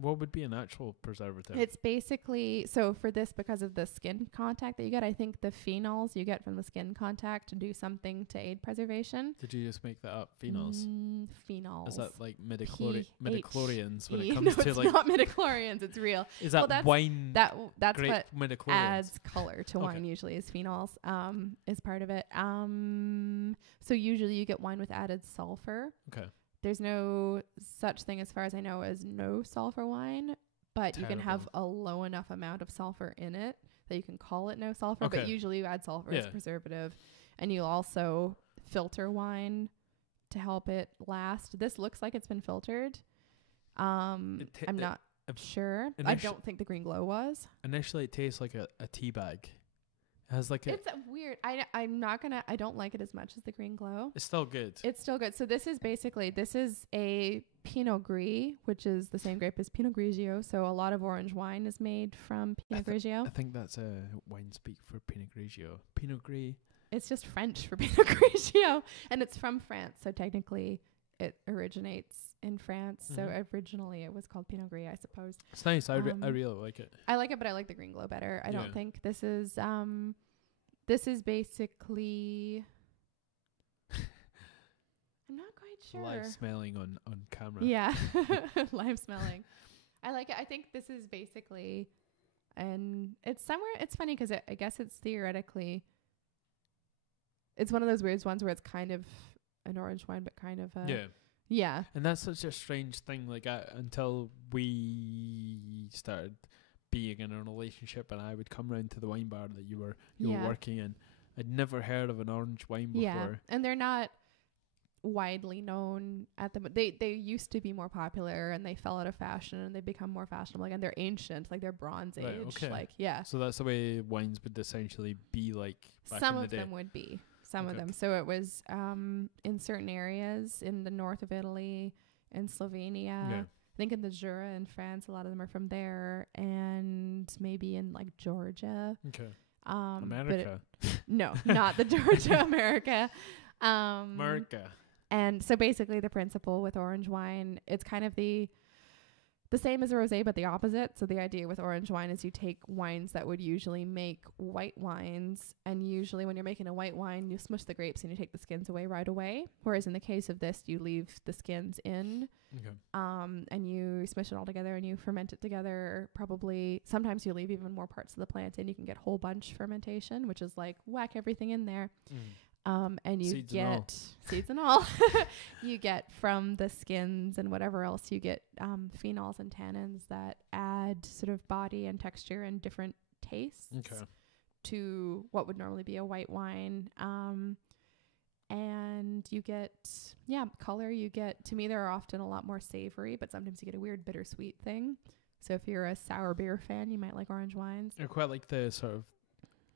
what would be a natural preservative? It's basically, so for this, because of the skin contact that you get, I think the phenols you get from the skin contact do something to aid preservation. Did you just make that up? Phenols? Phenols. Is that like midichlorians when it comes to like... it's not midichlorians, it's real. Is that wine? That's what adds color to wine usually is phenols, is part of it. So usually you get wine with added sulfur. Okay. There's no such thing, as far as I know, as no sulfur wine, but you can have a low enough amount of sulfur in it that you can call it no sulfur, but usually you add sulfur as preservative. And you'll also filter wine to help it last. This looks like it's been filtered. I'm not sure. I don't think the Green Glow was. Initially, it tastes like a tea bag. It has like it's weird. I don't like it as much as the Green Glow. It's still good. It's still good. So this is a Pinot Gris, which is the same grape as Pinot Grigio. So a lot of orange wine is made from Pinot Grigio. I think that's a wine speak for Pinot Grigio. Pinot Gris. It's just French for Pinot Grigio, and it's from France. So technically, it originates in France. So originally, it was called Pinot Gris, I suppose. It's nice. I really like it. I like it, but I like the Green Glow better. I don't think this is basically. I'm not quite sure. Live smelling on camera. Yeah, live smelling. I like it. I think this is basically, and it's somewhere. It's funny because I guess it's theoretically. It's one of those weird ones where it's kind of an orange wine, but kind of yeah. And that's such a strange thing. Like until we started being in a relationship, and I would come round to the wine bar that you were working in. I'd never heard of an orange wine before. Yeah, and they're not widely known at the they used to be more popular, and they fell out of fashion, and they become more fashionable. Like, and they're ancient, like they're Bronze Age. Right, okay. Like, yeah. So that's the way wines would essentially be like back Some in the of day. them would be. Some of them. So it was in certain areas in the north of Italy, in Slovenia. Yeah. I think in the Jura in France, a lot of them are from there, and maybe in like Georgia. Okay. America. No, not the Georgia, America. America. And so basically the principle with orange wine, it's kind of the same as a rosé, but the opposite. So the idea with orange wine is you take wines that would usually make white wines, and usually when you're making a white wine, you smush the grapes and you take the skins away right away. Whereas in the case of this, you leave the skins in, and you smush it all together and you ferment it together. Probably sometimes you leave even more parts of the plant in. You can get whole bunch fermentation, which is like whack everything in there. And you seeds and all. You get from the skins and whatever else, you get phenols and tannins that add sort of body and texture and different tastes to what would normally be a white wine. And you get color. You get, to me, they're often a lot more savory, but sometimes you get a weird bittersweet thing. So if you're a sour beer fan, you might like orange wines. I quite like the sort of.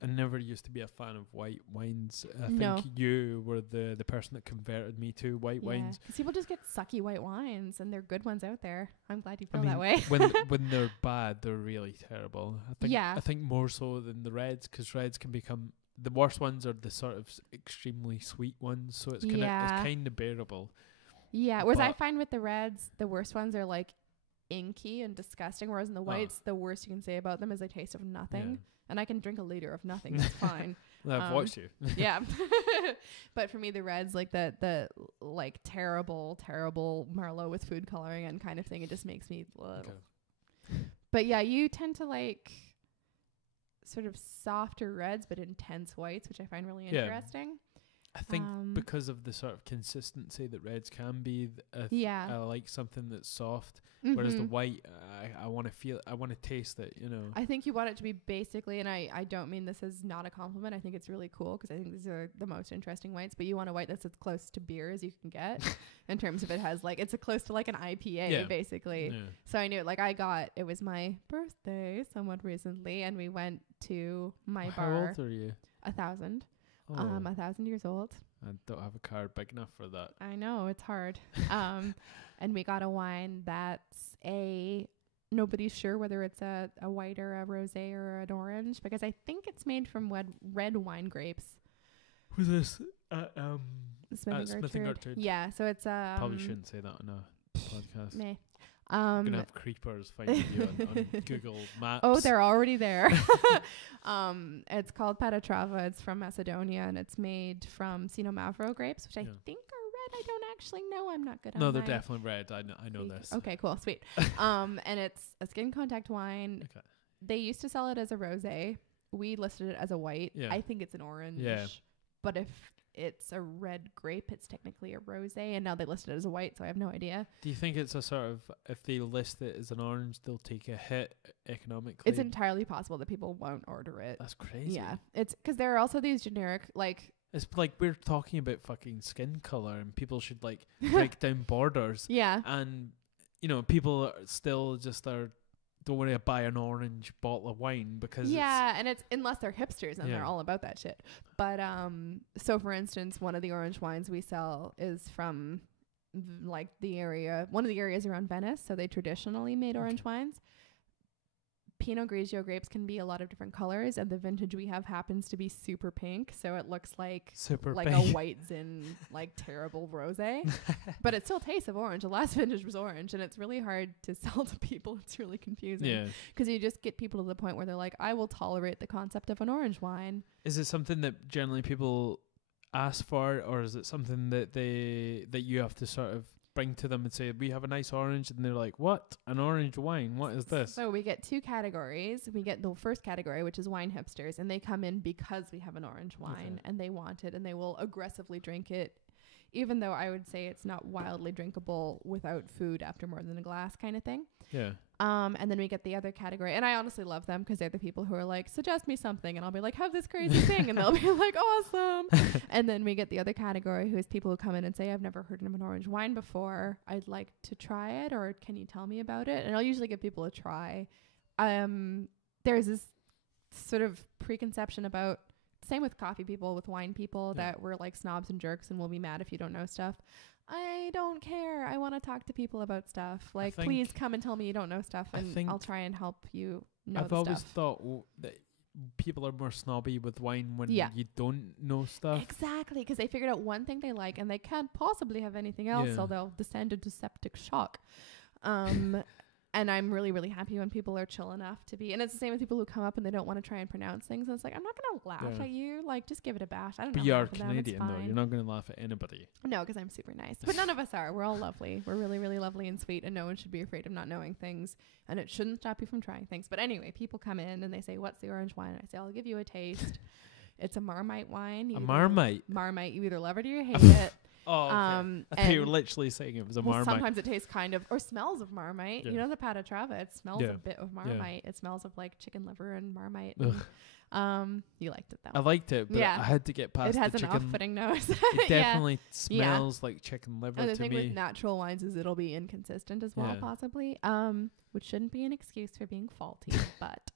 I never used to be a fan of white wines. I think you were the person that converted me to white wines. Because people just get sucky white wines, and they're good ones out there. I'm glad you feel that way. when they're bad, they're really terrible. I think more so than the reds, because reds can become the worst ones are the sort of extremely sweet ones. So it's kind of bearable. Yeah. Whereas I find with the reds, the worst ones are like inky and disgusting. Whereas in the whites, the worst you can say about them is they taste of nothing. Yeah. And I can drink a liter of nothing. That's fine. I've watched you. Yeah. But for me, the reds, like the like terrible Merlot with food coloring and kind of thing, it just makes me. But yeah, you tend to like sort of softer reds, but intense whites, which I find really interesting. I think because of the sort of consistency that reds can be, I like something that's soft. Whereas the white, I want to taste it, you know. I think you want it to be basically, and I don't mean this as not a compliment. I think it's really cool because I think these are the most interesting whites. But you want a white that's as close to beer as you can get, in terms of it has like it's close to like an IPA basically. Yeah. So I knew it was my birthday somewhat recently, and we went to my bar. How old are you? 1,000. 1,000 years old. I don't have a card big enough for that. I know, it's hard. And we got a wine that's nobody's sure whether it's a white or a rosé or an orange, because I think it's made from red wine grapes. Who's this? Smith and Gertrude. Yeah, so it's probably shouldn't say that on a podcast. I'm gonna have creepers finding you on Google Maps. Oh, they're already there. It's called Patatrava. It's from Macedonia, and it's made from Sino Mavro grapes, which I think are red. I don't actually know. I'm not good on. No, they're definitely red. I know this. Okay, cool, sweet. And it's a skin contact wine. Okay. They used to sell it as a rosé. We listed it as a white. Yeah. I think it's an orange. Yeah. But if it's a red grape, it's technically a rosé, and now they list it as a white, so I have no idea. Do you think it's a sort of, if they list it as an orange, they'll take a hit economically? It's entirely possible that people won't order it. That's crazy. Yeah, it's because there are also these generic, like It's like we're talking about fucking skin color, and people should like break down borders. Yeah. And people are still just don't want to buy an orange bottle of wine because and it's unless they're hipsters and they're all about that shit. But so for instance, one of the orange wines we sell is from like one of the areas around Venice. So they traditionally made orange wines. Pinot Grigio grapes can be a lot of different colors, and the vintage we have happens to be super pink, so it looks like pink. A white Zin, like terrible rosé, but it still tastes of orange. The last vintage was orange, and it's really hard to sell to people. It's really confusing because you just get people to the point where they're like, I will tolerate the concept of an orange wine. Is it something that generally people ask for, or is it something that you have to sort of bring to them and say, we have a nice orange, and they're like, what? An orange wine? What is this? So we get two categories. We get the first category, which is wine hipsters, and they come in because we have an orange wine and they want it, and they will aggressively drink it, even though I would say it's not wildly drinkable without food after more than a glass kind of thing. Yeah. And then we get the other category, and I honestly love them because they're the people who are like, suggest me something, and I'll be like, have this crazy thing, and they'll be like, awesome. And then we get the other category, who is people who come in and say, I've never heard of an orange wine before. I'd like to try it, or can you tell me about it? And I'll usually give people a try. There's this sort of preconception about, same with coffee people, with wine people, that we're like snobs and jerks and we'll be mad if you don't know stuff. I don't care. I want to talk to people about stuff. Like, please come and tell me you don't know stuff, and I'll try and help you know I've always thought that people are more snobby with wine when you don't know stuff. Exactly, because they figured out one thing they like and they can't possibly have anything else, so they'll descend into septic shock. And I'm really, really happy when people are chill enough to be. And it's the same with people who come up and they don't want to try and pronounce things. And it's like, I'm not going to laugh at you. Like, just give it a bash. I don't know. But you are Canadian, though. You're not going to laugh at anybody. No, because I'm super nice. But none of us are. We're all lovely. We're really, really lovely and sweet. And no one should be afraid of not knowing things. And it shouldn't stop you from trying things. But anyway, people come in and they say, what's the orange wine? And I say, I'll give you a taste. It's a Marmite wine. Marmite? Marmite. You either love it or you hate it. Oh, okay. I thought you were literally saying it was a Marmite. Sometimes it tastes kind of, or smells of Marmite. You know the pata trava? It smells a bit of Marmite. It smells of like chicken liver and Marmite. And, you liked it though. I liked it, but I had to get past the chicken. It has an off-putting nose. It definitely smells like chicken liver to me. And the thing with natural wines is it'll be inconsistent as well, possibly, which shouldn't be an excuse for being faulty, but...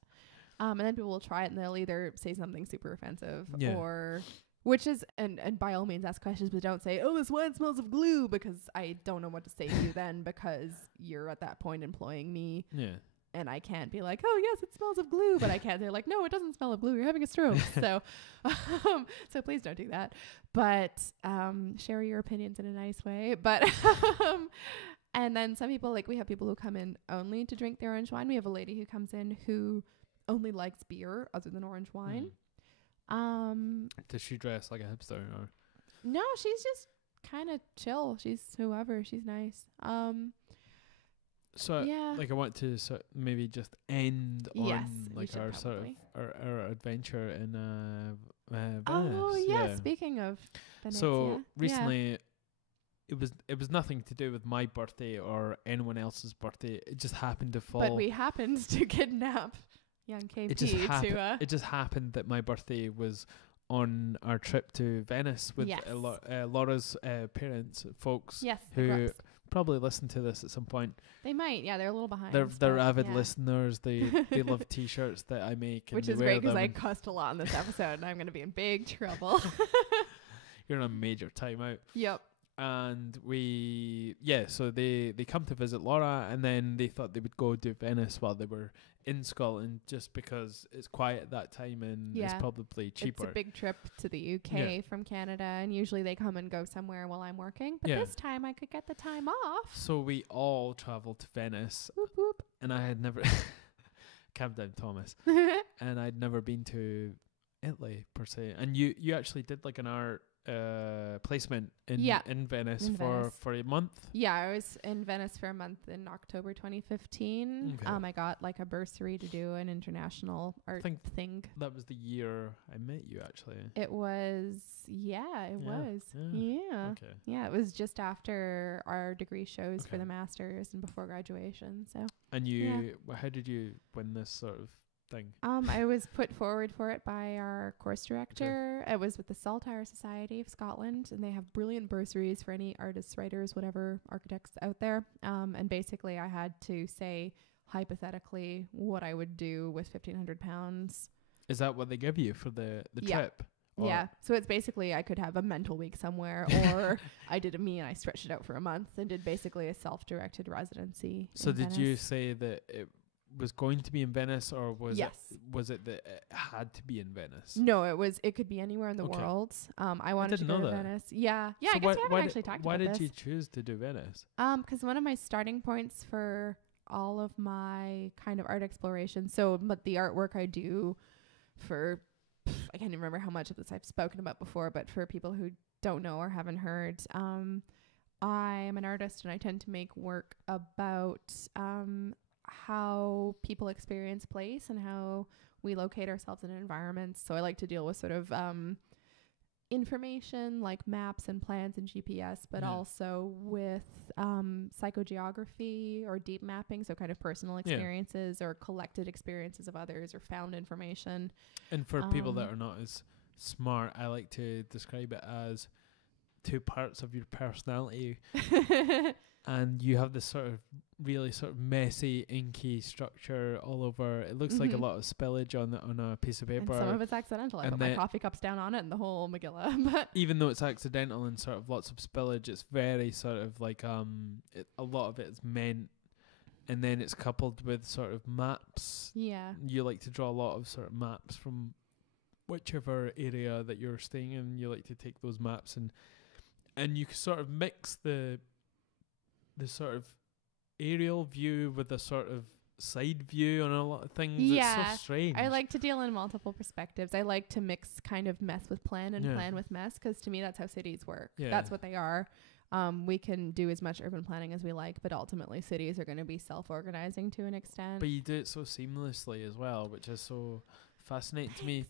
and then people will try it and they'll either say something super offensive or... Which is, and by all means ask questions, but don't say, oh, this wine smells of glue, because I don't know what to say to you then, because you're at that point employing me. Yeah. And I can't be like, oh, yes, it smells of glue. But I can't say like, no, it doesn't smell of glue. You're having a stroke. So please don't do that. But share your opinions in a nice way. But and then some people, like we have people who come in only to drink the orange wine. We have a lady who comes in who only likes beer other than orange wine. Does she dress like a hipster or? No, she's just kind of chill. She's whoever. She's nice. So like I want to maybe just end on like our sort of our adventure in Venice. Oh yeah. Speaking of Venice, so recently it was nothing to do with my birthday or anyone else's birthday. It just happened to fall. But we happened to kidnap young KP it just happened that my birthday was on our trip to Venice with Laura's parents, folks who probably listen to this at some point. They might, they're a little behind. They're avid listeners. They love T-shirts that I make, and which is great because I cussed a lot in this episode, and I'm going to be in big trouble. You're in a major timeout. Yep. And so they come to visit Laura, and then they thought they would go do Venice while they were in Scotland, just because it's quiet at that time and it's probably cheaper. It's a big trip to the UK from Canada, and usually they come and go somewhere while I'm working, but this time I could get the time off. So we all traveled to Venice. Whoop, whoop. And I had never calm down, Thomas. And I'd never been to Italy per se, and you actually did like an art placement in Venice for a month. I was in Venice for a month in October 2015. I got like a bursary to do an international art thing. That was the year I met you, actually. It was it was just after our degree shows for the masters and before graduation. So and you how did you win this sort of thing? I was put forward for it by our course director. Okay. It was with the Saltire Society of Scotland, and they have brilliant bursaries for any artists, writers, whatever, architects out there. And basically I had to say hypothetically what I would do with £1,500. Is that what they give you for the trip? Yeah. So it's basically I could have a mental week somewhere, or I did me and I stretched it out for a month and did basically a self-directed residency. So did Venice. You say that it was going to be in Venice, or was it that it had to be in Venice? No, it could be anywhere in the world. I wanted to go to Venice. Yeah. So I guess we haven't actually talked about this. Why did you choose to do Venice? Because one of my starting points for all of my kind of art exploration, but the artwork I do for, I can't even remember how much of this I've spoken about before, but for people who don't know or haven't heard, I'm an artist and I tend to make work about how people experience place and how we locate ourselves in environments. So I like to deal with sort of information like maps and plans and GPS, but also with psychogeography or deep mapping, so kind of personal experiences or collected experiences of others or found information. And for people that are not as smart, I like to describe it as two parts of your personality. And you have this sort of really sort of messy, inky structure all over. It looks like a lot of spillage on a piece of paper. And some of it's accidental. I put my coffee cups down on it and the whole Megillah. But even though it's accidental and sort of lots of spillage, it's very sort of like a lot of it is meant. And then it's coupled with sort of maps. Yeah. You like to draw a lot of sort of maps from whichever area that you're staying in. You like to take those maps and you sort of mix the sort of aerial view with the sort of side view on a lot of things. Yeah. It's so strange. I like to deal in multiple perspectives. I like to mix kind of mess with plan and plan with mess, because to me that's how cities work. Yeah. That's what they are. We can do as much urban planning as we like, but ultimately cities are going to be self-organizing to an extent. But you do it so seamlessly as well, which is so fascinating to me,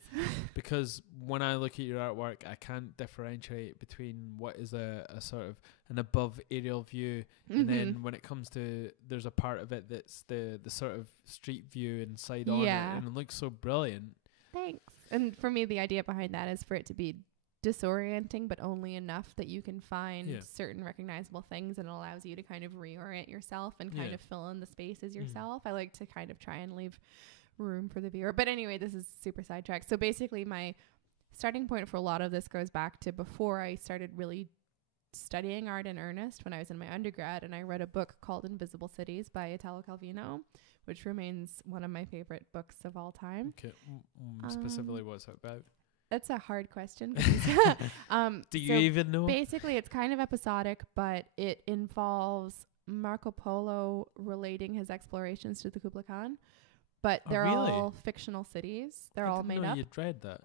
because when I look at your artwork, I can't differentiate between what is a sort of an above aerial view, and then when it comes to, there's a part of it that's the sort of street view inside on it, and it looks so brilliant. Thanks. And for me, the idea behind that is for it to be disorienting, but only enough that you can find certain recognizable things, and it allows you to kind of reorient yourself and kind of fill in the spaces yourself. I like to kind of try and leave room for the viewer. But anyway, this is super sidetracked. So basically my starting point for a lot of this goes back to before I started really studying art in earnest, when I was in my undergrad, and I read a book called Invisible Cities by Italo Calvino, which remains one of my favorite books of all time. Okay. Specifically, what's it about? That's a hard question. Do you even know? Basically, it's kind of episodic, but it involves Marco Polo relating his explorations to the Kublai Khan. But they're all fictional cities. They're all made up. You'd read that.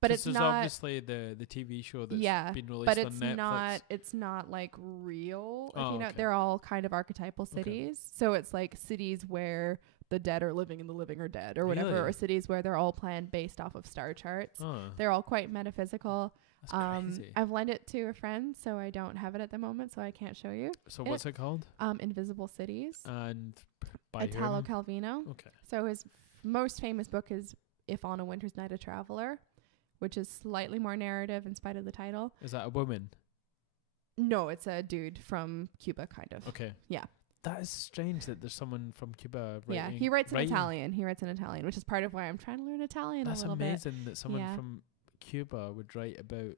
But it's not obviously the TV show that's been released on Netflix. It's not like real. They're all kind of archetypal cities. So it's like cities where the dead are living and the living are dead, or whatever, or cities where they're all planned based off of star charts. They're all quite metaphysical. That's crazy. I've lent it to a friend, so I don't have it at the moment, so I can't show you. So what's it called? Invisible Cities. And by Italo Calvino. Okay. So his most famous book is If on a Winter's Night a Traveler, which is slightly more narrative in spite of the title. Is that a woman? No, it's a dude from Cuba, kind of. Okay. Yeah. That is strange that there's someone from Cuba writing. Yeah, he writes in Italian. He writes in Italian, which is part of why I'm trying to learn Italian a little bit. That's amazing that someone from Cuba would write about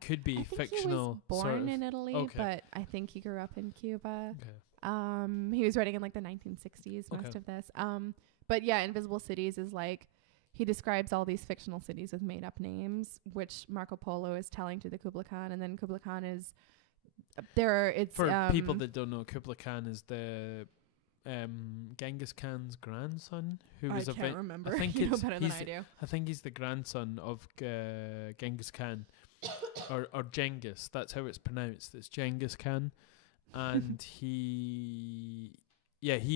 could be I think fictional. He was born in Italy, but I think he grew up in Cuba. Okay. He was writing in like the 1960s, most of this. But yeah, Invisible Cities is like, he describes all these fictional cities with made up names, which Marco Polo is telling to the Kublai Khan, and then Kublai Khan is for people that don't know, Kublai Khan is the Genghis Khan's grandson, who was I can't remember. I think you know better than I do. I think he's the grandson of Genghis Khan, or Genghis. That's how it's pronounced. It's Genghis Khan, and he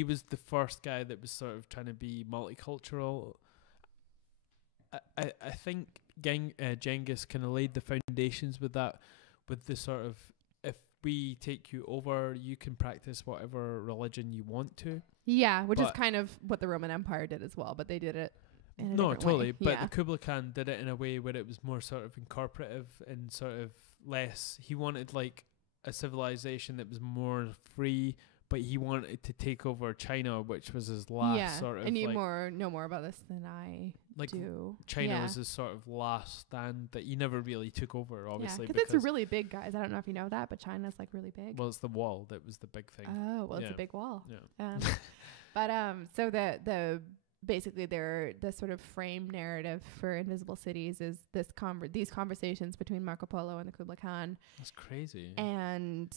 was the first guy that was sort of trying to be multicultural. I think Genghis kind of laid the foundations with that, with the sort of, if we take you over, you can practice whatever religion you want to. Yeah, which is kind of what the Roman Empire did as well, but they did it in a different totally. way. But the Kublai Khan did it in a way where it was more sort of incorporative and sort of less. He wanted like a civilization that was more free, but he wanted to take over China, which was his last sort of. And you know more about this than I do. China was his sort of last stand that he never really took over, obviously. Because it's really big, guys. I don't know if you know that, but China's like really big. Well, it's the wall that was the big thing. Oh, well, it's a big wall. Yeah. But so the basically the sort of frame narrative for Invisible Cities is these conversations between Marco Polo and the Kublai Khan. That's crazy. And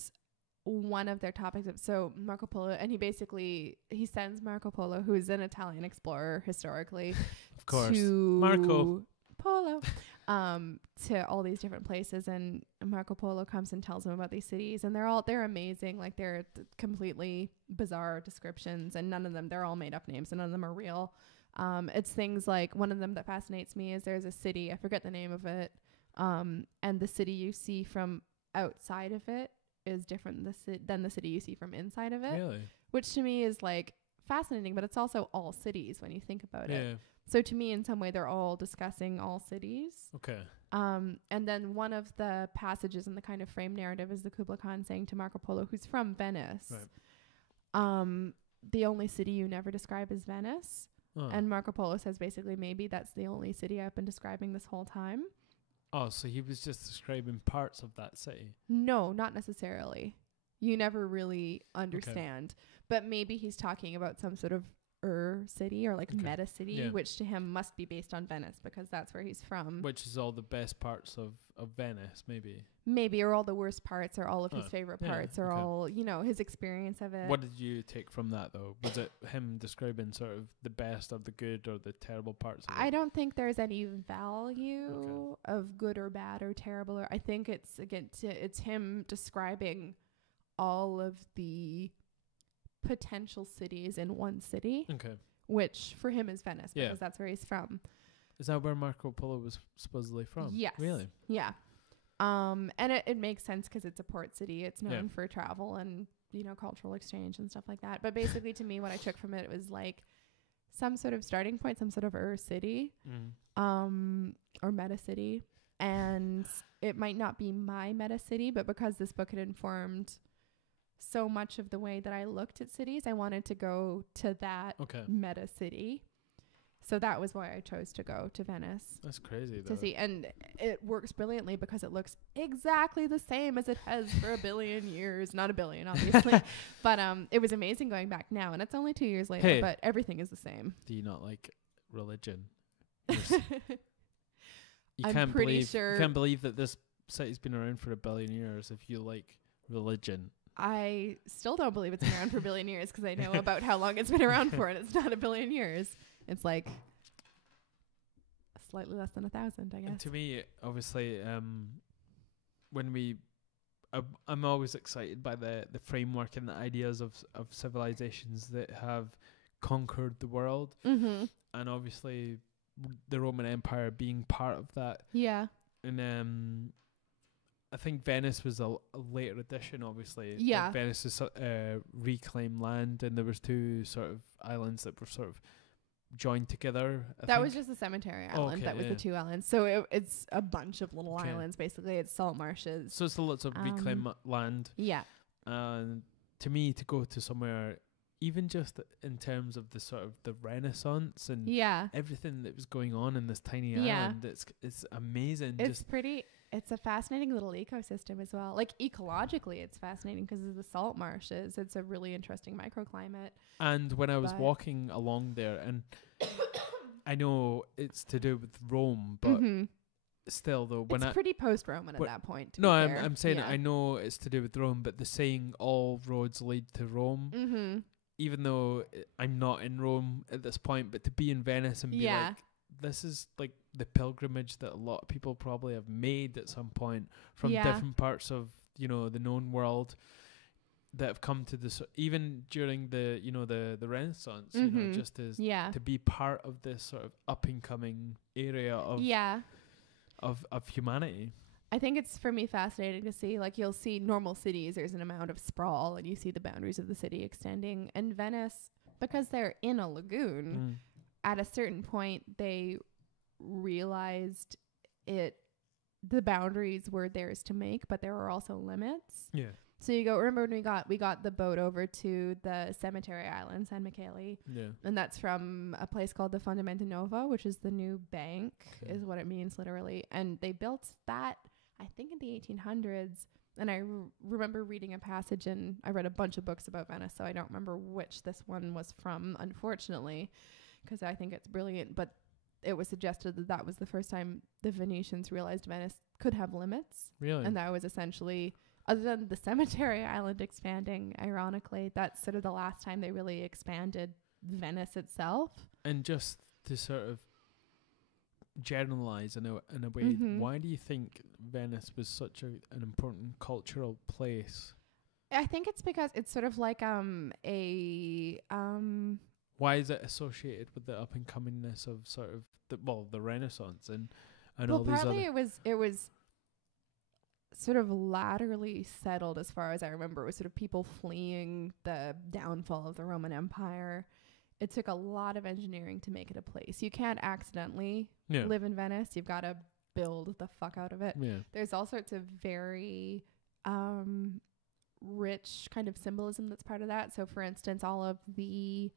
one of their topics so Marco Polo, and he sends Marco Polo, who is an Italian explorer historically, of course, to Marco Polo, to all these different places, and Marco Polo comes and tells him about these cities, and they're amazing. Like they're completely bizarre descriptions, and they're all made up names, and none of them are real. It's things like, one of them that fascinates me is there's a city, I forget the name of it, and the city you see from outside of it is different than the city you see from inside of it. Really? Which to me is like fascinating, but it's also all cities when you think about it. So to me, in some way, they're all discussing all cities. Okay. And then one of the passages in the kind of frame narrative is the Kublai Khan saying to Marco Polo, who's from Venice, the only city you never describe is Venice. And Marco Polo says basically, maybe that's the only city I've been describing this whole time. Oh, so he was just describing parts of that city? No, not necessarily. You never really understand. But maybe he's talking about some sort of city or like meta city, which to him must be based on Venice because that's where he's from. Which is all the best parts of Venice, maybe. Maybe, or all the worst parts, or all of his favorite parts, or all, his experience of it. What did you take from that, though? Was it him describing sort of the best of the good or the terrible parts of it? I don't think there's any value of good or bad or terrible. I think it's, again, it's him describing all of the potential cities in one city. Okay. Which for him is Venice, because that's where he's from. Is that where Marco Polo was supposedly from? Yes. Really? Yeah. And it makes sense because it's a port city. It's known for travel and, cultural exchange and stuff like that. But basically, to me, what I took from it was like some sort of starting point, some sort of city, or meta city. And it might not be my meta city, but because this book had informed so much of the way that I looked at cities, I wanted to go to that meta city. So that was why I chose to go to Venice. That's crazy, though. To see, and it works brilliantly because it looks exactly the same as it has for a billion years. Not a billion, obviously. But it was amazing going back now, and it's only 2 years later, but everything is the same. Do you not like religion? I'm pretty sure. You can't believe that this city's been around for a billion years if you like religion. I still don't believe it's been around for a billion years because I know about how long it's been around for, and it's not a billion years. It's like slightly less than 1,000, I guess. And to me, obviously, I'm always excited by the framework and the ideas of civilizations that have conquered the world. Mm-hmm. And obviously, the Roman Empire being part of that. Yeah. And I think Venice was a later addition, obviously. Yeah. Like Venice is reclaimed land, and there was two sort of islands that were sort of joined together. That was just the cemetery island. That was the two islands. So it's a bunch of little islands, basically. It's salt marshes. So it's lots of reclaimed land. Yeah. And to me, to go to somewhere, even just in terms of the sort of the Renaissance and everything that was going on in this tiny island, it's amazing. It's a fascinating little ecosystem as well. Like ecologically, it's fascinating because of the salt marshes. It's a really interesting microclimate. And when I was walking along there, and I know it's to do with Rome, but still, though, it's pretty post-Roman at that point. No, I'm saying I know it's to do with Rome, but the saying "all roads lead to Rome," even though I'm not in Rome at this point, but to be in Venice and be like, this is like the pilgrimage that a lot of people probably have made at some point from different parts of, the known world that have come to this, even during the, the Renaissance, just as to be part of this sort of up and coming area of humanity. I think it's, for me, fascinating to see, like, you'll see normal cities, there's an amount of sprawl, and you see the boundaries of the city extending. And Venice, because they're in a lagoon, at a certain point, they realized the boundaries were theirs to make, but there were also limits. Yeah. So remember when we got the boat over to the cemetery island, San Michele. Yeah. And that's from a place called the Fondamento Nuovo, which is the new bank, is what it means literally. And they built that, I think, in the 1800s. And I remember reading a passage, and I read a bunch of books about Venice, so I don't remember which this one was from, unfortunately, because I think it's brilliant. But it was suggested that was the first time the Venetians realized Venice could have limits. Really? And that was essentially, other than the cemetery island expanding, ironically, that's sort of the last time they really expanded Venice itself. And just to sort of generalize in a way, why do you think Venice was such an important cultural place? I think it's because it's sort of like why is it associated with the up and comingness of sort of the Renaissance and all these other? Partly it was sort of laterally settled, as far as I remember. It was sort of people fleeing the downfall of the Roman Empire. It took a lot of engineering to make it a place. You can't accidentally live in Venice. You've got to build the fuck out of it. Yeah. There's all sorts of very rich kind of symbolism that's part of that. So, for instance, all of the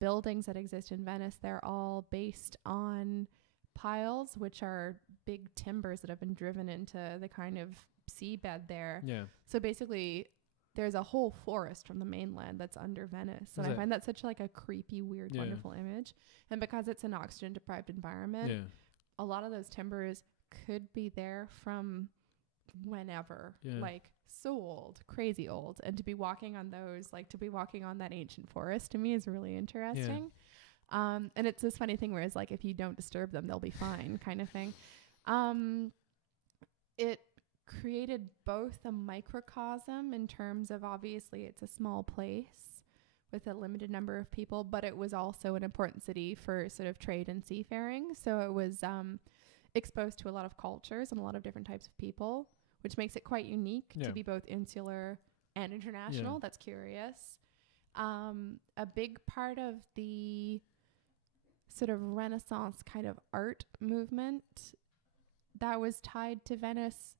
buildings that exist in Venice, they're all based on piles, which are big timbers that have been driven into the kind of seabed there. Yeah. So basically, there's a whole forest from the mainland that's under Venice. And I find that such like a creepy, weird, wonderful image. And because it's an oxygen deprived environment, a lot of those timbers could be there from whenever, like so old, crazy old. And to be walking on those, like to be walking on that ancient forest, to me is really interesting. And it's this funny thing where it's like, if you don't disturb them, they'll be fine kind of thing. It created both a microcosm in terms of, obviously it's a small place with a limited number of people, but it was also an important city for sort of trade and seafaring. So it was exposed to a lot of cultures and a lot of different types of people, which makes it quite unique to be both insular and international. That's curious. A big part of the sort of Renaissance kind of art movement that was tied to Venice,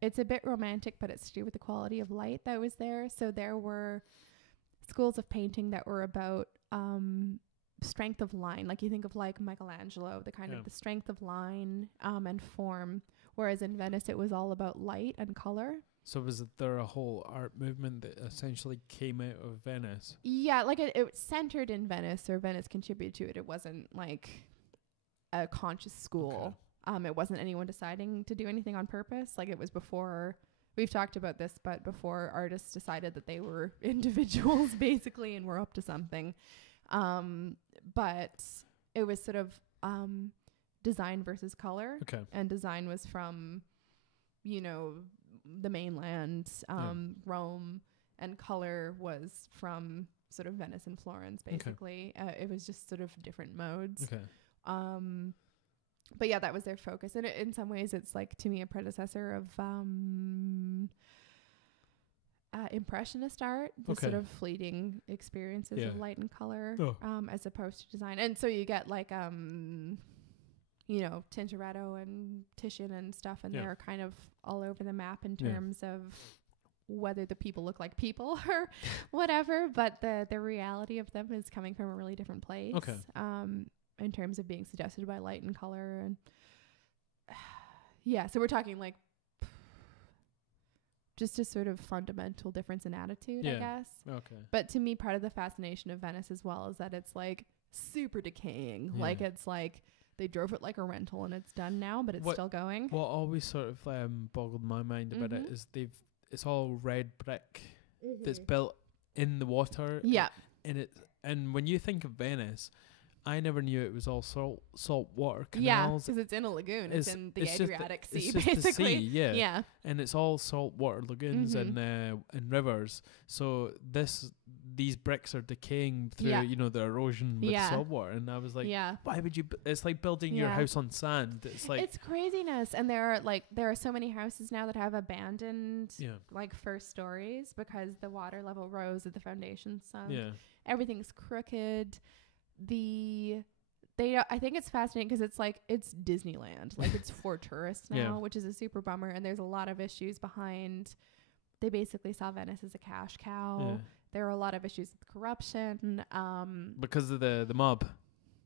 it's a bit romantic, but it's to do with the quality of light that was there. So there were schools of painting that were about strength of line. Like you think of like Michelangelo, the kind of the strength of line and form. Whereas in Venice, it was all about light and color. So was there a whole art movement that essentially came out of Venice? Yeah, like it centered in Venice, or Venice contributed to it. It wasn't like a conscious school. It wasn't anyone deciding to do anything on purpose. Like it was before, we've talked about this, but before artists decided that they were individuals basically and were up to something. But it was sort of design versus color. Okay. And design was from, you know, the mainland, Rome, and color was from sort of Venice and Florence, basically. Okay. It was just sort of different modes. Okay. But yeah, that was their focus. And in some ways, it's like, to me, a predecessor of Impressionist art, the sort of fleeting experiences of light and color, as opposed to design. And so you get like, you know, Tintoretto and Titian and stuff, and they're kind of all over the map in terms of whether the people look like people or whatever, but the reality of them is coming from a really different place. Okay. In terms of being suggested by light and color. And so we're talking like just a sort of fundamental difference in attitude, I guess. Okay. But to me, part of the fascination of Venice as well is that it's like super decaying. Yeah. Like it's like they drove it like a rental and it's done now, but it's still going. What always sort of boggled my mind about it is it's all red brick that's built in the water. Yeah. And when you think of Venice, I never knew it was all salt water canals. Yeah, because it's in a lagoon. It's in the Adriatic Sea, basically. The sea, yeah. And it's all salt water lagoons and rivers. So these bricks are decaying through, the erosion with salt water. And I was like, why would you? It's like building your house on sand. It's like, it's craziness. And there are so many houses now that have abandoned like first stories because the water level rose at the foundation sunk. Everything's crooked. I think it's fascinating because it's like it's Disneyland, like it's for tourists now, which is a super bummer. And there's a lot of issues behind. They basically saw Venice as a cash cow. There are a lot of issues with corruption. Because of the mob.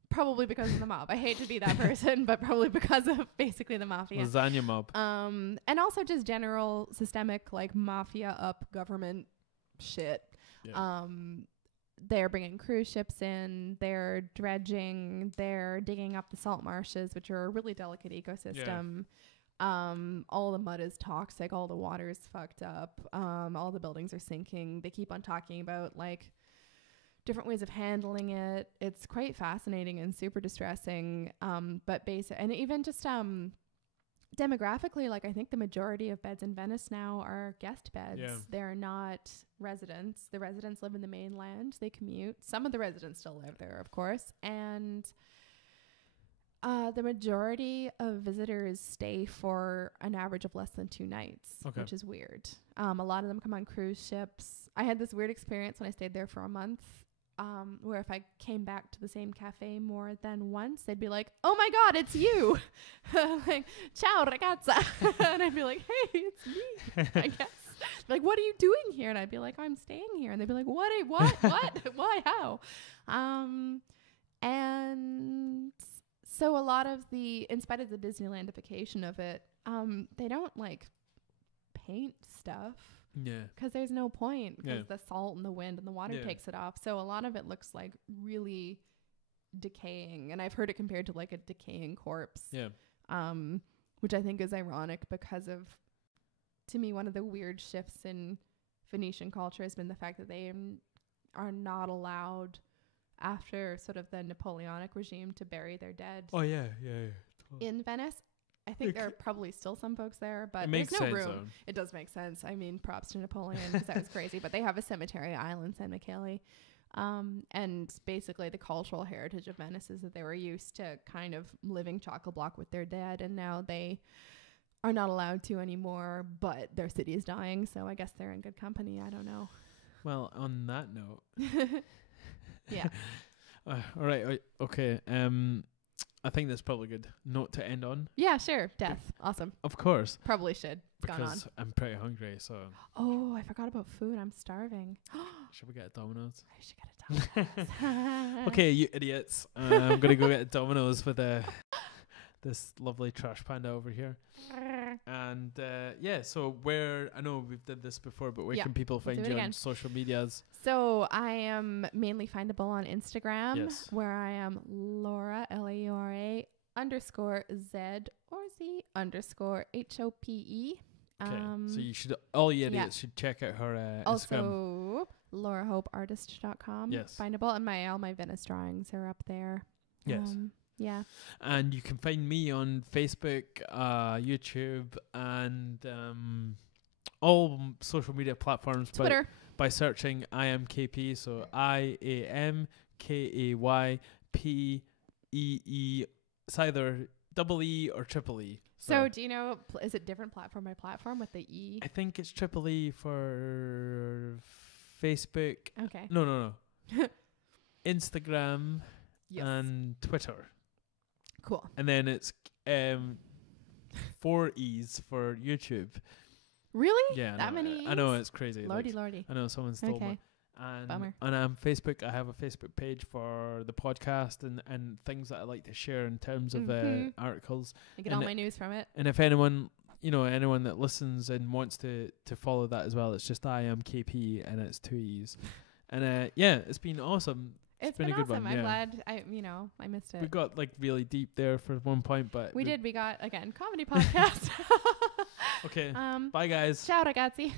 Probably because of the mob. I hate to be that person, but probably because of basically the mafia. Lasagna mob. And also just general systemic like mafia up government shit. They're bringing cruise ships in, they're dredging, they're digging up the salt marshes, which are a really delicate ecosystem. All the mud is toxic, all the water is fucked up, all the buildings are sinking. They keep on talking about like different ways of handling it. It's quite fascinating and super distressing. But and even just demographically, like I think the majority of beds in Venice now are guest beds. They're not residents. The residents live in the mainland. They commute. Some of the residents still live there, of course. And the majority of visitors stay for an average of less than 2 nights, which is weird. A lot of them come on cruise ships. I had this weird experience when I stayed there for a month. Where if I came back to the same cafe more than once, they'd be like, "Oh my God, it's you!" Like, "Ciao, ragazza," and I'd be like, "Hey, it's me." I guess. Like, "What are you doing here?" And I'd be like, "I'm staying here." And they'd be like, "What? Why? How?" And so a lot of in spite of the Disneylandification of it, they don't like paint stuff. Because there's no point because the salt and the wind and the water takes it off. So a lot of it looks like really decaying. And I've heard it compared to like a decaying corpse. Which I think is ironic because of, to me, one of the weird shifts in Venetian culture has been the fact that they are not allowed after sort of the Napoleonic regime to bury their dead. In Venice. I think there are probably still some folks there, but there's no room. It does make sense. I mean, props to Napoleon because that was crazy. But they have a cemetery island, San Michele. And basically the cultural heritage of Venice is that they were used to kind of living chock-a-block with their dead. And now they are not allowed to anymore, but their city is dying. So I guess they're in good company. I don't know. Well, on that note. All right. Okay. I think that's probably a good note to end on. Yeah, sure. Death. Awesome. Of course. Probably should. Because I'm pretty hungry, so. Oh, I forgot about food. I'm starving. Should we get a Domino's? I should get a Domino's. Okay, you idiots. I'm going to go get a Domino's with this lovely trash panda over here. And so I know we've did this before, but where can people find you on social medias? So I am mainly findable on Instagram, where I am Laura, Laura _Z or Z _HOPE. Okay, so you should, all you idiots should check out her also, Instagram. laurahopeartist.com. Findable, and all my Venice drawings are up there. And you can find me on Facebook, YouTube, and all social media platforms. Twitter. By searching IAMKayPee, so IAMKAYPEE. It's either double E or triple E. So do you know, is it different platform by platform with the E? I think it's triple E for Facebook. Okay. No. Instagram and Twitter. Cool. And then it's 4 E's for YouTube. Really? Yeah. That many E's? I know, it's crazy. Lordy. I know, someone stole me. Bummer. And on Facebook, I have a Facebook page for the podcast and things that I like to share in terms of articles. I get all my news from it. And if anyone that listens and wants to follow that as well, it's just IAMKayPee and it's 2 E's. And it's been awesome. It's been a good awesome. one. I'm glad I missed it. We got like really deep there for one point, but we got, again, comedy podcast. Okay. Bye guys. Ciao ragazzi.